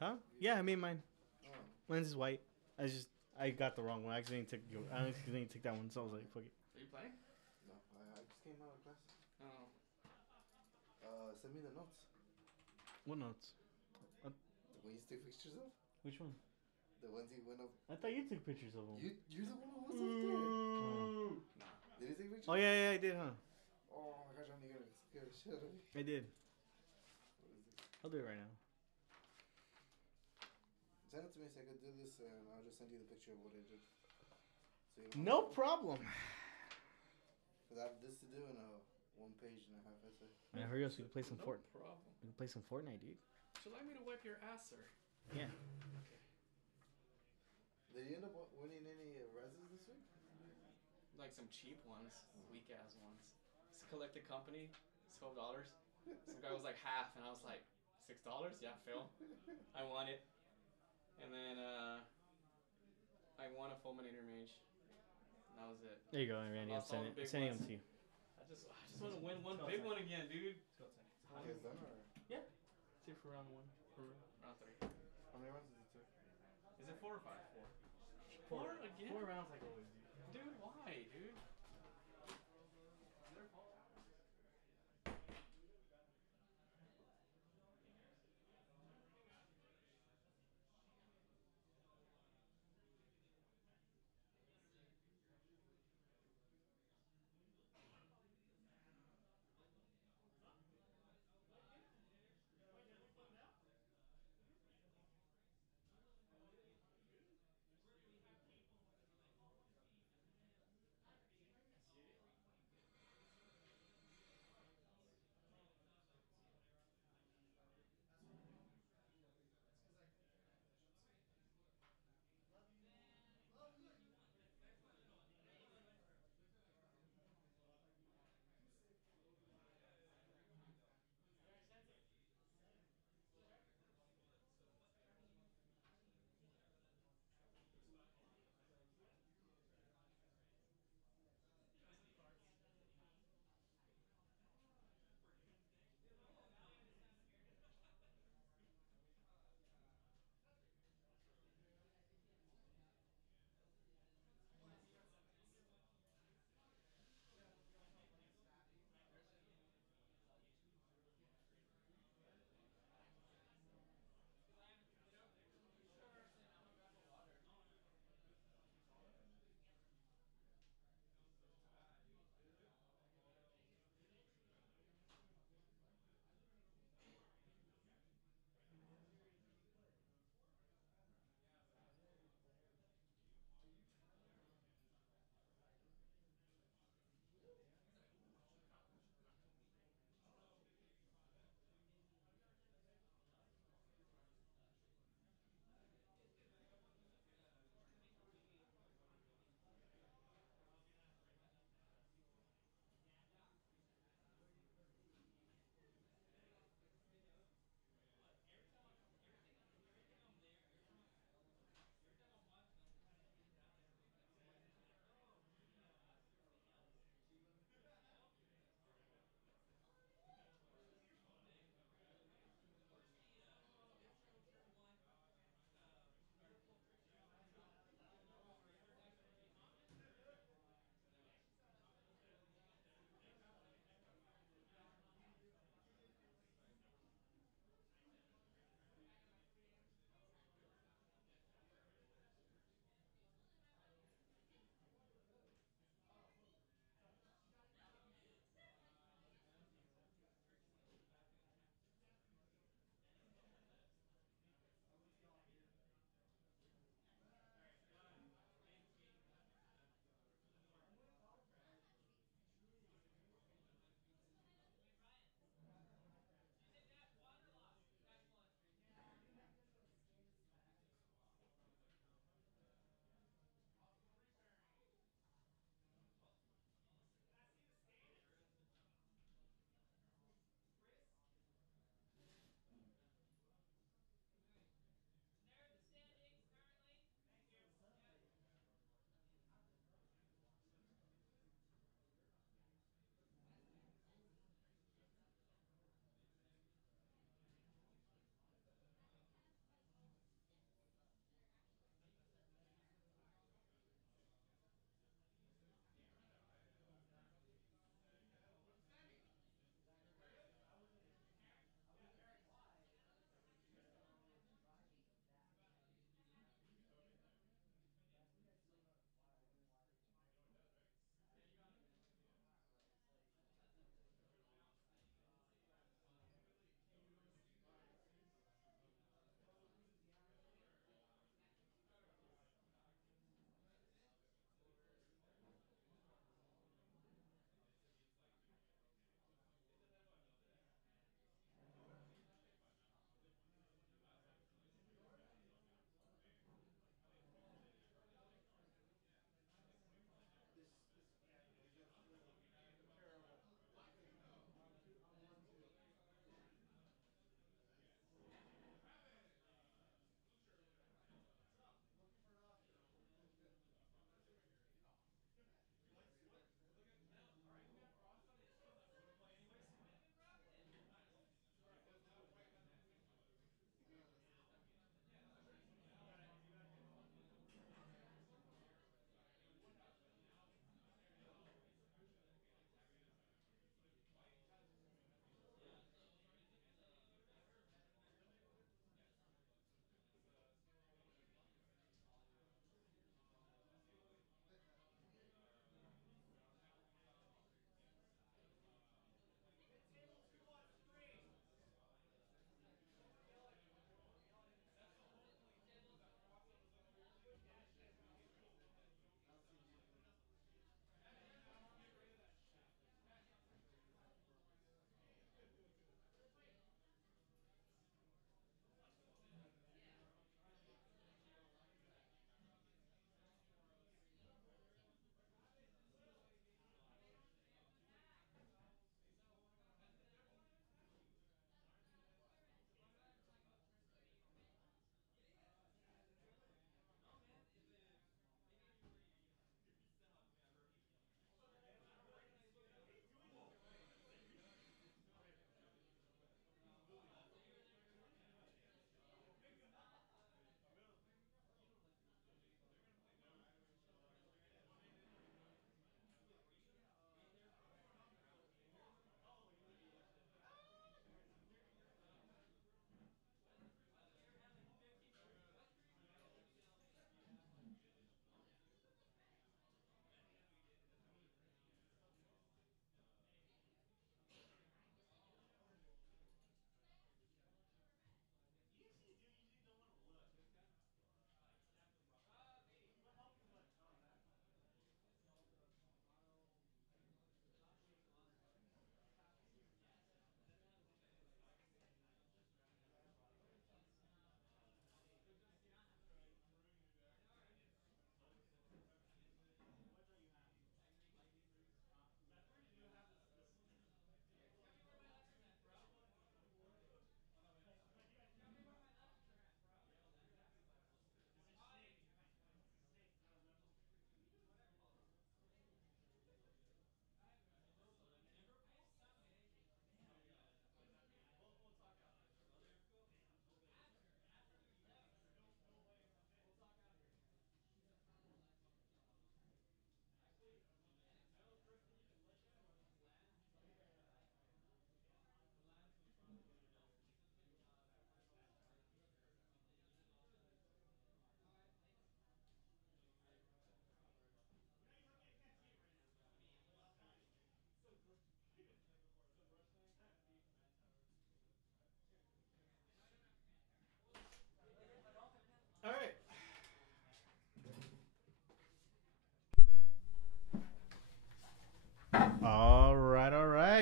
Huh? Yeah, I made mine. Oh. Mine's is white. I got the wrong one. I accidentally took that one, so I was like, fuck it. Are you playing? No, I just came out of class. Oh. Send me the notes. What notes? The ones you take pictures of? Which one? The ones you went up. I thought you took pictures of them. You're the one who was up Nah. there. Did you take pictures? Oh yeah, I did, huh? Oh my gosh, I'm gonna scare the shit out of me. I did. What is this? I'll do it right now. Send it to me so I could do this, and I'll just send you the picture of what I did. So you No problem. Because I have this to do and a 1.5 page essay. Man, hurry up so we can play some No Fortnite. problem. We can play some Fortnite, dude. Would you like me to wipe your ass, sir? Yeah. Did you end up winning any reses this week? Like some cheap ones, weak ass ones. It's a collected company, $12. Some guy was like half, and I was like, $6? Yeah, Phil. I won it. And then I won a Fulminator Mage. And that was it. There you go, Randy. I'm Lost all the big sending them ones. to you. I just want to win one big one again, dude. Okay, it's done or? See for round one. Round 3. How many rounds is it took? Is it 4 or 5? 4. 4 again? 4 rounds like always, dude. Dude, why, dude?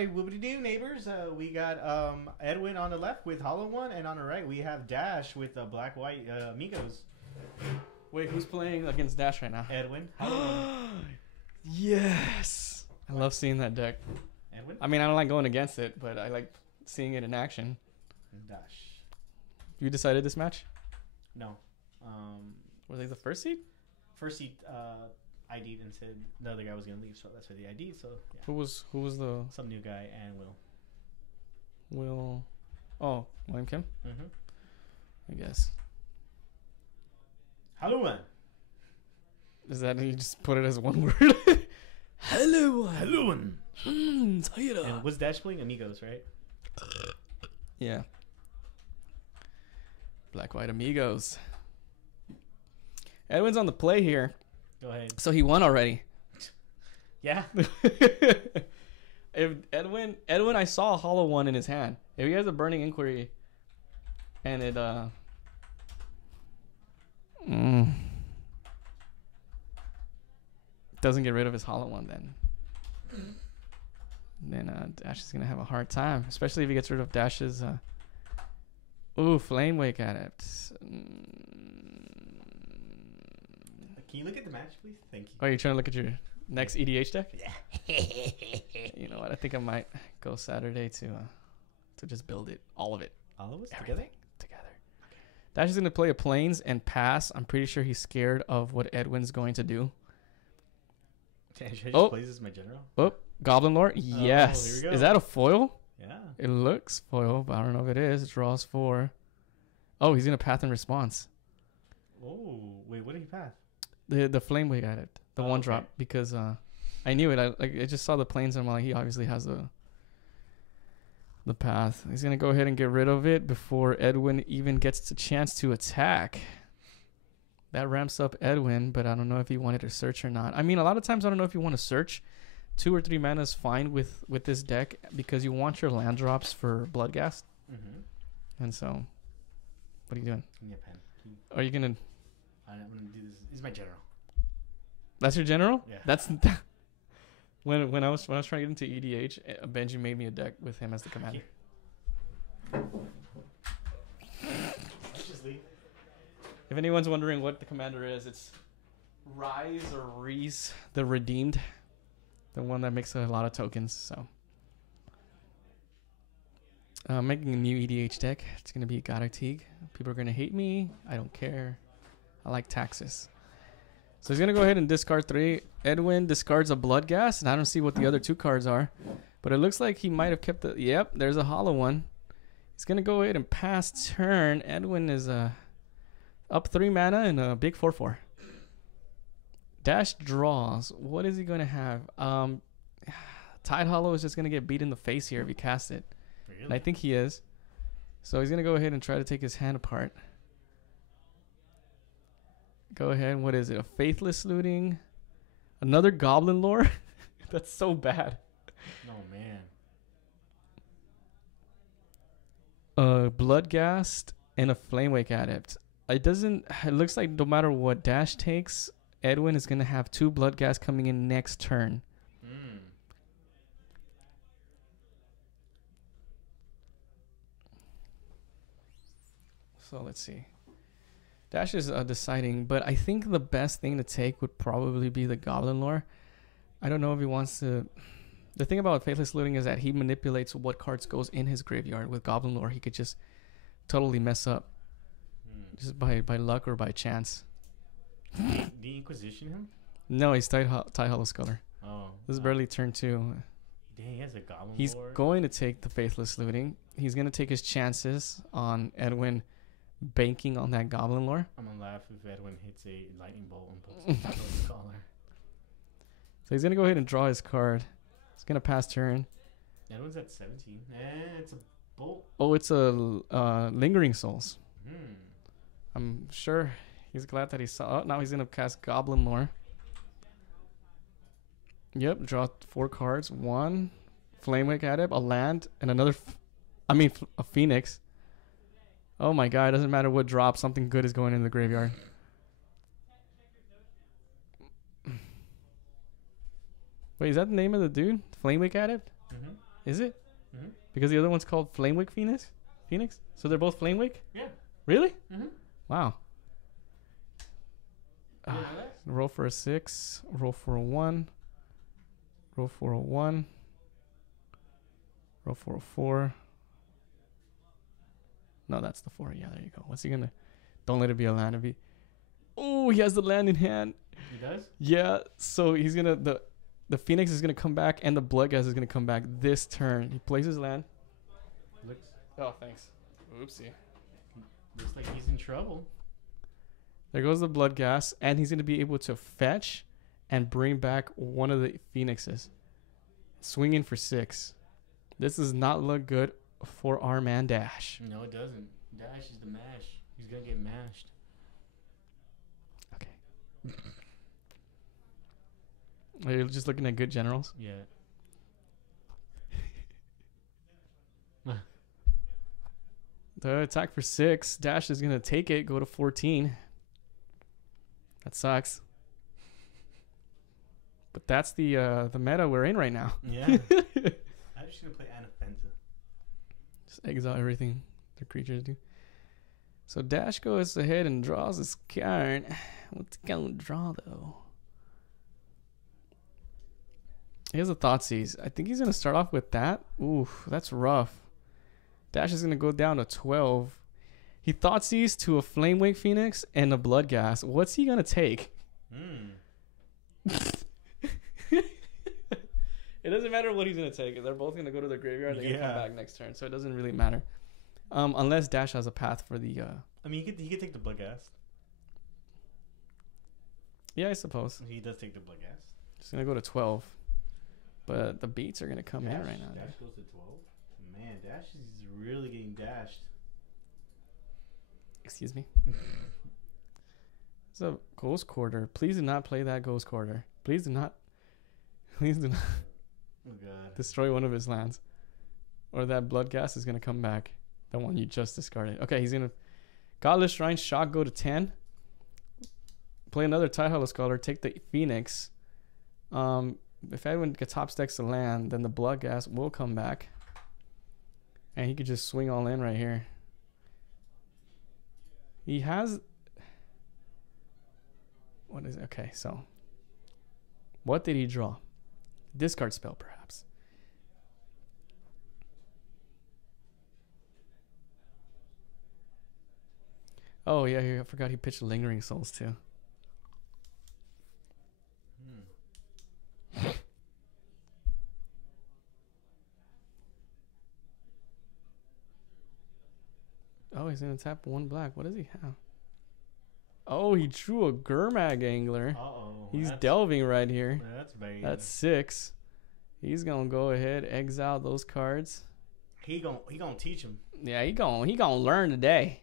right, whoopity doo, neighbors. We got Edwin on the left with Hollow One, and on the right we have Dash with Black White Amigos. Wait, who's playing against Dash right now? Edwin. Hollow One. Yes. I love seeing that deck. Edwin. I mean, I don't like going against it, but I like seeing it in action. Dash. You decided this match? No. Were they the first seed? First seat ID'd and said the other guy was gonna leave, so that's why they ID'd. So yeah. Who was the Some new guy and Will. Will? Oh, William Kim, Mm-hmm. I guess. Hollow One. Is that you just put it as one word? Hello. Hollow One. And Yeah. what's Dash playing? Amigos, right? Yeah. Black White Amigos. Edwin's on the play here, Go ahead. so he won already. Yeah. If Edwin, I saw a Hollow One in his hand. If he has a Burning Inquiry, and it doesn't get rid of his Hollow One, then Dash is gonna have a hard time, especially if he gets rid of Dash's. Flame Wake Adept. Can you look at the match, please? Thank you. Oh, you're trying to look at your next EDH deck? Yeah. You know what? I think I might go Saturday to just build it, all of it, All of us everything together. Dash is gonna play a Plains and pass. I'm pretty sure he's scared of what Edwin's going to do. together? Should I just Oh. play this as my general? Oh, Goblin Lore. Yes. here we go. Is that a foil? Yeah. It looks foil, but I don't know if it is. It draws 4. Oh, he's gonna Path and Response. Oh, wait, what did he path? The Flame Wake Adept, the Oh, one okay. drop, because I knew it. I just saw the Plains and I'm like, he obviously has the path. He's gonna go ahead and get rid of it before Edwin even gets the chance to attack. That ramps up Edwin, but I don't know if he wanted to search or not. I mean, a lot of times I don't know if you want to search. 2 or 3 mana is fine with this deck because you want your land drops for Bloodghast. Mm-hmm. And so, what are you doing? Give me a pen. Are you gonna? I'm gonna do this. This is my general. That's your general? Yeah. That's when I was trying to get into EDH, Benji made me a deck with him as the commander. Just leave. If anyone's wondering what the commander is, it's Rise or Reese, the Redeemed, the one that makes a lot of tokens. So, making a new EDH deck. It's gonna be Godok Teague. People are gonna hate me. I don't care. I like Taxes. So he's gonna go ahead and discard 3. Edwin discards a Bloodghast, and I don't see what the other 2 cards are, but it looks like he might have kept the. Yep, there's a Hollow One. He's gonna go ahead and pass turn. Edwin is up 3 mana and a big 4/4. Dash draws. What is he gonna have? Tide Hollow is just gonna get beat in the face here if he casts it, and I Really? think he is. So he's gonna go ahead and try to take his hand apart. Go ahead. What is it? A Faithless Looting, another Goblin Lore. That's so bad. Oh man. Bloodghast and a Flamewake Adept. It doesn't. It looks like no matter what Dash takes, Edwin is gonna have 2 Bloodghast coming in next turn. Mm. So let's see. Dash is deciding, but I think the best thing to take would probably be the Goblin Lore. I don't know if he wants to. The thing about Faithless Looting is that he manipulates what cards goes in his graveyard. With Goblin Lore, he could just totally mess up Mm. just by luck or by chance. The Inquisition him? No, he's Tide Hollow Scholar. Oh. This is barely turn 2. Dang, he has a goblin He's lord. going to take the Faithless Looting. He's going to take his chances on Edwin banking on that Goblin Lore. I'm gonna laugh if Edwin hits a lightning bolt and puts a collar. So he's going to go ahead and draw his card. He's going to pass turn. Edwin's at 17. It's a bolt. Oh, it's a Lingering Souls. Hmm. I'm sure he's glad that he saw. Oh, now he's going to cast Goblin Lore. Yep, draw 4 cards. 1 Flamewake Adept, a land, and another. A Phoenix. Oh my god, it doesn't matter what drop, something good is going in the graveyard. Wait, is that the name of the dude? Flamewake Adept? Mm-hmm. Is it? Mhm. Because the other one's called Flamewake Phoenix? So they're both Flamewake? Yeah. Really? Mhm. Wow. You didn't know that? Roll for a 6. Roll for a 1. Roll for a 1. Roll for a 4. No, that's the 4. Yeah, there you go. What's he gonna? Don't let it be a land. Oh, he has the land in hand. He does? Yeah. So he's gonna the Phoenix is gonna come back and the Bloodghast is gonna come back this turn. He plays his land. Looks Oh, thanks. Oopsie. looks like he's in trouble. There goes the Bloodghast, and he's gonna be able to fetch and bring back one of the Phoenixes, swinging for 6. This does not look good for our man Dash. No, it doesn't. Dash is the mash. He's gonna get mashed. Okay. Are you just looking at good generals? Yeah. The attack for 6. Dash is gonna take it, go to 14. That sucks. But that's the meta we're in right now. Yeah. I'm just gonna play Anafenza. Just exile everything the creatures do. So Dash goes ahead and draws his card. What's he gonna draw though? He has a Thoughtseize. I think he's gonna start off with that. Oof, that's rough. Dash is gonna go down to 12. He Thoughtseize to a Flamewake Phoenix and a Bloodghast. What's he gonna take? It doesn't matter what he's gonna take. They're both gonna go to the graveyard. They're gonna come back next turn, so it doesn't really matter. Unless Dash has a path for the. I mean, he could take the Bloodghast. Yeah, I suppose. He does take the Bloodghast. Just gonna go to 12, but the beats are gonna come in right now. Dash goes to 12. Man, Dash is really getting dashed. Excuse me. It's a Ghost Quarter. Please do not play that Ghost Quarter. Please do not. Please do not Oh god. destroy one of his lands, or that Bloodghast is gonna come back. The one you just discarded. Okay, he's gonna Godless Shrine Shock go to 10. Play another Tidehalo Scholar. Take the Phoenix. If anyone gets top stacks the land, then the Bloodghast will come back, and he could just swing all in right here. He has. What is it? Okay, so what did he draw? Discard spell, perhaps. Oh yeah, I forgot he pitched Lingering Souls too. Oh, he's gonna tap 1 black. What does he have? Oh, he drew a Gurmag Angler. Uh-oh. He's delving right here. That's bad. That's 6. He's gonna go ahead, exile those cards. He gonna teach him. Yeah, he gonna learn today.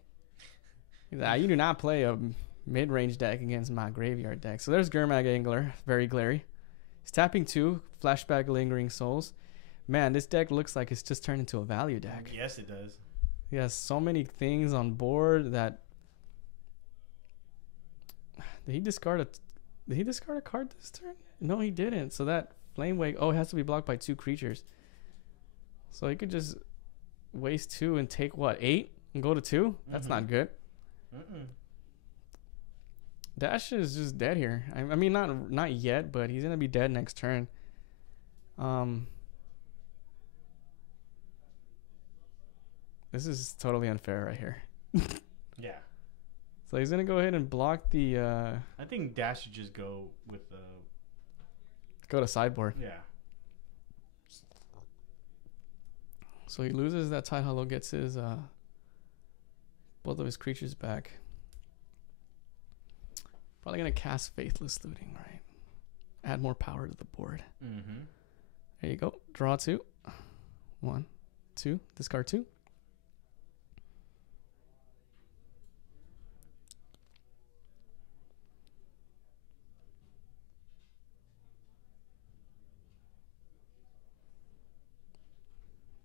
He's like, you do not play a mid-range deck against my graveyard deck. So there's Gurmag Angler, very glary. He's tapping 2, flashback Lingering Souls. Man, this deck looks like it's just turned into a value deck. Yes, it does. He has so many things on board that. Did he discard a card this turn? No, he didn't. So that Flamewake, it has to be blocked by 2 creatures. So he could just waste 2 and take what, 8 and go to 2? That's not good. Dash is just dead here. I mean, not yet, but he's gonna be dead next turn. This is totally unfair right here. Yeah. So he's gonna go ahead and block the. I think Dash should just go with the. Go to sideboard. Yeah. So he loses that Tidehalo, gets his both of his creatures back. Probably gonna cast Faithless Looting, right? Add more power to the board. Mm-hmm. There you go. Draw 2. 1, 2. Discard 2.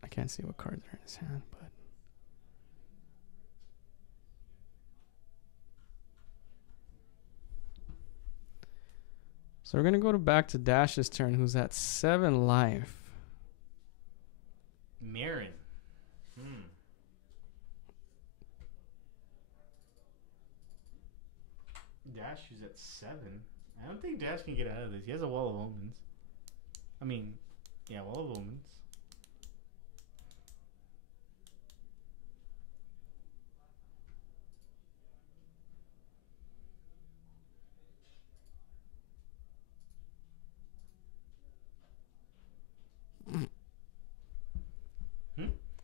I can't see what cards are in his hand, but. So we're going to go back to Dash's turn, who's at 7 life. Marin. Hmm. Dash is at 7. I don't think Dash can get out of this. He has a Wall of Omens. I mean, yeah, Wall of Omens.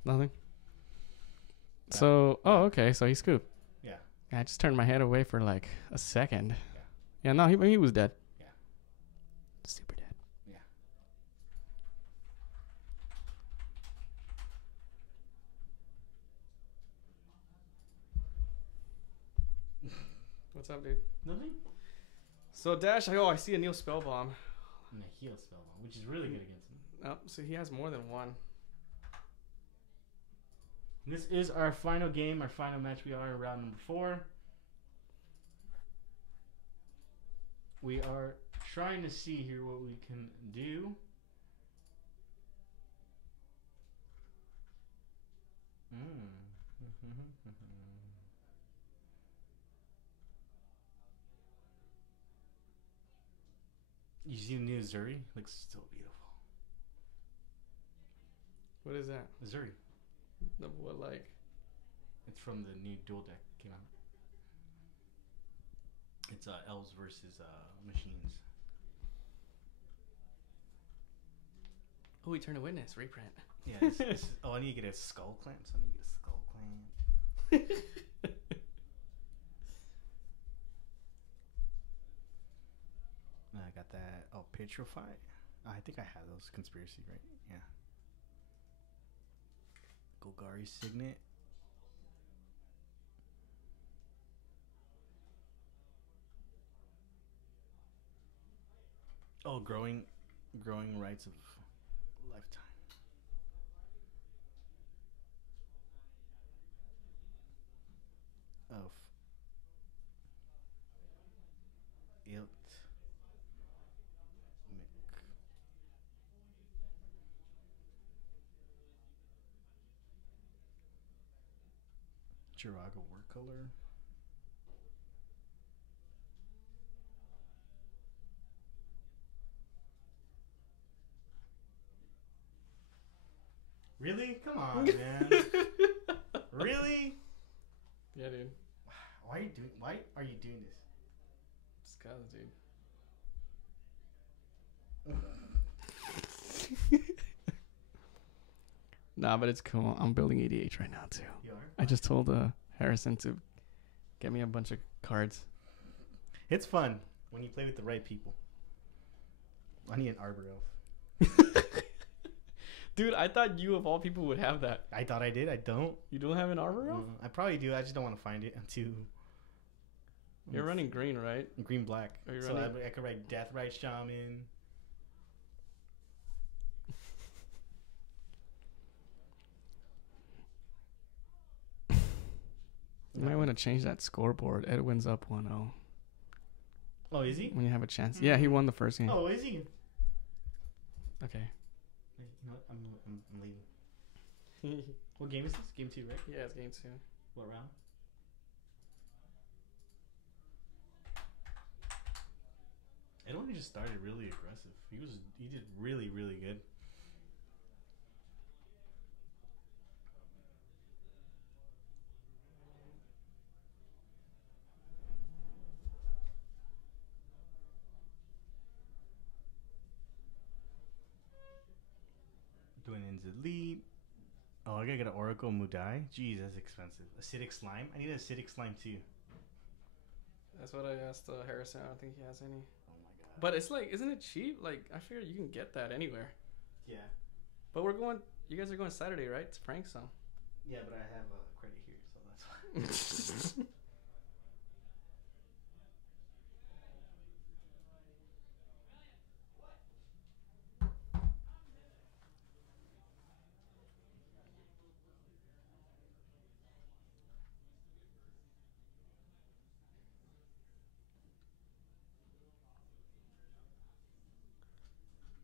Nothing. That- So, oh, okay. So he scooped. Yeah. I just turned my head away for like a second. Yeah. Yeah, no, he was dead. Yeah. Super dead. Yeah. What's up, dude? Nothing? So Dash, oh, I see a Neil Spellbomb. And a heal spellbomb, which is really good against him. Oh, so he has more than one. This is our final game, our final match. We are in round number 4. We are trying to see here what we can do. You see the new Zuri? Looks so beautiful. What is that? Zuri. The, what, like? It's from the new dual deck came out. It's elves versus machines. Oh, Eternal Witness reprint. Yeah. Oh, I need to get a skull clamp. So I need to get a skull clamp. I got that. Oh, Petrify. I think I have those. Conspiracy, right? Yeah. Golgari Signet. Oh, growing rights of lifetime. Of Ilt. Chiraga work color. Really? Come on, man. Really? Yeah, dude. Why are you doing this? Just cause, dude. Nah, but it's cool. I'm building EDH right now too. You are? I just told Harrison to get me a bunch of cards. It's fun when you play with the right people. I need an Arbor Elf. Dude, I thought you of all people would have that. I thought I did. I don't. You don't have an Arbor Elf? I probably do. I just don't want to find it until You're running green, right? green black. Are you So running- I could write Deathrite Shaman. You might want to change that scoreboard. Edwin's up 1-0 Oh, is he? when you have a chance. Yeah, he won the first game. Oh, is he? Okay. You know what? I'm leaving. What game is this? Game 2, right? Yeah, it's game 2. What round? Edwin just started really aggressive. He did really, really good. Doing ins elite. Oh, I gotta get an Oracle Mudai. Jeez, that's expensive. Acidic slime. I need an acidic slime too. That's what I asked Harrison. I don't think he has any. Oh my god. But it's like, isn't it cheap? Like, I figured you can get that anywhere. Yeah. But we're going, you guys are going Saturday, right? It's prank song. Yeah, but I have a credit here, so that's why.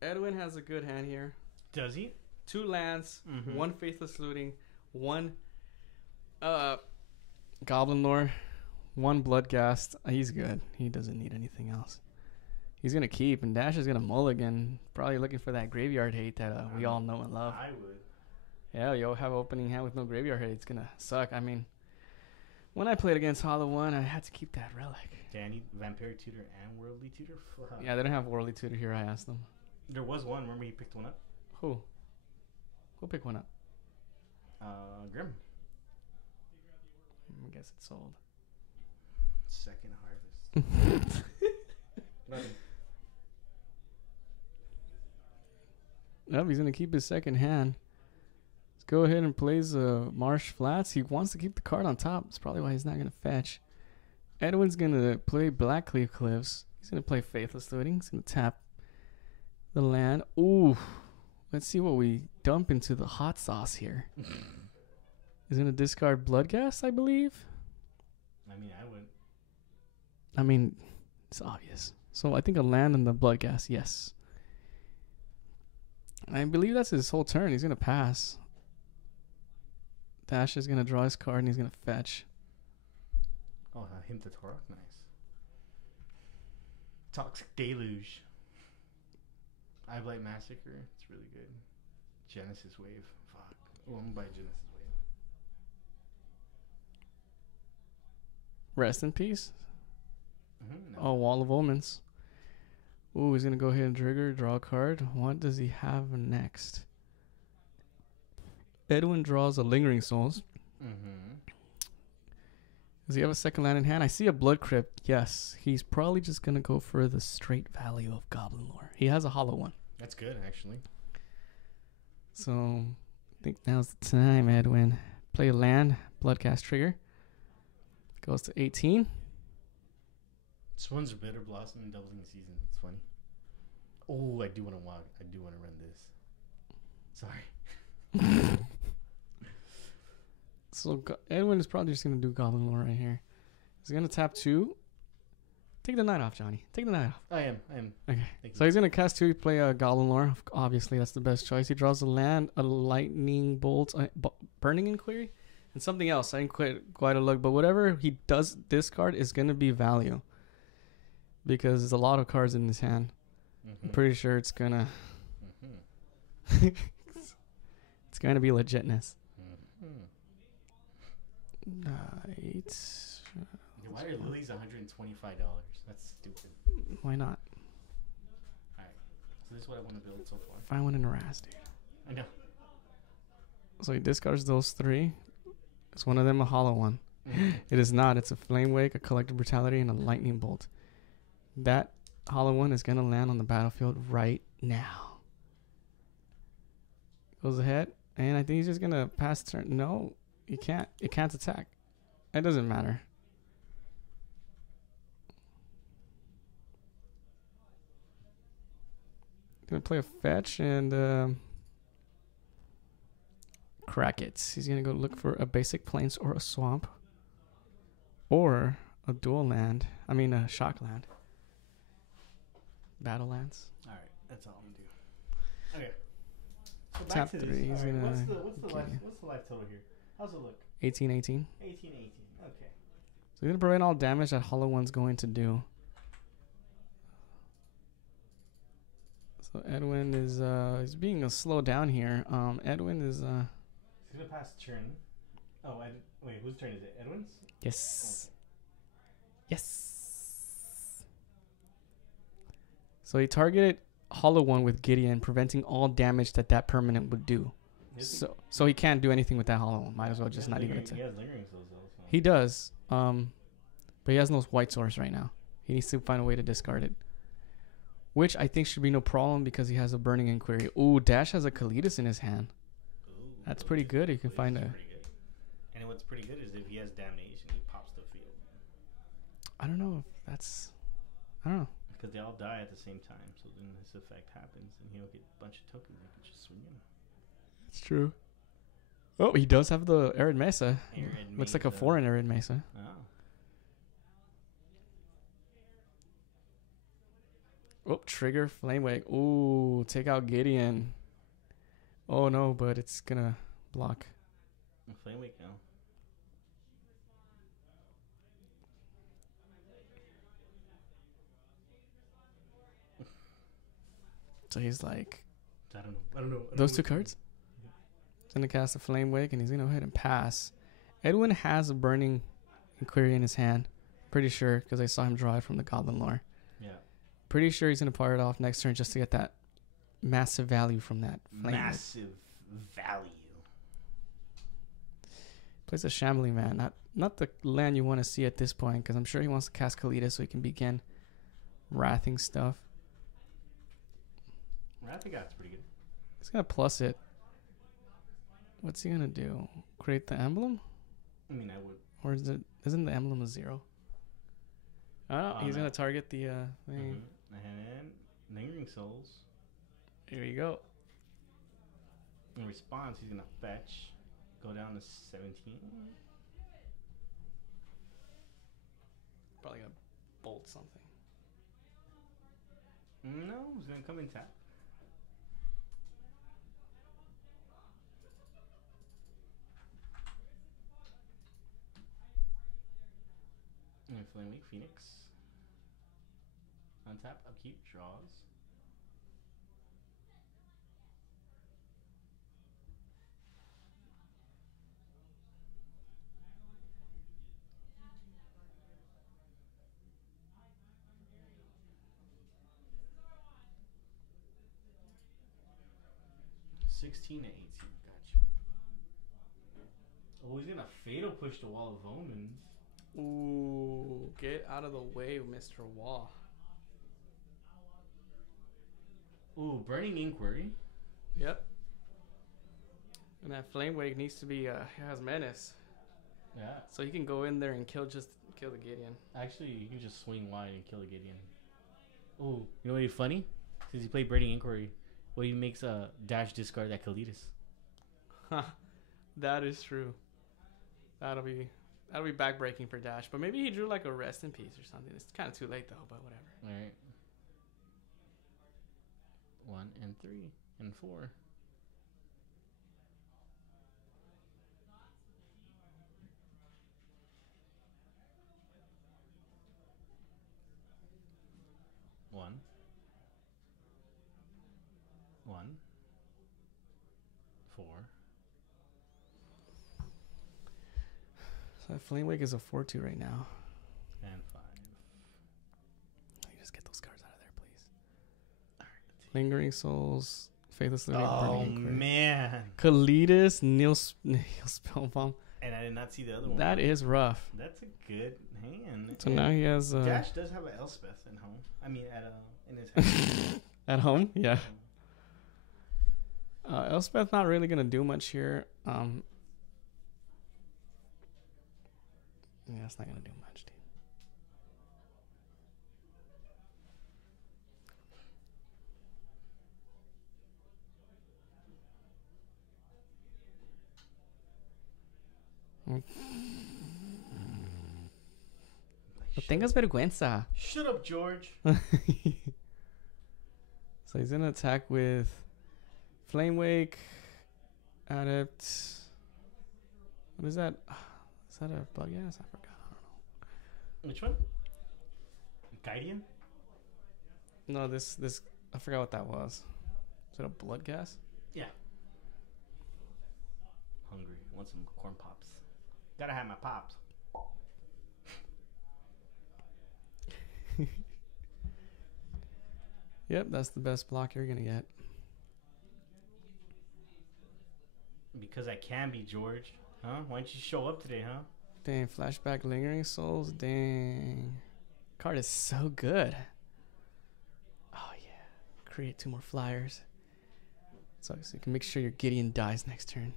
Edwin has a good hand here. Does he? 2 lands, Mhm. 1 Faithless Looting, 1 Goblin Lore, 1 Bloodghast. He's good. He doesn't need anything else. He's gonna keep, and Dash is gonna mulligan. Probably looking for that graveyard hate that we all know and love. I would. Yeah, you'll have opening hand with no graveyard hate. It's gonna suck. I mean, when I played against Hollow One, I had to keep that relic. Danny, Vampiric Tutor, and Worldly Tutor. Fuck. Yeah, they don't have Worldly Tutor here. I asked them. There was one. Remember, he picked one up. Who? Who pick one up? Grim. I guess it's sold. Second harvest. Nothing. Nope, he's gonna keep his second hand. Let's go ahead and plays Marsh Flats. He wants to keep the card on top. That's probably why he's not gonna fetch. Edwin's gonna play Blackcleave Cliffs. He's gonna play Faithless Looting. He's gonna tap the land. Ooh, let's see what we dump into the hot sauce here. He's gonna discard Bloodghast, I believe. I mean, I would. I mean, it's obvious. So I think a land and the Bloodghast, yes. I believe that's his whole turn. He's gonna pass. Dash is gonna draw his card and he's gonna fetch. Oh, hint to Torok. Nice. Toxic Deluge. Eye Blight Massacre. It's really good. Genesis Wave. Fuck. Oh, I'm gonna buy Genesis Wave. Rest in peace. No. Oh, Wall of Omens. Ooh, he's gonna go ahead and trigger, draw a card. What does he have next? Edwin draws a Lingering Souls. Mm-hmm. Does he have a second land in hand? I see a Blood Crypt. Yes. He's probably just gonna go for the straight value of Goblin Lore. He has a hollow one. That's good, actually. So I think now's the time, Edwin. Play a land, Bloodcast trigger. Goes to 18. This one's a Bitter Blossom and Doubling Season. It's funny. Oh, I do want to walk. I do want to run this. Sorry. So Edwin is probably just gonna do Goblin Lore right here. He's gonna tap 2. Take the night off, Johnny. Take the night off. I am. Okay. Thank So he's gonna cast 2. Play a Goblin Lore. Obviously, that's the best choice. He draws a land, a Lightning Bolt, Burning Inquiry, and something else. I didn't quite a look, but whatever he does discard is gonna be value because there's a lot of cards in his hand. Mm-hmm. I'm pretty sure it's gonna Mm-hmm. it's gonna be legitness. Mm-hmm. Night. Why are lilies $125? That's stupid. Why not? Alright. So this is what I want to build so far. Find one in a Raz, dude. I know. So he discards those 3. Is one of them a hollow one? It is not. It's a Flame Wake, a Collective Brutality, and a Lightning Bolt. That hollow one is going to land on the battlefield right now. Goes ahead, and I think he's just going to pass turn. No, he can't. It can't attack. It doesn't matter. Going to play a fetch and crack it. He's going to go look for a basic plains or a swamp. Or a dual land. I mean a shock land. Battle lands. Alright, that's all I'm gonna do. Okay. So back Tap to 3. this. He's Alright, gonna. what's the life total here? How's it look? 18. 18. Okay. So he's gonna prevent all damage that Hollow One's going to do. So Edwin is he's being slow down here. Edwin is He's gonna pass turn. Oh, wait, whose turn is it? Edwin's? yes. Yes. So he targeted Hollow One with Gideon, preventing all damage that permanent would do. So he can't do anything with that Hollow One. Might as well just not even attack. He has lingering souls though. So. He does. But he has no white source right now. He needs to find a way to discard it. Which I think should be no problem because he has a Burning Inquiry. Ooh, Dash has a Kalitas in his hand. Ooh, That's pretty good. You can find a... pretty good. And what's pretty good is if he has damnation, he pops the field. I don't know if that's... I don't know. Because they all die at the same time. So then this effect happens and he'll get a bunch of tokens and can just swing in. It's true. Oh, he does have the Arid Mesa. Arid Looks like a Mesa. foreign Arid Mesa. Oh. Oh, trigger Flame Wake. Ooh, take out Gideon. Oh no, but it's gonna block. Flame Wake now. So he's like, I don't know. I don't know. those two cards? He's gonna cast a Flame Wake and he's gonna go ahead and pass. Edwin has a Burning Inquiry in his hand. Pretty sure, because I saw him draw it from the Goblin Lore. Yeah. Pretty sure he's gonna fire it off next turn just to get that massive value from that Flame Wake. Massive value. Plays a Shambling Man. Not the land you want to see at this point, because I'm sure he wants to cast Kalita so he can begin wrathing stuff. I think that's pretty good. He's gonna plus it. What's he gonna do? Create the emblem? I mean, I would. Or isn't the emblem a 0? I don't know. Oh, He's no. gonna target the thing. And Lingering Souls. Here you go. In response, he's gonna fetch. Go down to 17. Probably gonna bolt something. No, he's gonna come in tap. And Flame Wake Phoenix. Untap, upkeep, draws. $16 to 18. Gotcha. Oh, he's gonna fatal push the Wall of Omens. Ooh, get out of the way, Mr. Wall. Ooh, Burning Inquiry. Yep. And that Flame Wake needs to be has menace. Yeah. So he can go in there and kill the Gideon. Actually, you can just swing wide and kill a Gideon. Ooh, you know what'd be funny? Since he played Burning Inquiry, well, he makes a dash discard that Kalitas. That is true. That'll be backbreaking for Dash. But maybe he drew like a Rest in Peace or something. It's kind of too late though, but whatever. All right. 1 and 3 and 4. One. 4. So that Flame Wake is a 4/2 right now. And 5. You just get those cards out of there, please. Lingering Souls, Faithless Living, Oh Burning Inquiry. man! Kalitas, Neil Spellbomb. And I did not see the other one. That is rough. That's a good hand. So now he has Dash does have an Elspeth in home. I mean, in his hand. at home. Yeah. Elspeth not really gonna do much here. Yeah, it's not gonna do much, dude. No tengas vergüenza. Shut up, George. So he's gonna attack with Flame Wake, Adept. What is that? Is that a bug? Yes, I forgot. I don't know. Which one? Guardian? No, this I forgot what that was. Is it a blood gas? Yeah. Hungry. Want some corn pops. Gotta have my pops. Yep, that's the best block you're gonna get. Because I can be, George. Huh? Why don't you show up today, huh? Dang, flashback Lingering Souls. Dang. Card is so good. Oh yeah. Create 2 more flyers. So you can make sure your Gideon dies next turn.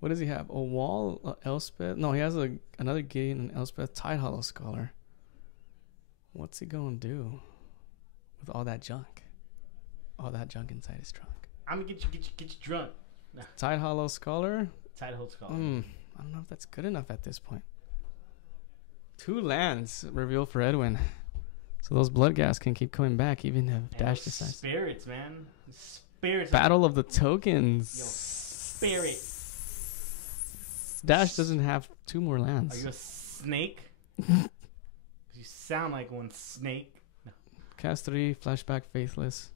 What does he have? A wall, Elspeth? No, he has another Gideon and Elspeth Tidehollow Scholar. What's he gonna do with all that junk? All that junk inside his trunk. I'm gonna get you drunk. Tidehollow Scholar? Tidehold Scholar. I don't know if that's good enough at this point. 2 lands revealed for Edwin. So those blood gas can keep coming back even if And Dash those decides. spirits, man. Spirits. Battle of the tokens. Spirit. Dash doesn't have 2 more Are lands. you a snake? 'Cause you sound like one snake. Cast 3, flashback, faithless.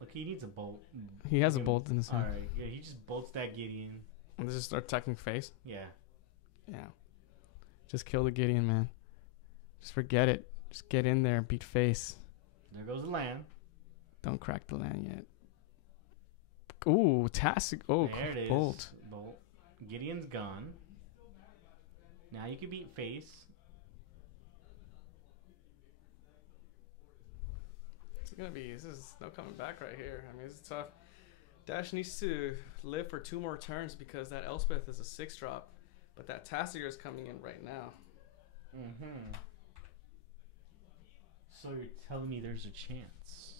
Look, he needs a bolt. He has a Give him- bolt in his hand. Alright, yeah, he just bolts that Gideon. And this is start attacking face. Yeah. Yeah. Just kill the Gideon, man. Just forget it. Just get in there and beat face. There goes the land. Don't crack the land yet. Ooh, Tastic. Oh, There it is. bolt. Bolt. Gideon's gone. Now you can beat face. It's gonna be. This is no coming back right here. I mean, it's tough. Dash needs to live for 2 more turns because that Elspeth is a 6-drop, but that Tassiger is coming in right now. Mm-hmm. So you're telling me there's a chance?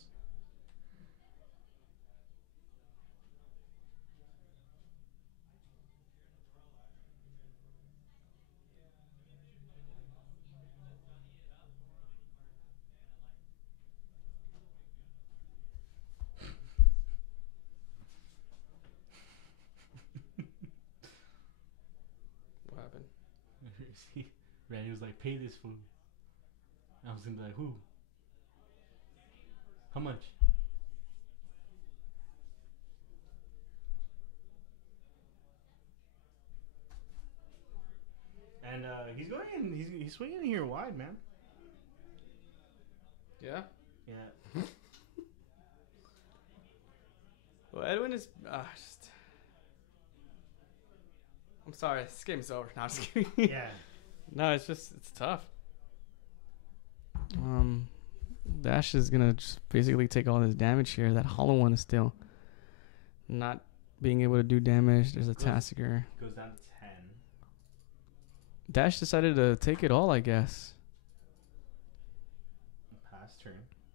What happened? See, Randy was like, "Pay this fool." I was gonna be like, "Who? How much?" And he's going in. He's swinging here wide, man. Yeah. Yeah. Well, Edwin is. Just. I'm sorry. This game is over. No, I'm just kidding. Yeah. No, it's tough. Dash is gonna just basically take all this damage here. That hollow one is still not being able to do damage. There's a Tassiger. Goes down to 10. Dash decided to take it all, I guess. Pass turn.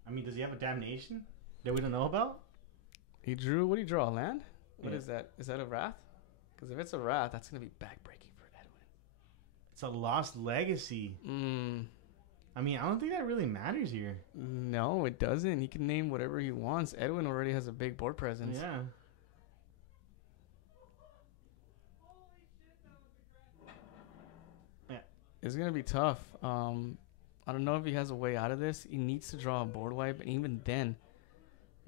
I mean, does he have a damnation that we don't know about? He drew. What do you draw? A land? What Yeah. is that? Is that a wrath? Because if it's a wrath, that's gonna be backbreaking for Edwin. It's a lost legacy. I mean, I don't think that really matters here. No, it doesn't. He can name whatever he wants. Edwin already has a big board presence. Yeah. It's gonna be tough. I don't know if he has a way out of this. He needs to draw a board wipe, and even then,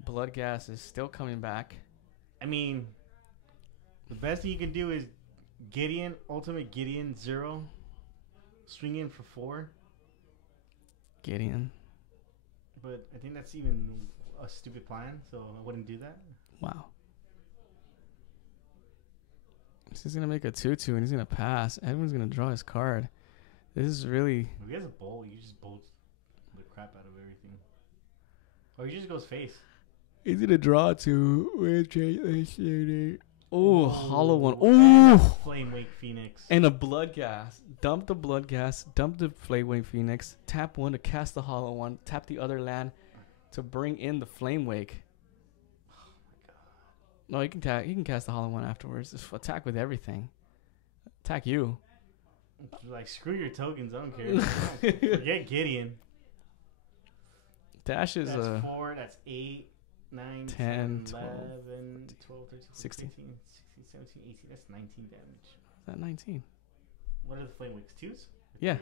Bloodghast is still coming back. I mean, the best thing you can do is Gideon, Ultimate Gideon 0. Swing in for 4. Gideon. But I think that's even a stupid plan, so I wouldn't do that. Wow. He's gonna make a 2/2, and he's gonna pass. Edwin's gonna draw his card. This is really. If he has a bolt, you just bolt the crap out of everything. Or he just goes face. He's gonna draw to. Oh, hollow one. And a Oh, Flame Wake Phoenix. and a Bloodghast. Dump the Bloodghast. Dump the Flamewake Phoenix. Tap 1 to cast the hollow one. Tap the other land to bring in the Flamewake. Oh my god. No, he can cast the hollow one afterwards. Just attack with everything. Attack you. Like, screw your tokens, I don't care. Forget Gideon. Dash is That's 4, that's 8, 9, 10, 10, 12, 11, 12, 13, 16. 15, 16, 17, 18. That's 19 damage. Is that 19? What are the Flame Wakes? 2s? Yeah,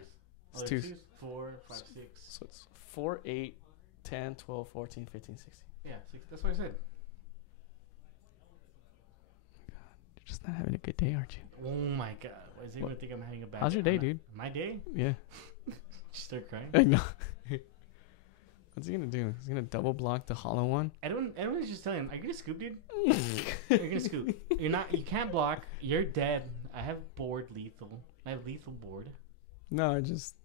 Oh, it's they're 2s. 4, 5, 6. So it's 4, 8, 10, 12, 14, 15, 16. Yeah, 6. That's what I said. You're just not having a good day, aren't you? Oh my god. Why does anyone think I'm having a bad How's your day, I'm not- dude? My day? Yeah. Just start crying. I know. What's he gonna do? He's gonna double block the hollow one. Everyone's just telling him, "Are you gonna scoop, dude? You're gonna scoop. You're not. You can't block. You're dead. I have board lethal. I have lethal board. No, just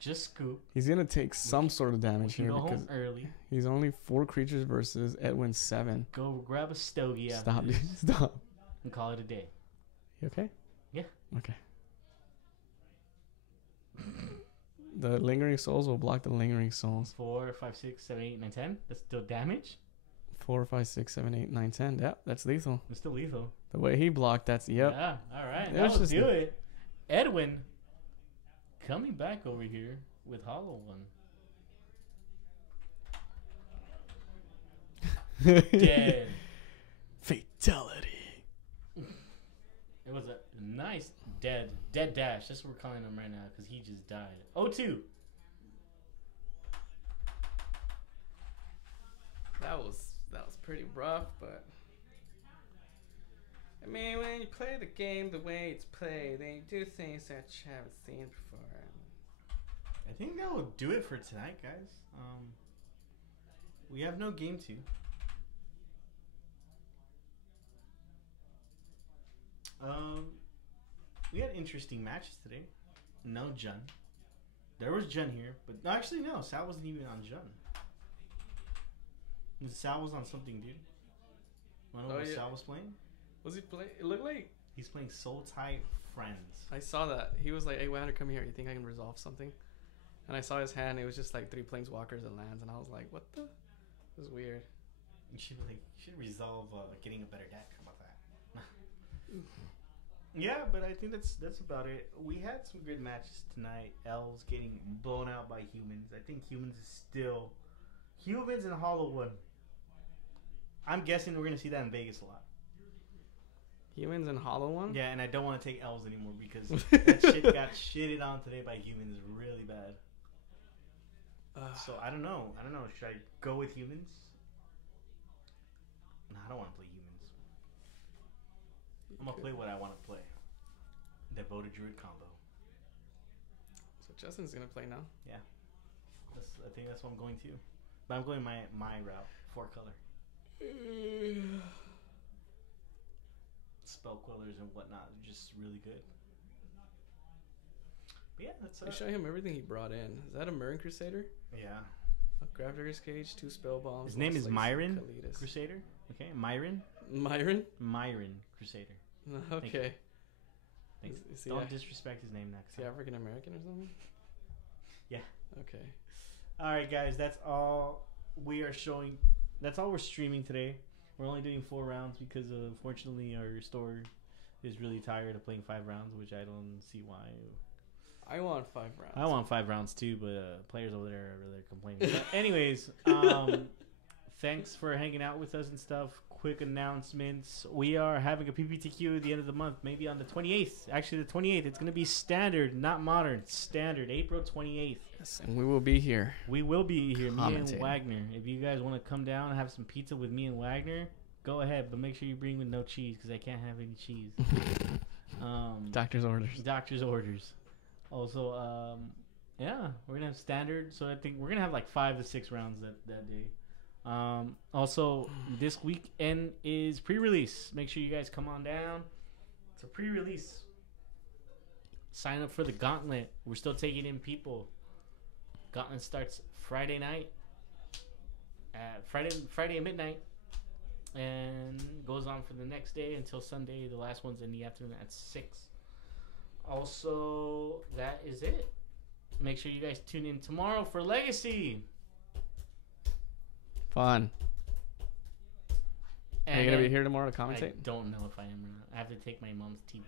scoop. he's gonna take some sort of We damage can here go because home early. he's only 4 creatures versus Edwin's 7. Go grab a stogie after Stop, this dude. Stop. and call it a day. You okay? Yeah. Okay. The lingering souls will block the lingering souls. 4, 5, 6, 7, 8, 9, 10. That's still damage. 4, 5, 6, 7, 8, 9, 10. Yeah, that's lethal. It's still lethal. The way he blocked, that's yep. Yeah. All right. It was That'll just do a- it. Edwin, coming back over here with Hollow One. Dead. Fatality. It was a nice dead dash. That's what we're calling him right now because he just died. 0-2. That was pretty rough, but I mean, when you play the game the way it's played, then you do things that you haven't seen before. I think that will do it for tonight, guys. We have no game 2. We had interesting matches today. No Jun. There was Jun here, but no, actually no. Sal wasn't even on Jun. Sal was on something, dude. Wanna know what Sal was playing? Was he playing? It looked like He's playing Soul Tie Friends. I saw that. He was like, "Hey, Wander, come here. You think I can resolve something?" And I saw his hand. It was just like 3 planeswalkers and lands, and I was like, "What the?" It was weird. You should resolve getting a better deck. How about that? Yeah, but I think that's about it. We had some good matches tonight. Elves getting blown out by humans. I think humans is still humans and Hollow One. I'm guessing we're gonna see that in Vegas a lot. Humans and Hollow One. Yeah, and I don't want to take elves anymore because that shit got shitted on today by humans really bad. So I don't know. Should I go with humans? No, I don't want to play humans. I'm gonna play what I want to play. Devoted Druid combo. So Justin's gonna play now. I think that's what I'm going to. But I'm going my route, 4 color. Spell quillers and whatnot, just really good. But yeah, that's I show him everything he brought in. Is that a Murren Crusader? yeah. A Gravedigger's Cage, 2 spell bombs. His name Lost is Legacy, Myron Kalidas. Crusader. Okay, Myron Myron? Crusader. Okay. Thanks. Is he, Don't disrespect his name next is he time. African American or something? Yeah. Okay. All right, guys, that's all we are showing. That's all we're streaming today. We're only doing 4 rounds because, fortunately, our store is really tired of playing 5 rounds, which I don't see why. I want 5 rounds. I want 5 rounds too, but players over there are really complaining. But anyways, thanks for hanging out with us and stuff. Quick announcements. We are having a PPTQ at the end of the month, maybe on the 28th. Actually, the 28th. It's going to be standard, not modern. Standard, April 28th. Yes, and we will be here. We will be here, me and Commentating. Wagner. If you guys want to come down and have some pizza with me and Wagner, go ahead. But make sure you bring with no cheese because I can't have any cheese. Doctor's orders. Doctor's orders. Also, yeah, we're gonna have standard. So I think we're gonna have like 5 to 6 rounds that day. Also, this weekend is pre-release. Make sure you guys come on down. It's a pre-release. Sign up for the Gauntlet. We're still taking in people. Gauntlet starts Friday night. Friday at midnight, and goes on for the next day until Sunday. The last one's in the afternoon at 6. Also, that is it. Make sure you guys tune in tomorrow for Legacy. Fun. Are you going to be here tomorrow to I commentate? don't know if I am or not. I have to take my mom's TV.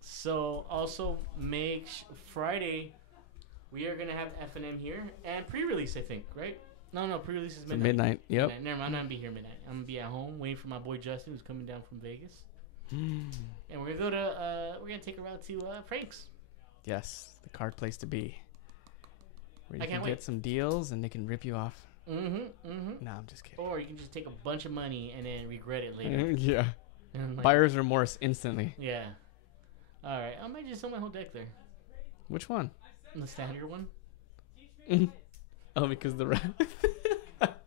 So also Friday, we are gonna have F&M here and pre-release. I think, right? No, pre-release is It's midnight. midnight. Yep. Midnight. Never mind, I'm not gonna be here midnight. I'm gonna be at home waiting for my boy Justin, who's coming down from Vegas, and we're gonna go to. We're gonna take a route to Frank's. Yes, the card place to be. Where I you can't can wait. get some deals and they can rip you off. Mm-hmm. Nah, I'm just kidding. Or you can just take a bunch of money and then regret it later. Yeah. And, like, Buyer's remorse instantly. Yeah. All right. I might just sell my whole deck there. Which one? The standard one. Oh, because the rat. But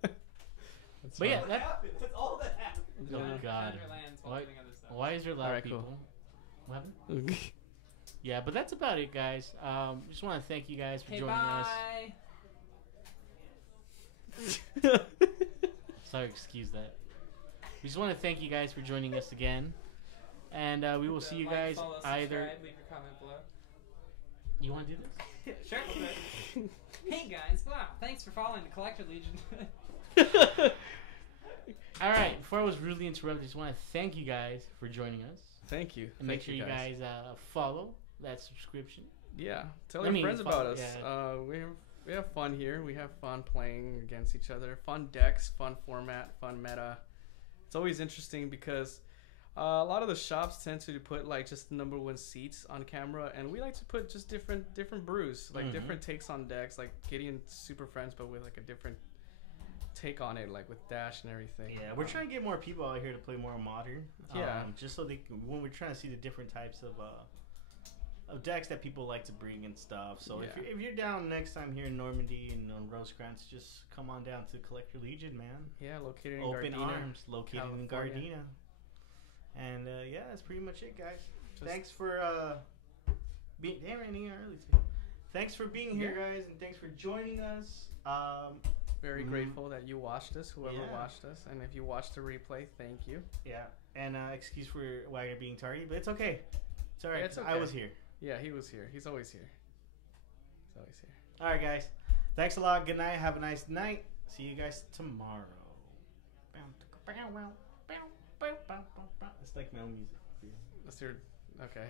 yeah, that. That's all that happened. Oh God. Standard lands while Why- getting other stuff. Why is there loud Alright, people? cool. What happened? Yeah, but that's about it, guys. Just want to thank you guys for Hey, joining us. bye. Sorry, excuse that. We just want to thank you guys for joining us again, and we will see you Like, guys follow, either. subscribe, leave your comment below. You want to do this? Sure. Hey guys, wow! Thanks for following the Collector Legion. All right. Before I was rudely interrupted, I just want to thank you guys for joining us, Thank you. and make sure you guys follow that subscription. Yeah. Tell I your mean, friends follow- about us. yeah. We have We have fun here. We have fun playing against each other. Fun decks, fun format, fun meta. It's always interesting because a lot of the shops tend to put like just the number one seats on camera, and we like to put just different brews, like different takes on decks, like Gideon Super Friends, but with like a different take on it, like with Dash and everything. Yeah, we're trying to get more people out here to play more modern. Yeah. Just so they can, when we're trying to see the different types of decks that people like to bring and stuff. So Yeah. if you're down next time here in Normandy and on Rosecrans, just come on down to Collector Legion, man. Yeah, located in Open Gardena, arms, located in California. Gardena. And yeah, that's pretty much it, guys. Just- Thanks for being early today. Thanks for being here, guys, and thanks for joining us. Very grateful that you watched us, whoever Yeah. watched us, and if you watched the replay, thank you. Yeah, and excuse for Wagner being tardy, but it's okay. It's all right. Yeah, it's 'cause I okay. was here. Yeah, he was here. He's always here. He's always here. All right, guys. Thanks a lot. Good night. Have a nice night. See you guys tomorrow. It's like my own music. Let's hear. Okay.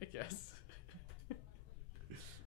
I guess.